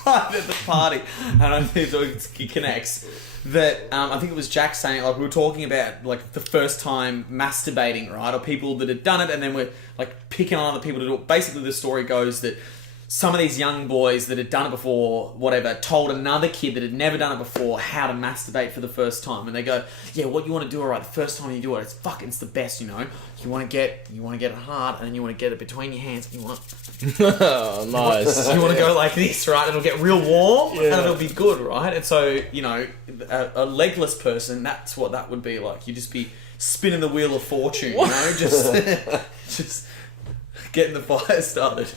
night at the party, and I think it connects, that I think it was Jack saying, like, we were talking about, like, the first time masturbating, right? Or people that had done it, and then we're, like, picking on other people to do it. Basically, the story goes that some of these young boys that had done it before, whatever, told another kid that had never done it before how to masturbate for the first time. And they go, yeah, what you want to do, alright, the first time you do it, it's the best, you know? You want to get it hard, and then you want to get it between your hands, and you want Oh, nice. you want to go like this, right? It'll get real warm and it'll be good, right? And so, you know, a legless person, that's what that would be like. You'd just be spinning the wheel of fortune, you know? Just getting the fire started.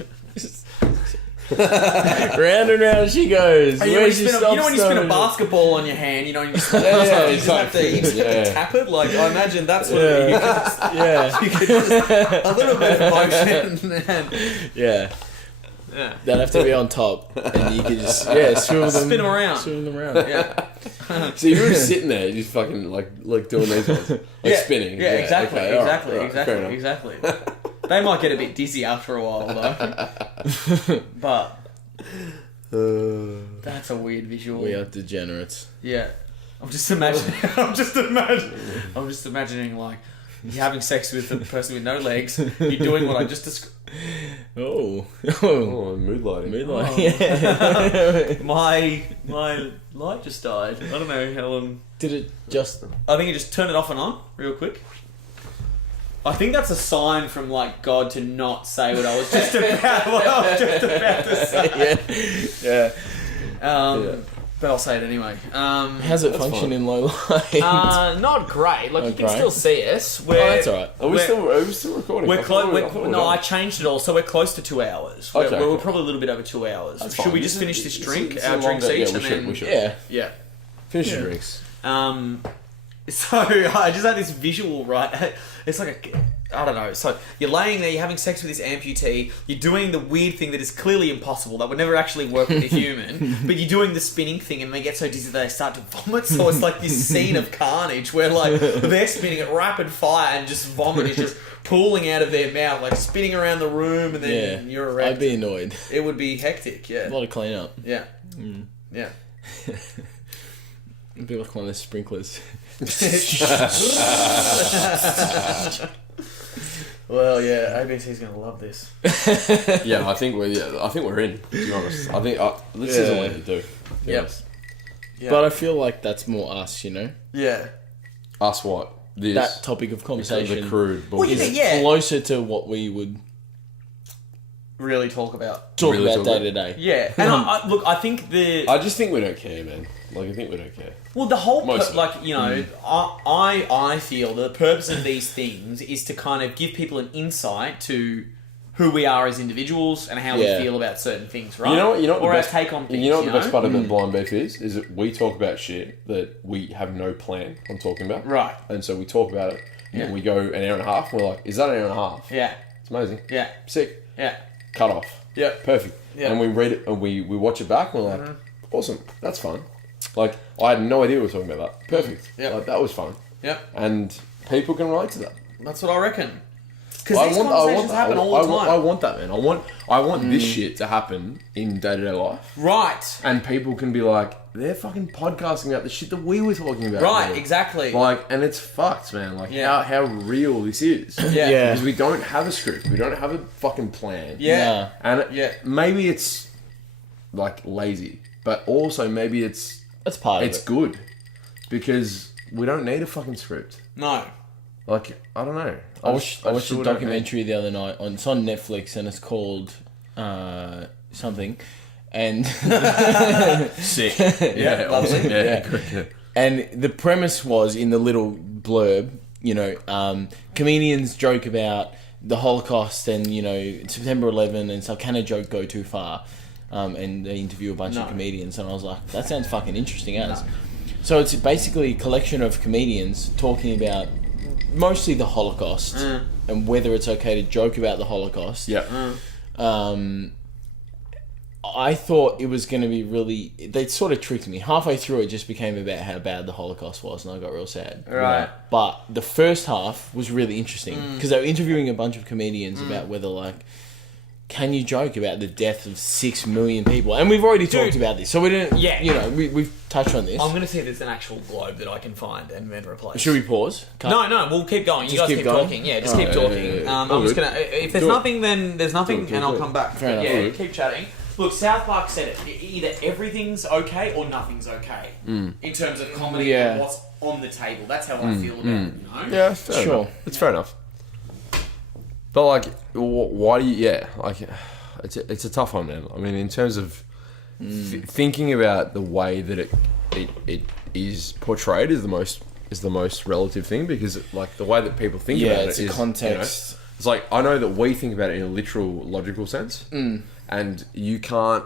Round and round she goes. You know, Where's your stop when you spin a sign? basketball on your hand, you know, and you just, you just have to tap it? Like, I imagine that's what it is. Yeah. You could just a little bit of motion and Yeah. Yeah. They'd have to be on top, and you could just swivel them, Spin them around. swim them around. Yeah. So you're just sitting there, just fucking like doing these ones, like spinning. Yeah, exactly, okay, exactly, alright, fair enough. exactly. They might get a bit dizzy after a while though. But that's a weird visual. We are degenerates. Yeah. I'm just imagining like you're having sex with a person with no legs. You're doing what I just described. Oh, mood lighting. Mood lighting. Yeah. My light just died. I don't know how long. Did it just? I think you just turn it off and on real quick. I think that's a sign from like God to not say what I was just about. To say. Yeah. But I'll say it anyway. How's it function in low light? Not great. Like you can great. still see us. That's alright. Are we still recording? We're I thought we close. were No, done. I changed it all, so we're close to 2 hours. Okay, We're cool. probably a little bit over 2 hours. That's Should fine. we just finish this drink? It's Our a drinks longer- each, yeah, and then we should. Yeah. Finish your drinks. So I just had this visual, right? It's like I don't know. So you're laying there, you're having sex with this amputee, you're doing the weird thing that is clearly impossible, that would never actually work with a human, but you're doing the spinning thing and they get so dizzy that they start to vomit, so it's like this scene of carnage where like they're spinning at rapid fire and just vomit is just pooling out of their mouth, like spinning around the room, and then you're erect. I'd be annoyed. It would be hectic, A lot of cleanup. Yeah. Yeah. It'd be like one of those sprinklers. Well, yeah, ABC's gonna love this. I think we're in. To be honest, I think this is all we need to do. Yep. Yeah. But I feel like that's more us, you know? Yeah. Us what? This That topic of conversation the crude Well, bullshit. yeah. closer to what we would Really talk about. talk Really about talk day to day. Yeah, and look, I think I just think we don't care, man. Like I think we don't care. well, the whole Most of it. like you know, I feel the purpose of these things is to kind of give people an insight to who we are as individuals and how Yeah. we feel about certain things, right? You know what? or the our best, take on things. You know what the best part about blind beef is? Is that we talk about shit that we have no plan on talking about. Right. And so we talk about it. And then we go an hour and a half. And we're like, is that an hour and a half? Yeah. It's amazing. Yeah. Sick. Yeah. Cut off. Yeah. Perfect. Yeah. And we read it and we watch it back and we're like, awesome. That's fun. Like I had no idea we were talking about that. Perfect. Yeah. Like that was fun. Yeah. And people can relate to that. That's what I reckon. Because these conversations happen all the time. I want that, man. I want this shit to happen in day-to-day life. Right. And people can be like, they're fucking podcasting about the shit that we were talking about. Right, man. exactly. Like, and it's fucked, man. Like, how real this is. Yeah. Because we don't have a script. We don't have a fucking plan. Yeah. And maybe it's, like, lazy. But also, maybe it's That's it's good. Because we don't need a fucking script. No. Like, I don't know. I watched a really don't documentary the other night it's on Netflix and it's called something and Sick. Yeah, lovely. Yeah. and the premise was in the little blurb, you know, comedians joke about the Holocaust and, you know, September 11 and so can a joke go too far? And they interview a bunch of comedians and I was like, that sounds fucking interesting as. So it's basically a collection of comedians talking about mostly the Holocaust and whether it's okay to joke about the Holocaust. Yeah. I thought it was going to be really... They sort of tricked me. Halfway through, it just became about how bad the Holocaust was, and I got real sad. Right. But the first half was really interesting, because they were interviewing a bunch of comedians about whether, like, can you joke about the death of 6 million people? And we've already talked about this, so we didn't... Yeah. You know, we've touched on this. I'm going to see if there's an actual globe that I can find and then replace. Should we pause? Cut. No, we'll keep going. You Just guys keep keep going? talking. Yeah, just Alright. keep talking. I'm just going to... If there's Do it. nothing, then there's nothing, Do it. and I'll come back. Fair enough. Yeah, keep chatting. Look, South Park said it. Either everything's okay or nothing's okay. In terms of comedy and what's on the table. That's how I feel about it, you know? Yeah, fair Sure. enough. It's fair enough. But like, why do you? Yeah, like, it's a tough one, man. I mean, in terms of thinking about the way that it is portrayed is the most relative thing, because like the way that people think about it it's is a context. You know, it's like I know that we think about it in a literal, logical sense, and you can't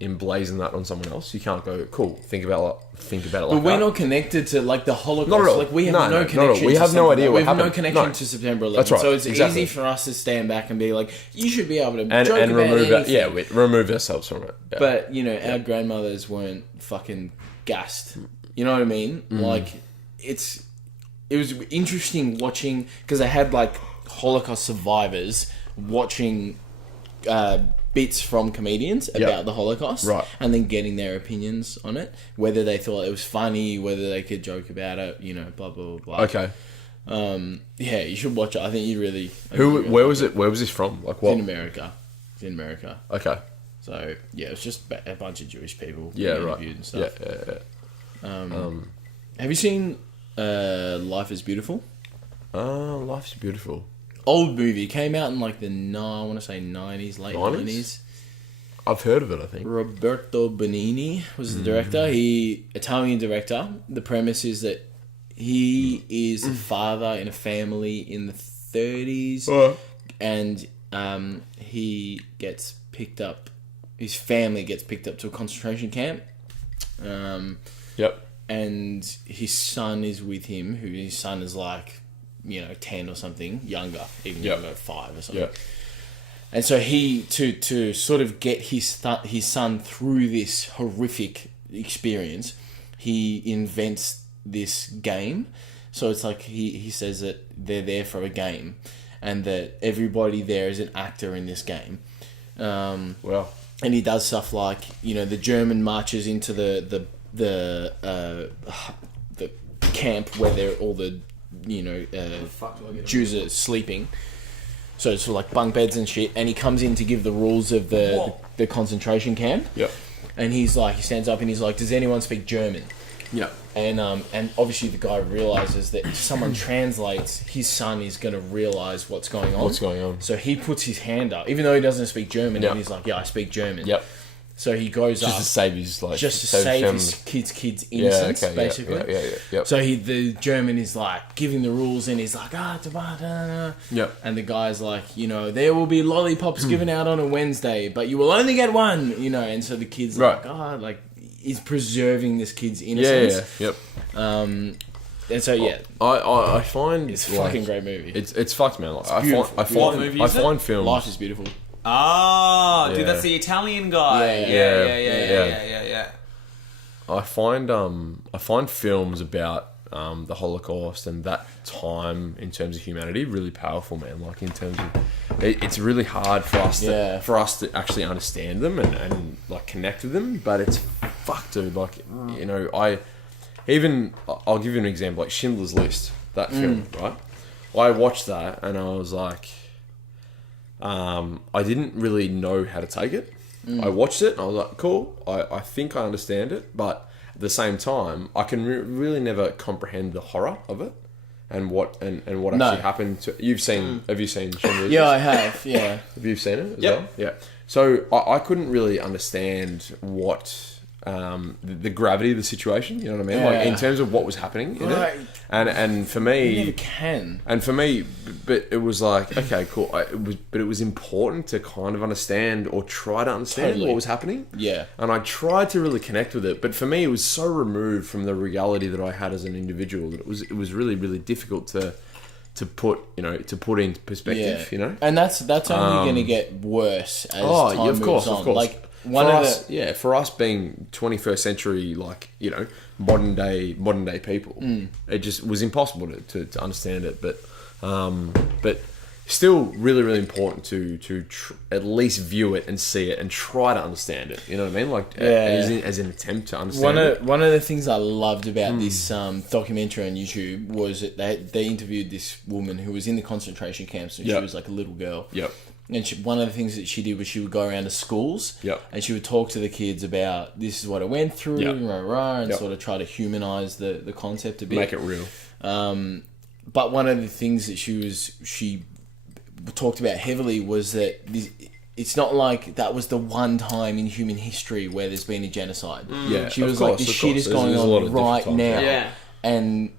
emblazon that on someone else. You can't go, cool, think about it like But we're that. not connected to like the Holocaust. Not at all. Like we have No, no not at connection. all. We to have no something idea like- what We have no happened. connection No. to September 11th. That's right. So it's Exactly. easy for us to stand back and be like, you should be able to and joke about remove anything. we remove ourselves from it. Yeah. But you know, our grandmothers weren't fucking gassed. You know what I mean? Like it was interesting watching because I had like Holocaust survivors watching bits from comedians about the Holocaust, Right. and then getting their opinions on it, whether they thought it was funny, whether they could joke about it, you know, blah blah blah. Okay. Yeah, you should watch it. I think you really. Where was it? Where was this from? Like It's what? in America. It's in America. Okay. So yeah, it's just a bunch of Jewish people Yeah. being Right. interviewed and Yeah. stuff. Yeah. Have you seen Life is Beautiful? Life's beautiful. Old movie, came out in like the I want to say 90s, late 90s. I've heard of it. I think. Roberto Benigni was the director. Italian director. The premise is that he is a father in a family in the 30s, and he gets picked up. His family gets picked up to a concentration camp. Yep. And his son is with him. Who his son is like, 10 or something, younger, even younger, 5 or something. Yeah. And so he to sort of get his son through this horrific experience, he invents this game. So it's like he says that they're there for a game, and that everybody there is an actor in this game. Well. And he does stuff like the German marches into the camp where they're all the Jews are sleeping. So it's like bunk beds and shit. And he comes in to give the rules of the concentration camp. Yep. And he stands up and he's like, "Does anyone speak German?" Yep. And obviously the guy realizes that if someone translates, his son is going to realize what's going on. What's going on? So he puts his hand up, even though he doesn't speak German. Yep. And he's like, "Yeah, I speak German." Yep. So he goes Just up to save his his kid's innocence, basically. Yeah. So the German is like giving the rules, and he's like, Yep. and the guy's like, there will be lollipops given out on a Wednesday, but you will only get one, and so the kid's like, he's preserving this kid's innocence. Yeah. And so I find it's a fucking great movie. It's fucked, man. Like, beautiful. I What movie is it? find films. Life is Beautiful. Ah, Yeah. dude, that's the Italian guy. Yeah. I find films about the Holocaust and that time in terms of humanity really powerful, man. Like in terms of, it's really hard for us to actually understand them and like connect with them. But it's fuck, dude. Like I'll give you an example. Like Schindler's List, that film, right? I watched that and I was like, I didn't really know how to take it. I watched it and I was like, cool, I think I understand it, but at the same time, I can really never comprehend the horror of it and what actually happened to. Have you seen Schindler's List? Yeah, I have. Yeah. Have you seen it as Yep. well? Yeah. So I couldn't really understand what the gravity of the situation. You know what I mean? Yeah. Like in terms of what was happening in it. And for me, You never can. and for me, but it was like, okay, cool. But it was important to kind of understand or try to understand Totally. what was happening. Yeah. And I tried to really connect with it. But for me, it was so removed from the reality that I had as an individual that it was really, really difficult to put into perspective. And that's only going to get worse as time of moves course. on. Like For us being 21st century, like modern day people, it just was impossible to understand it. But still, really, really important to at least view it and see it and try to understand it. You know what I mean? Like as an attempt to understand it. One of the things I loved about this documentary on YouTube was that they interviewed this woman who was in the concentration camps, and she was like a little girl. Yep. And one of the things that she did was she would go around to schools, and she would talk to the kids about this is what I went through, and sort of try to humanize the concept a bit, Make it real. But one of the things that she talked about heavily was that it's not like that was the one time in human history where there's been a genocide. Yeah, she was of like, course, this shit is going there's a lot of on right different now. times. Yeah. And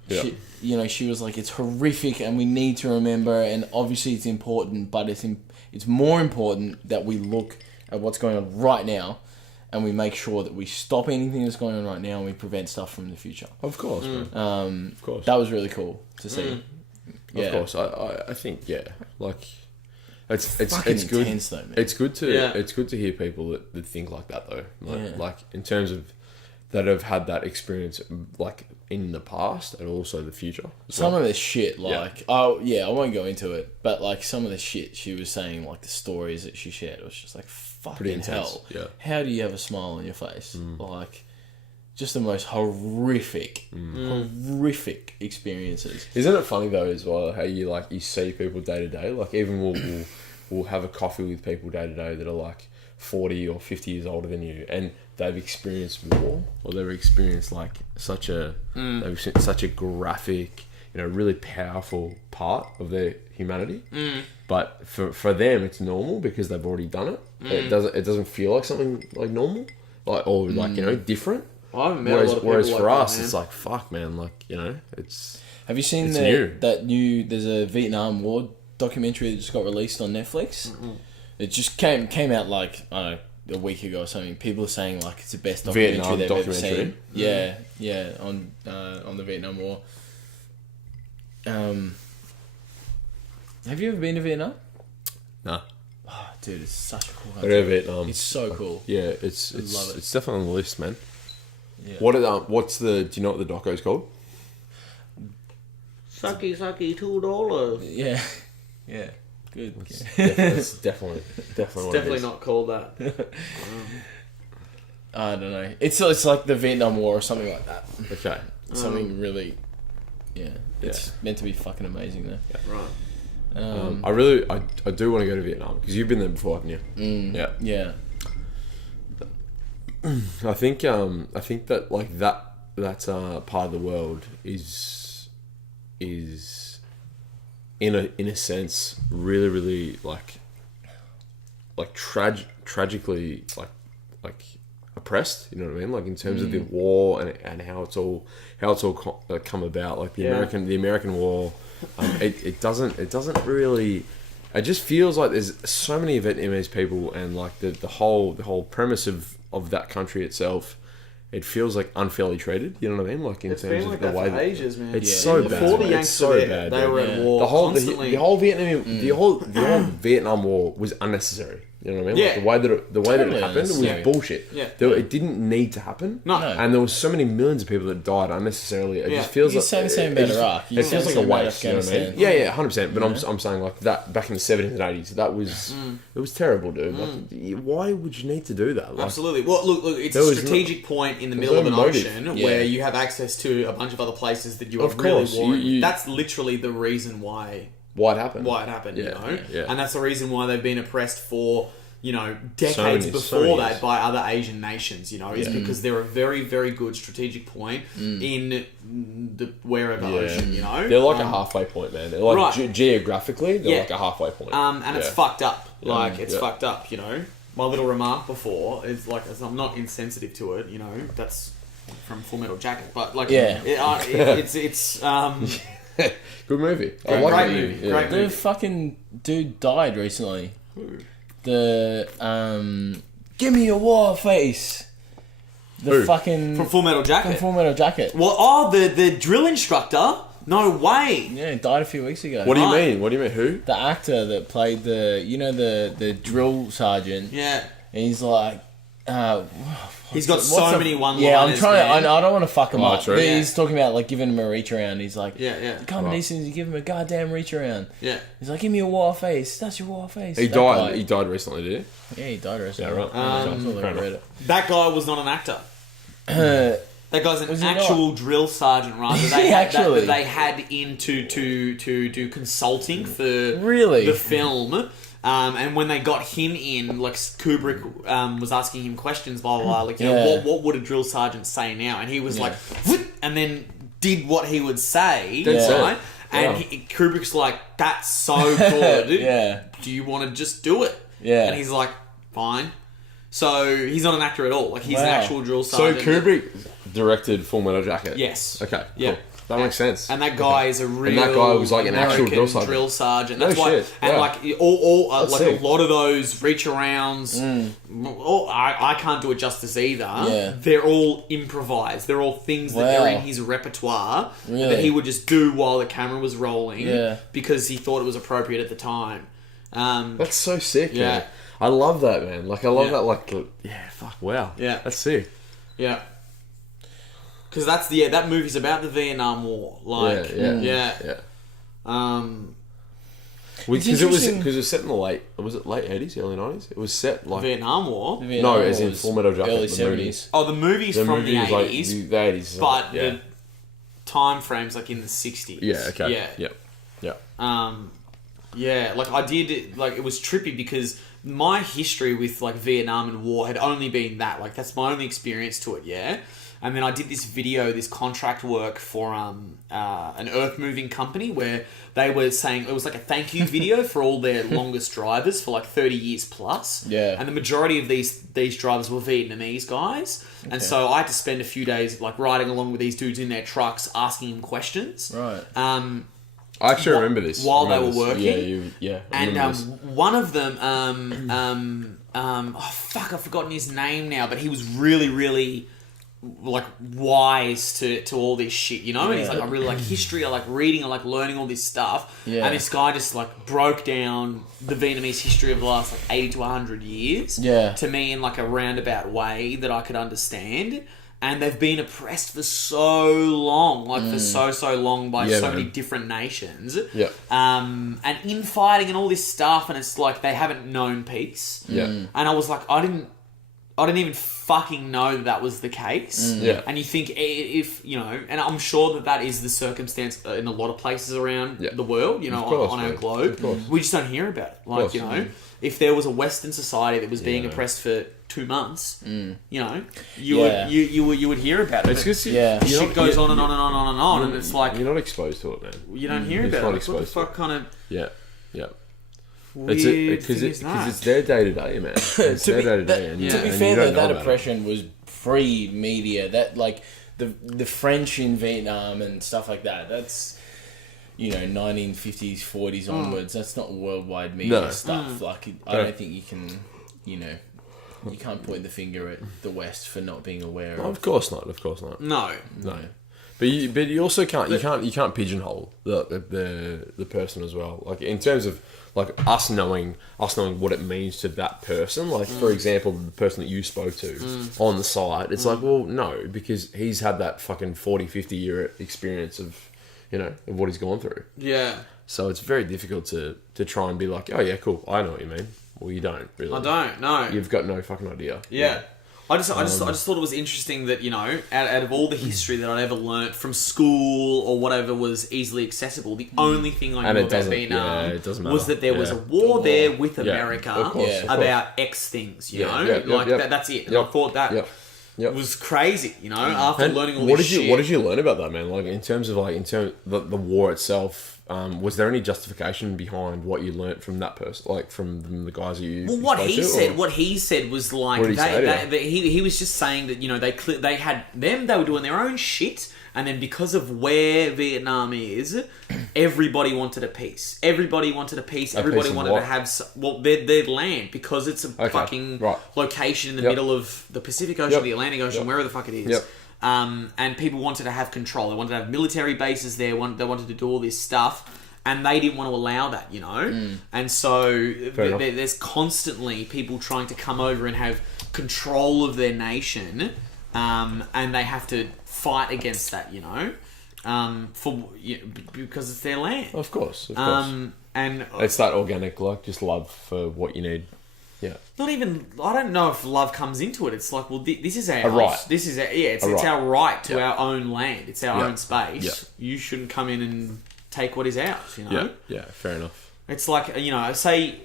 Yeah. she was like, it's horrific and we need to remember, and obviously it's important, but it's more important that we look at what's going on right now and we make sure that we stop anything that's going on right now and we prevent stuff from the future. Of course, man. Of course. That was really cool to see. Yeah. Of course, I think like it's Fucking good. intense, though, man. It's good to hear people that think like that though. Like in terms of that have had that experience like in the past and also the future. Some of the shit, like, I won't go into it, but like some of the shit she was saying, like the stories that she shared, was just like fucking hell. Yeah. How do you have a smile on your face? Like, just the most horrific experiences. Isn't it funny though as well how you see people day to day? Like even we'll have a coffee with people day to day that are like 40 or 50 years older than you, and they've experienced war, or they've experienced like such a graphic, really powerful part of their humanity. But for them it's normal because they've already done it. It doesn't feel like something like normal, different. I haven't met a lot of people whereas like for that, us man. it's like fuck, man, it's. Have you seen that new? There's a Vietnam War documentary that just got released on Netflix. It just came out like a week ago or something. People are saying like it's the best documentary they've ever seen. Yeah, on the Vietnam War. Have you ever been to Vietnam? No. Oh, dude, it's such a cool I country. go to Vietnam. It's so cool. Yeah, it's love it. It's definitely on the list, man. Yeah. Do you know what the doco's called? Sucky $2. Yeah, yeah, good. It's definitely It's what it definitely is. not called that. I don't know. It's like the Vietnam War or something like that. Okay. Something really. Yeah, it's meant to be fucking amazing though. Right. I do want to go to Vietnam because you've been there before, haven't you? Yeah. Yeah. I think that like that part of the world is in a sense really really tragically oppressed. You know what I mean? Like in terms of the war and how it's all come about. Like the American war. It doesn't really. It just feels like there's so many Vietnamese people, and like the whole premise of that country itself, it feels like unfairly treated. You know what I mean? Like in It's terms been of like the that way for ages, man. it's so bad. Before the man. Yanks It's so were there, bad. they dude. were at war the whole constantly. the whole Vietnam War was unnecessary. You know what I mean? Yeah. Like the way that it happened unnecessary. was bullshit. Yeah. It didn't need to happen. No. And there was so many millions of people that died unnecessarily. It just feels You like say the same about Iraq. You It say feels the like a same about waste. You know what I mean? Afghanistan. Yeah, 100%. But I'm saying like that back in the 70s and 80s, that was it was terrible, dude. Like, why would you need to do that? Like, Absolutely. Well, look, it's There a was strategic point in the there's middle of no an motive. ocean Yeah. where you have access to a bunch of other places that you are Of really course, worried. you- That's literally the reason why why it happened? you Yeah, know? yeah. And that's the reason why they've been oppressed for, decades many before years. that by other Asian nations, is because they're a very, very good strategic point in the wherever ocean, They're like a halfway point, man. They're like Right. geographically, they're Yeah. like a halfway point. and it's fucked up. Like, it's Yeah. fucked up, My little remark before is like, I'm not insensitive to it, that's from Full Metal Jacket, but like, Yeah. it's Good movie. I Great like that movie. movie. Great The movie. fucking dude died recently. The give me your war face. The Who? fucking From Full Metal Jacket. Full Metal Jacket. Well, the drill instructor? No way. Yeah, he died a few weeks ago. What do you Right. mean? What do you mean? Who? The actor that played the drill sergeant. Yeah. And he's like, He's got what's so the- many one-liners. Yeah, I'm trying man. to. I don't want to fuck him Oh, up. true. But Yeah. he's talking about like giving him a reach around. He's like, Yeah. come decent. You give him a goddamn reach around. Yeah. He's like, give me a war face. That's your war face. He That died. guy. He died recently, did he? Yeah, he died recently. Yeah, right. I saw that, fair I read enough. That guy was not an actor. it. That guy's an Was he actual drill sergeant, rather. They had Actually? that they had in to do consulting for Really? the film. And when they got him in, like Kubrick was asking him questions, blah blah blah. Like, Yeah. what would a drill sergeant say now? And he was Yeah. like, "Whoop," and then did what he would say, That's it. right? And Yeah. Kubrick's like, "That's so good. Yeah. Do you want to just do it?" Yeah. And he's like, "Fine." So he's not an actor at all. Like, he's an Wow. actual drill So sergeant. Kubrick directed Full Metal Jacket. Yes. Okay. Yeah. Cool. That makes sense. And that guy is a real. And that guy was like an actual American drill sergeant. That's No why, shit. and Yeah. like all That's like sick. a lot of those reach arounds. I can't do it justice either. Yeah. They're all improvised. They're all things that are in his repertoire that he would just do while the camera was rolling. Yeah. Because he thought it was appropriate at the time. That's so sick, Yeah. man. I love that, man. Like, I love Yeah. that, like, fuck, wow. Yeah. That's sick. Yeah. Because that movie's about the Vietnam War. Like, Yeah. Because it was set in the late 80s, early 90s? It was set, like... Vietnam War. No, as in Full Metal Jacket. Early the movie. 70s. Oh, the movie's from the movie was, 80s. the 80s. But yeah. the time frame's like in the 60s. Yeah, okay. Yeah. Yeah. Yeah, like I did, like it was trippy because my history with like Vietnam and war had only been that, like that's my only experience to it, yeah. And then I did this video, this contract work for an earth moving company where they were saying it was like a thank you video for all their longest drivers for like 30 years plus. Yeah. And the majority of these drivers were Vietnamese guys. And so I had to spend a few days like riding along with these dudes in their trucks asking them questions. Right. I actually remember this. While they were working. Yeah. And one of them, I've forgotten his name now, but he was really, really like wise to all this shit, you know? And he's like, I really like history, I like reading, I like learning all this stuff. Yeah. And this guy just like broke down the Vietnamese history of the last like 80 to 100 years to me in like a roundabout way that I could understand. And they've been oppressed for so long, like for so long by so many different nations. Yeah. And infighting and all this stuff, and it's like they haven't known peace. Yeah. And I was like, I didn't even fucking know that was the case. Yeah. And you think if, you know, and I'm sure that is the circumstance in a lot of places around the world, you know, on our globe. We just don't hear about it. Like, you know, if there was a Western society that was being oppressed for 2 months, you know, you would hear about it. It's just, Shit goes on and on and on and on and on, and it's like you're not exposed to it, man. you don't hear about it. Like, what the fuck kind of Yeah. weird Because thing is that? it's their day to day, man. It's their day to day. To be fair, though, that oppression was pre-media. That like the French in Vietnam and stuff like that. That's 1950s, 40s onwards. That's not worldwide media stuff. Like I don't think you can, you can't point the finger at the West for not being aware Of course not. No. But you also can't you can't pigeonhole the person as well. Like in terms of like us knowing what it means to that person. Like for example, the person that you spoke to on the site, it's like, well, no, because he's had that fucking 40, 50 year experience of of what he's gone through. Yeah. So it's very difficult to try and be like, oh yeah, cool, I know what you mean. Well, you don't really. I don't. No. You've got no fucking idea. Yeah. I just thought it was interesting that, out of all the history that I'd ever learnt from school or whatever was easily accessible, the only thing I knew about Vietnam was that there was a war there with America about X things, you know? That's it. And I thought that was crazy, after And learning all this shit. What did you learn about that, man? Like in terms of the war itself, was there any justification behind what you learnt from that person, like from the guys that you? Well, what he said was like he was just saying that they were doing their own shit, and then because of where Vietnam is, everybody wanted a peace. Everybody wanted to have their land because it's a fucking location in the middle of the Pacific Ocean, the Atlantic Ocean, wherever the fuck it is. And people wanted to have control. They wanted to have military bases there. They wanted to do all this stuff, and they didn't want to allow that, And so there's constantly people trying to come over and have control of their nation, and they have to fight against that, because it's their land. Of course. And it's that organic, like just love for what you need. Yeah. Not even. I don't know if love comes into it. It's like, well, this is our right. This is it's our right to our own land. It's our own space. Yeah. You shouldn't come in and take what is ours. Yeah. Fair enough. It's like say,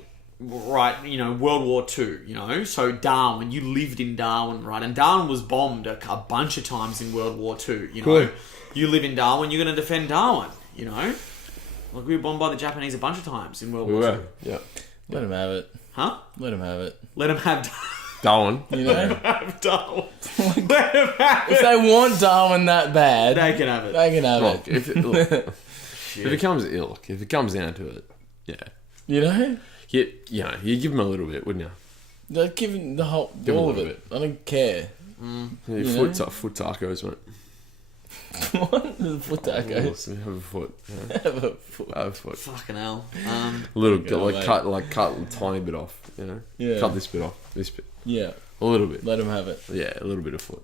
right. World War II. So Darwin. You lived in Darwin, right? And Darwin was bombed a bunch of times in World War II. Cool. You live in Darwin. You're going to defend Darwin. Like we were bombed by the Japanese a bunch of times in World War II. Yeah. Let him have it. Huh? Let him have it. Let him have. Darwin. You know, Have Darwin. Let them have if it. they want Darwin that bad, They can have it. they can have Look, it. if it comes down to it, yeah, You know, you give them a little bit, wouldn't you? they're giving the whole Give 'em a all of little it. I don't care. Yeah, foot tacos, mate. What? The foot tacos. Have a foot. Yeah. Have a foot. Have a foot. Fucking hell. A little, mate. cut a tiny bit off. You know, Yeah. cut this bit off. This bit, Yeah, a little bit. let them have it. Yeah, a little bit of foot.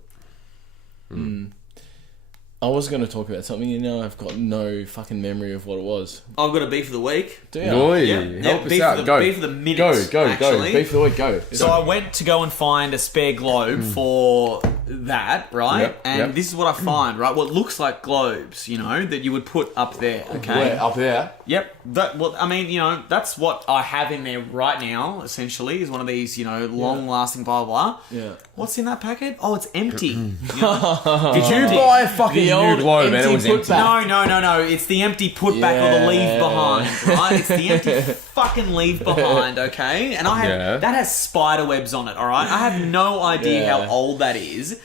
I was going to talk about something, I've got no fucking memory of what it was. I've got a beef of the week. Do you? Oi, Yeah, help us beef out. of the- Go. beef of the minute, Go. actually. Beef of the week. Go. So I went to go and find a spare globe for that, right? Yep, And yep. this is what I find, right? What looks like globes, that you would put up there, okay? Where? Up there. Yep. That's what I have in there right now, essentially, is one of these, long-lasting blah, blah, blah. Yeah. What's in that packet? Oh, it's empty. Did you buy a fucking The old new globe and it empty was put empty? back. No. It's the empty put back or the leave Yeah. behind, right? It's the empty fucking leave behind, okay? And that has spider webs on it, all right? I have no idea Yeah. how old that is.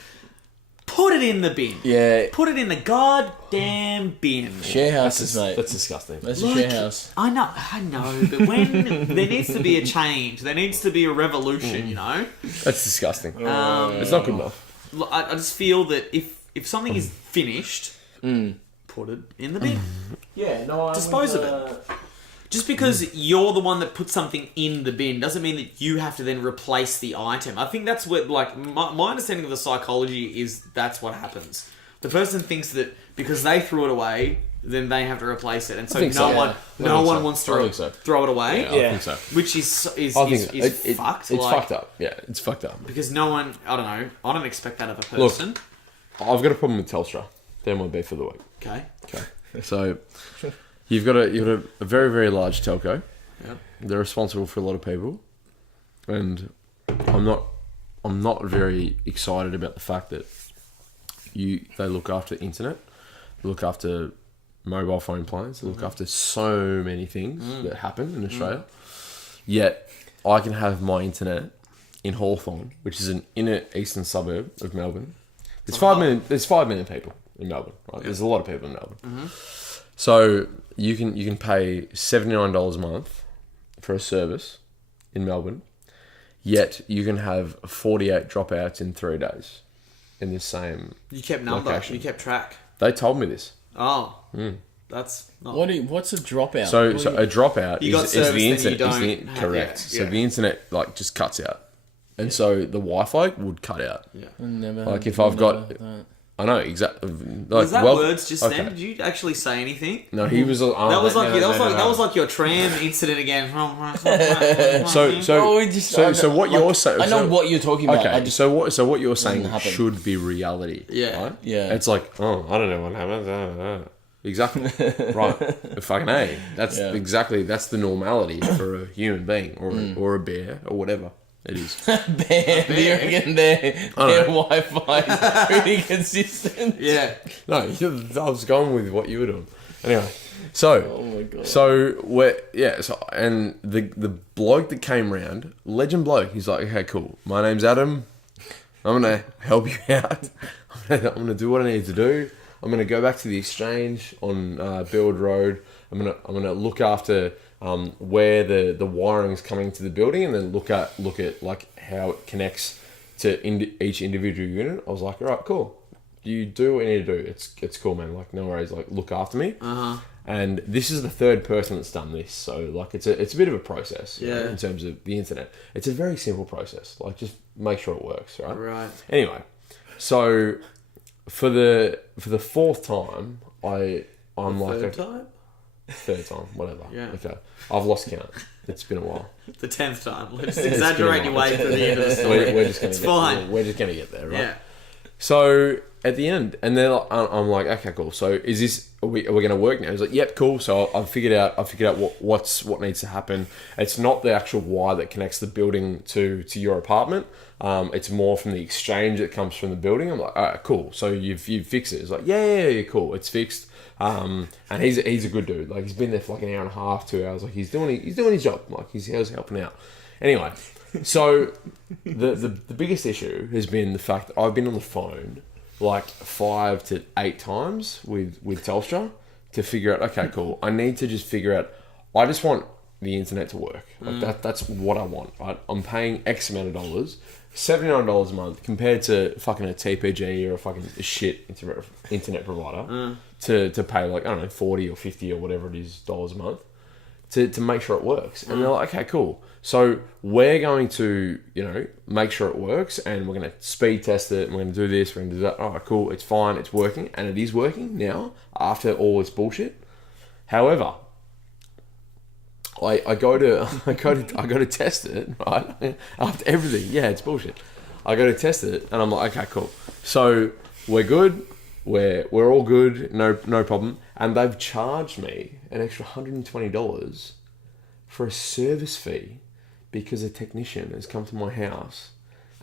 Put it in the bin. Yeah. Put it in the goddamn bin. Share houses, mate. That's disgusting. That's a Look, share house. I know, but when there needs to be a change, there needs to be a revolution, That's disgusting. Um, It's not good enough. Look, I just feel that if something is finished, put it in the bin. Yeah, no, Dispose of it. Just because you're the one that put something in the bin doesn't mean that you have to then replace the item. I think that's what, my understanding of the psychology is that's what happens. The person thinks that because they threw it away, then they have to replace it, and so think no so. one, Yeah. no I think one so. wants I to think so. throw it away. I think so. Which is I think fucked. It's fucked up. Yeah, it's fucked up. Because no one, I don't know, I don't expect that of a person. I've got a problem with Telstra. They're my beef of the week. Okay. So you've got a very, very large telco. Yep. They're responsible for a lot of people, and I'm not very excited about the fact that they look after internet, they look after mobile phone plans, they look after so many things that happen in Australia. Yet I can have my internet in Hawthorn, which is an inner eastern suburb of Melbourne. There's 5 million. There's 5 million people in Melbourne. Right? There's a lot of people in Melbourne. So you can pay $79 a month for a service in Melbourne, yet you can have 48 dropouts in 3 days in the same. You kept number. location. You kept track. They told me this. Oh. That's not... What's a dropout? So a dropout You got is service, the then you internet. don't have- Correct. yeah, So yeah. the internet just cuts out, and so the Wi-Fi would cut out. Yeah. Like if I've got, I know exactly. Was that words just then? Did you actually say anything? No, he was. That was that was like your tram incident again. So what you're saying? I know what you're talking about. Okay, I just, so what you're saying happen. should be reality. Yeah. Right? Yeah. It's like, oh, I don't know what happens. Exactly. Right. Fucking A. That's that's the normality for a human being or a bear or whatever it is. Bear, do you reckon their Wi-Fi is pretty consistent? Yeah. No, I was going with what you were doing. Anyway, so Oh my god. and the bloke that came round, legend bloke, he's like, okay, cool. My name's Adam. I'm gonna help you out. I'm gonna do what I need to do. I'm gonna go back to the exchange on Build Road. I'm gonna look after where the wiring's coming to the building, and then look at like how it connects to each individual unit. I was like, all right, cool. You do what you need to do. It's cool, man. Like, no worries. Like, look after me. And this is the third person that's done this, so like it's a bit of a process. You know, in terms of the internet. It's a very simple process. Like, just make sure it works, right? Right. Anyway, so for the fourth time, I'm like Third time? third time, whatever. Yeah. Okay. I've lost count. It's been a while. The 10th time. Let's exaggerate your way It's to the end of the story. We're just gonna It's get, fine. We're just gonna get there, right? Yeah. So at the end, and then I'm like, okay, cool. So is this? Are we going to work now? He's like, yep, cool. So I've figured out what needs to happen. It's not the actual wire that connects the building to your apartment. It's more from the exchange that comes from the building. I'm like, all right, cool. So you've fixed it. It's like, yeah, cool. It's fixed. And he's a good dude. Like, he's been there for like an hour and a half, 2 hours. Like, he's doing his job. Like, he's helping out. Anyway, So the biggest issue has been the fact that I've been on the phone like 5 to 8 times with Telstra to figure out, okay, cool, I need to just figure out, I just want the internet to work. Like that's what I want, right? I'm paying X amount of dollars, $79 a month compared to fucking a TPG or a fucking shit internet provider to pay like, I don't know, 40 or 50 or whatever it is dollars a month to make sure it works. And they're like, okay, cool. So we're going to, make sure it works, and we're going to speed test it, and we're going to do this, we're going to do that. All right, cool, it's fine, it's working, and it is working now after all this bullshit. However, I go to test it, right? After everything, yeah, it's bullshit. I go to test it, and I'm like, okay, cool. So we're good, we're all good, no problem. And they've charged me an extra $120 for a service fee because a technician has come to my house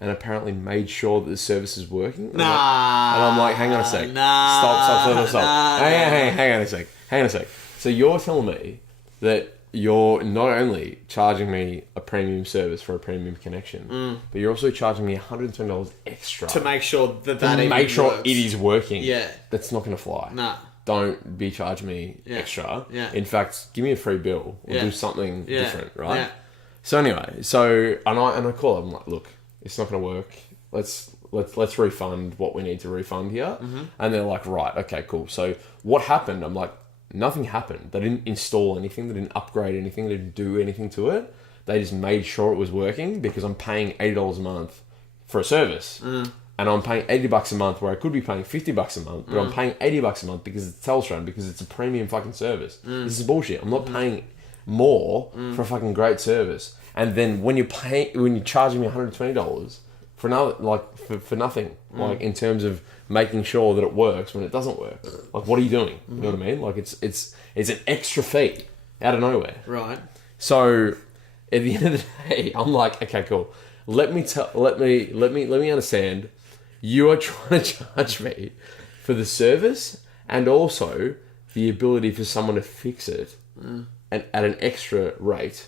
and apparently made sure that the service is working. And I'm like, hang on a sec. Stop. Hang on a sec. So you're telling me that you're not only charging me a premium service for a premium connection, but you're also charging me $120 extra to make sure that it is working. Yeah. That's not going to fly. Nah. Don't be charging me extra. Yeah. In fact, give me a free bill or do something different, right? Yeah. So anyway, and I call them, I'm like, look, it's not going to work. Let's refund what we need to refund here. And they're like, right, okay, cool. So what happened? I'm like, nothing happened. They didn't install anything. They didn't upgrade anything. They didn't do anything to it. They just made sure it was working because I'm paying $80 a month for a service. And I'm paying $80 a month where I could be paying $50 a month, but I'm paying $80 a month because it's Telstra and because it's a premium fucking service. This is bullshit. I'm not paying more for a fucking great service. And then when you're charging me $120 for another, for nothing, like in terms of making sure that it works when it doesn't work. Like, what are you doing? You know what I mean? Like, it's an extra fee out of nowhere. Right. So at the end of the day, I'm like, okay, cool. Let me understand. You are trying to charge me for the service and also the ability for someone to fix it and at an extra rate.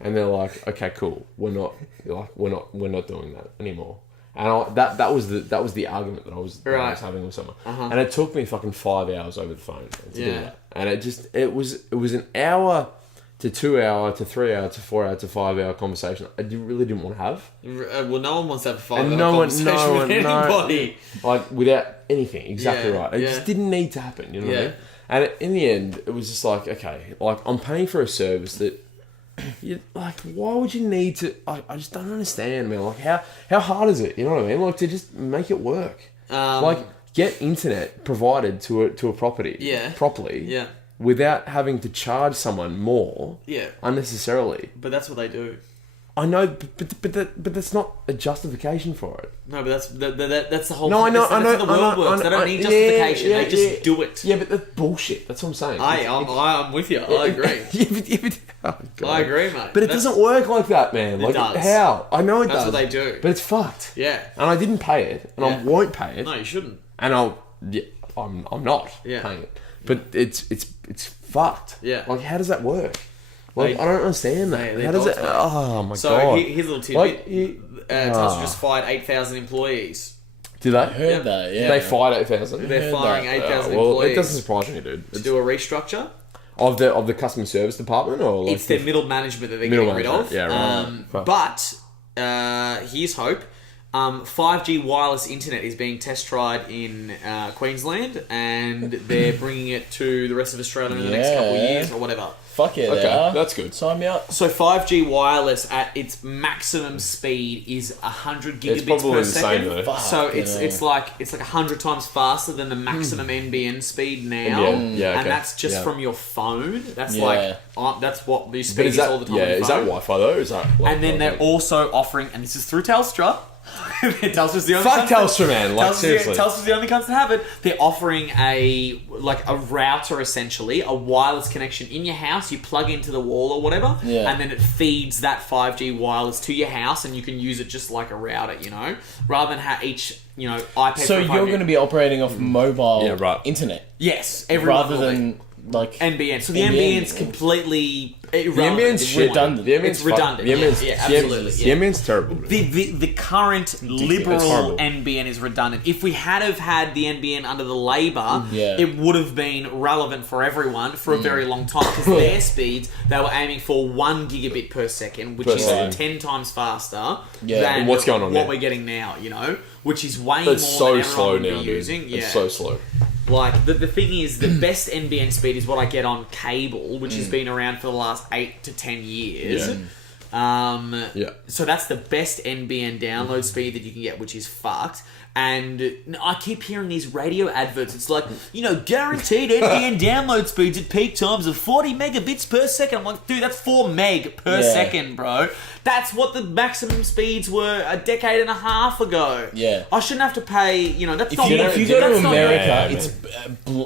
And they're like, okay, cool. We're not doing that anymore. And that was the argument that I was having with someone. And it took me fucking 5 hours over the phone to do that. And it was an hour to 2 hour to 3 hour to 4 hour to 5 hour conversation I really didn't want to have. Well, no one wants to have a 5 hour conversation with anybody. Like, without anything. Exactly right. It just didn't need to happen, you know what I mean? And in the end, it was just like, okay, like, I'm paying for a service that, why would you need to... I just don't understand, man. Like, how hard is it? You know what I mean? Like, to just make it work. Get internet provided to a property properly. Yeah. Without having to charge someone more unnecessarily. But that's what they do. I know, but that's not a justification for it. No, but that's the whole... No, I know, that's how the world works. They don't need justification. They just do it. Yeah, but that's bullshit. That's what I'm saying. I'm with you. I agree. I agree, mate. But it doesn't work like that, man. Like, it does. How? I know it does. That's what they do. But it's fucked. Yeah. And I didn't pay it, and I won't pay it. No, you shouldn't. And I'm not paying it. But it's fucked. Yeah. Like, how does that work? Like, I don't understand that. How does it? Oh my god. So here's a little tidbit. Telstra just fired 8,000 employees. Did they? I heard that. Yeah. They fired 8,000. They're firing 8,000 well, employees. it doesn't surprise me, dude. To do a restructure of the customer service department, or like it's their middle management that they're getting rid of. Yeah, right. But here's hope. 5G wireless internet is being test tried in Queensland, and they're bringing it to the rest of Australia in the next couple of years or whatever. Fuck yeah, okay, that's good. Sign me up. So 5G wireless at its maximum speed is 100 gigabits it's probably per the second. Same, though. So it's like 100 times faster than the maximum NBN speed now, and that's just from your phone. That's that's what the speed but is all the time. Yeah, on is that Wi-Fi though? Is that? And then they're also offering, and this is through Telstra. Telstra's the only fuck Telstra, man. Like, seriously. Telstra's the only cunts that have it. They're offering a router, essentially, a wireless connection in your house. You plug into the wall or whatever, and then it feeds that 5G wireless to your house, and you can use it just like a router, rather than each iPad. So you're going to be operating off mobile internet. Yes, everyone rather than like NBN. So the NBN, NBN's completely The ambient's shit. redundant. The ambient's It's redundant. Yeah, absolutely. The ambient's terrible. The current It's liberal horrible. NBN is redundant. If we had have had the NBN under the Labor, Yeah. it would have been relevant for everyone for a very long time because their speeds, they were aiming for 1 gigabit per second, which is second. 10 times faster Yeah. than And what's going on what now? we're getting now, which is way more It's so than slow everyone now, would be dude. using. Yeah. It's so slow. Like, the thing is, the best NBN speed is what I get on cable, which has been around for the last 8 to 10 years. Yeah. Yeah. So that's the best NBN download speed that you can get, which is fucked. And I keep hearing these radio adverts. It's like, guaranteed NBN download speeds at peak times of 40 megabits per second. I'm like, dude, that's 4 meg per second, bro. That's what the maximum speeds were a decade and a half ago. Yeah. I shouldn't have to pay, that's If not... you go to that's not- America, Yeah, it's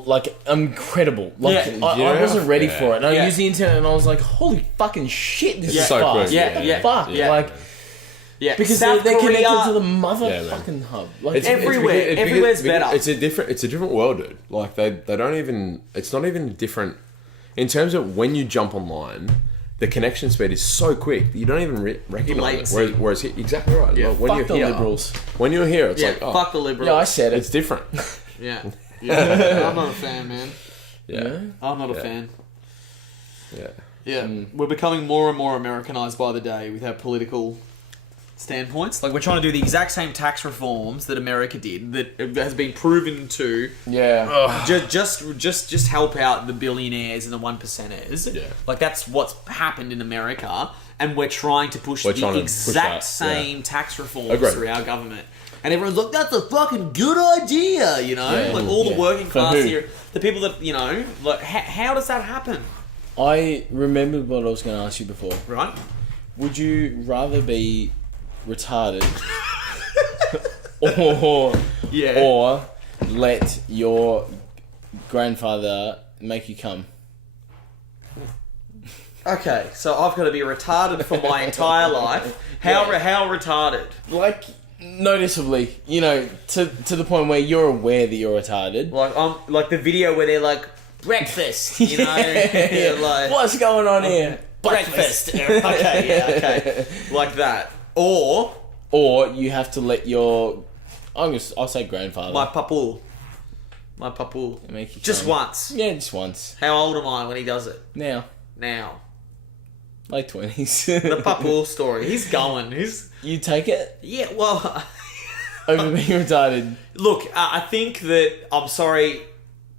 like incredible. Like Yeah. I wasn't ready Yeah. for it. And I Yeah. used the internet and I was like, "Holy fucking shit, this Yeah. is So fast!" quick. Yeah, yeah, fuck. yeah. Like Yeah, because South they're Korea, connected to the man. motherfucking hub. Like Everywhere. Everywhere's better. It's a different world, dude. Like they don't even. It's not even different in terms of when you jump online. The connection speed is so quick that you don't even recognize it. Latency. Whereas here, exactly right. Yeah. Like, when fuck you're the here, liberals. When you're here, it's Yeah, like, oh, fuck the liberals. Yeah, I said it. it's different. Yeah. I'm not a fan, man. Yeah, I'm not a Yeah. fan. yeah. Yeah. We're becoming more and more Americanized by the day with our political standpoints. Like, we're trying to do the exact same tax reforms that America did, that has been proven to Yeah. just help out the billionaires and the 1%ers. Yeah. Like, that's what's happened in America, and we're trying to push We're the trying to push exact that, same tax reforms Agreed. through our government. And everyone's like, that's a fucking good idea, Yeah. Like, all the Yeah. working For class who? here, the people that, like, how does that happen? I remembered what I was going to ask you before. Right? Would you rather be retarded or let your grandfather make you come? Okay, so I've got to be retarded for my entire life. How retarded? Like noticeably, to the point where you're aware that you're retarded. Like the video where they're like, breakfast, Yeah. like What's going on here? breakfast. Okay. Like that. Or You have to let your I'll say grandfather my papu. make you Just come. once. Yeah, just once. How old am I when he does it? Now, Now. late 20s. The papu story. He's going. You take it Yeah, well... over being retarded. Look, I think that... I'm sorry,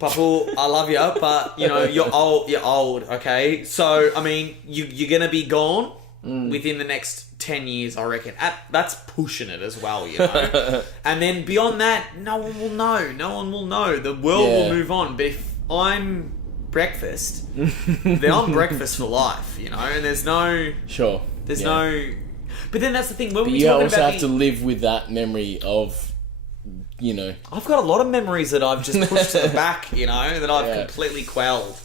papu, I love you, but, you're old, okay? So, I mean, you're going to be gone within the next 10 years, I reckon. That's pushing it as well, And then beyond that, no one will know. The world will move on. But if I'm breakfast, then I'm breakfast for life, and there's no... Sure. There's Yeah. no... But then that's the thing, when But we're you talking also about have to live with that memory of, I've got a lot of memories that I've just pushed to the back, that I've Yeah. completely quelled.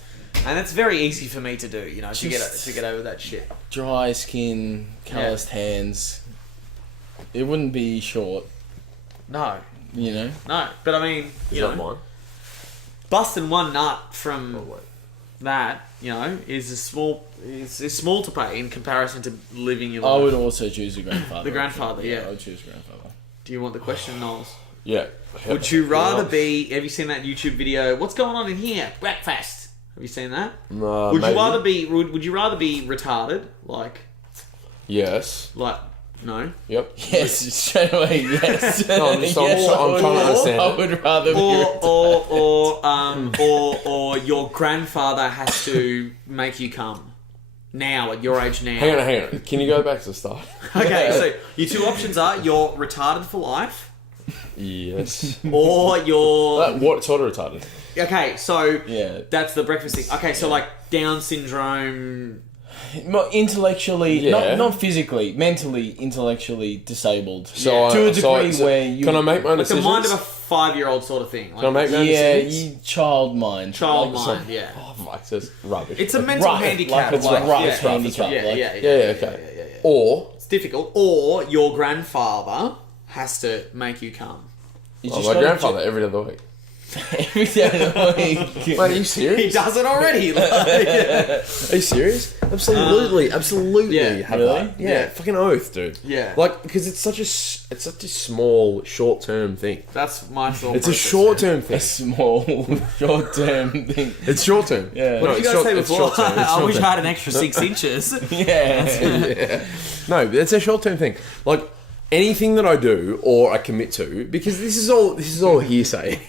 And it's very easy for me to do, to get over that shit. dry skin, calloused hands. It wouldn't be short, No. No. But I mean, Is that mine? busting one nut from that, is small to pay in comparison to living your I life. would also choose a grandfather. The grandfather, yeah. I would choose grandfather. Do you want the question, Noles? Yeah. Would you rather be... Have you seen that YouTube video? What's going on in here? Breakfast. Have you seen that? Would maybe. you rather be... Would you rather be retarded? Yes. No? Yep. Yes, straight away, yes. No, I'm trying to understand I it. would rather be Or your grandfather has to make you come. Now, at your age now. Hang on. Can you go back to the start? Okay, so your two options are you're retarded for life, Yes. or you're... What sort of retarded? Okay, so Yeah. that's the breakfast thing. Okay, so like Down syndrome... More intellectually, Yeah. not physically, mentally, intellectually disabled. So to a degree where you can I make my own Like the decisions? mind of a 5-year-old sort of thing. Can I make my own yeah, decisions? child mind. Child Like, mind, yeah. Oh, fuck, it's just rubbish. It's a mental rough, handicap. like it's rough, yeah, it's handicap. Yeah, like- yeah, yeah, okay. yeah. Or It's difficult. Or your grandfather has to make you come. You oh, just my gotta grandfather every other week. Every day of the week. Wait, are you He serious? does it already. Like, Are you serious? Absolutely, absolutely. yeah, have really? that. Yeah, Yeah. fucking oath, dude. Yeah. Like, because it's such a small, short-term thing. that's my thought. It's a process, short-term A thing. small, short-term thing. It's short-term. Yeah. What No, did you it's guys say it's before? short-term, it's I wish I short-term. had an extra 6 inches. Yeah. No, it's a short-term thing. Like anything that I do or I commit to, because this is all hearsay.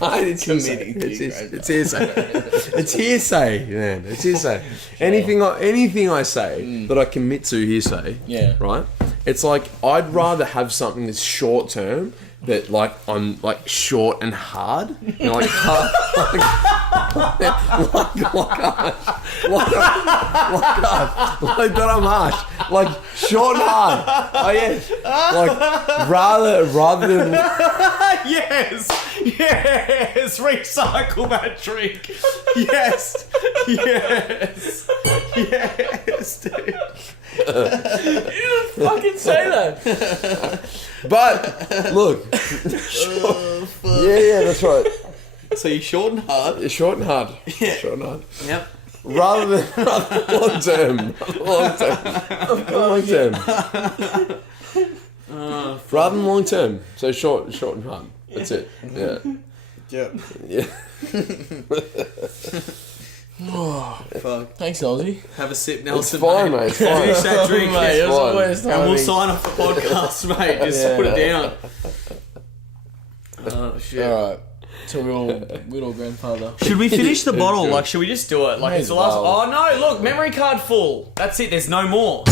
Right? It's hearsay. Committing to It's hearsay. It's hearsay, man. It's hearsay. Anything I say that I commit to hearsay. Yeah. Right. It's like I'd rather have something that's short-term. That like I'm like short and hard, you know, like hard, like that I'm harsh, like short and hard. Oh yeah, like rather than Yes, recycle that drink. Yes, dude. Fucking say that. But look, yeah, that's right. So you short and hard. It's short and hard. Yeah. Short and hard. Yep. Rather than long term. Rather than long term. So short and hard. That's it. Yeah. Yep. Yeah. Fuck. Thanks, Ozzy. Have a sip, It's Nelson. fine, mate. It's fine. Finish that drink, Mate, it was fine. the worst and we'll timing. sign off the podcast, mate. Just Yeah. put it down. Oh shit. Alright. So we're all grandfather. Should we finish the bottle? Like, should we just do it? Like, May it's the as last. well. Oh no! Look, memory card full. That's it. There's no more.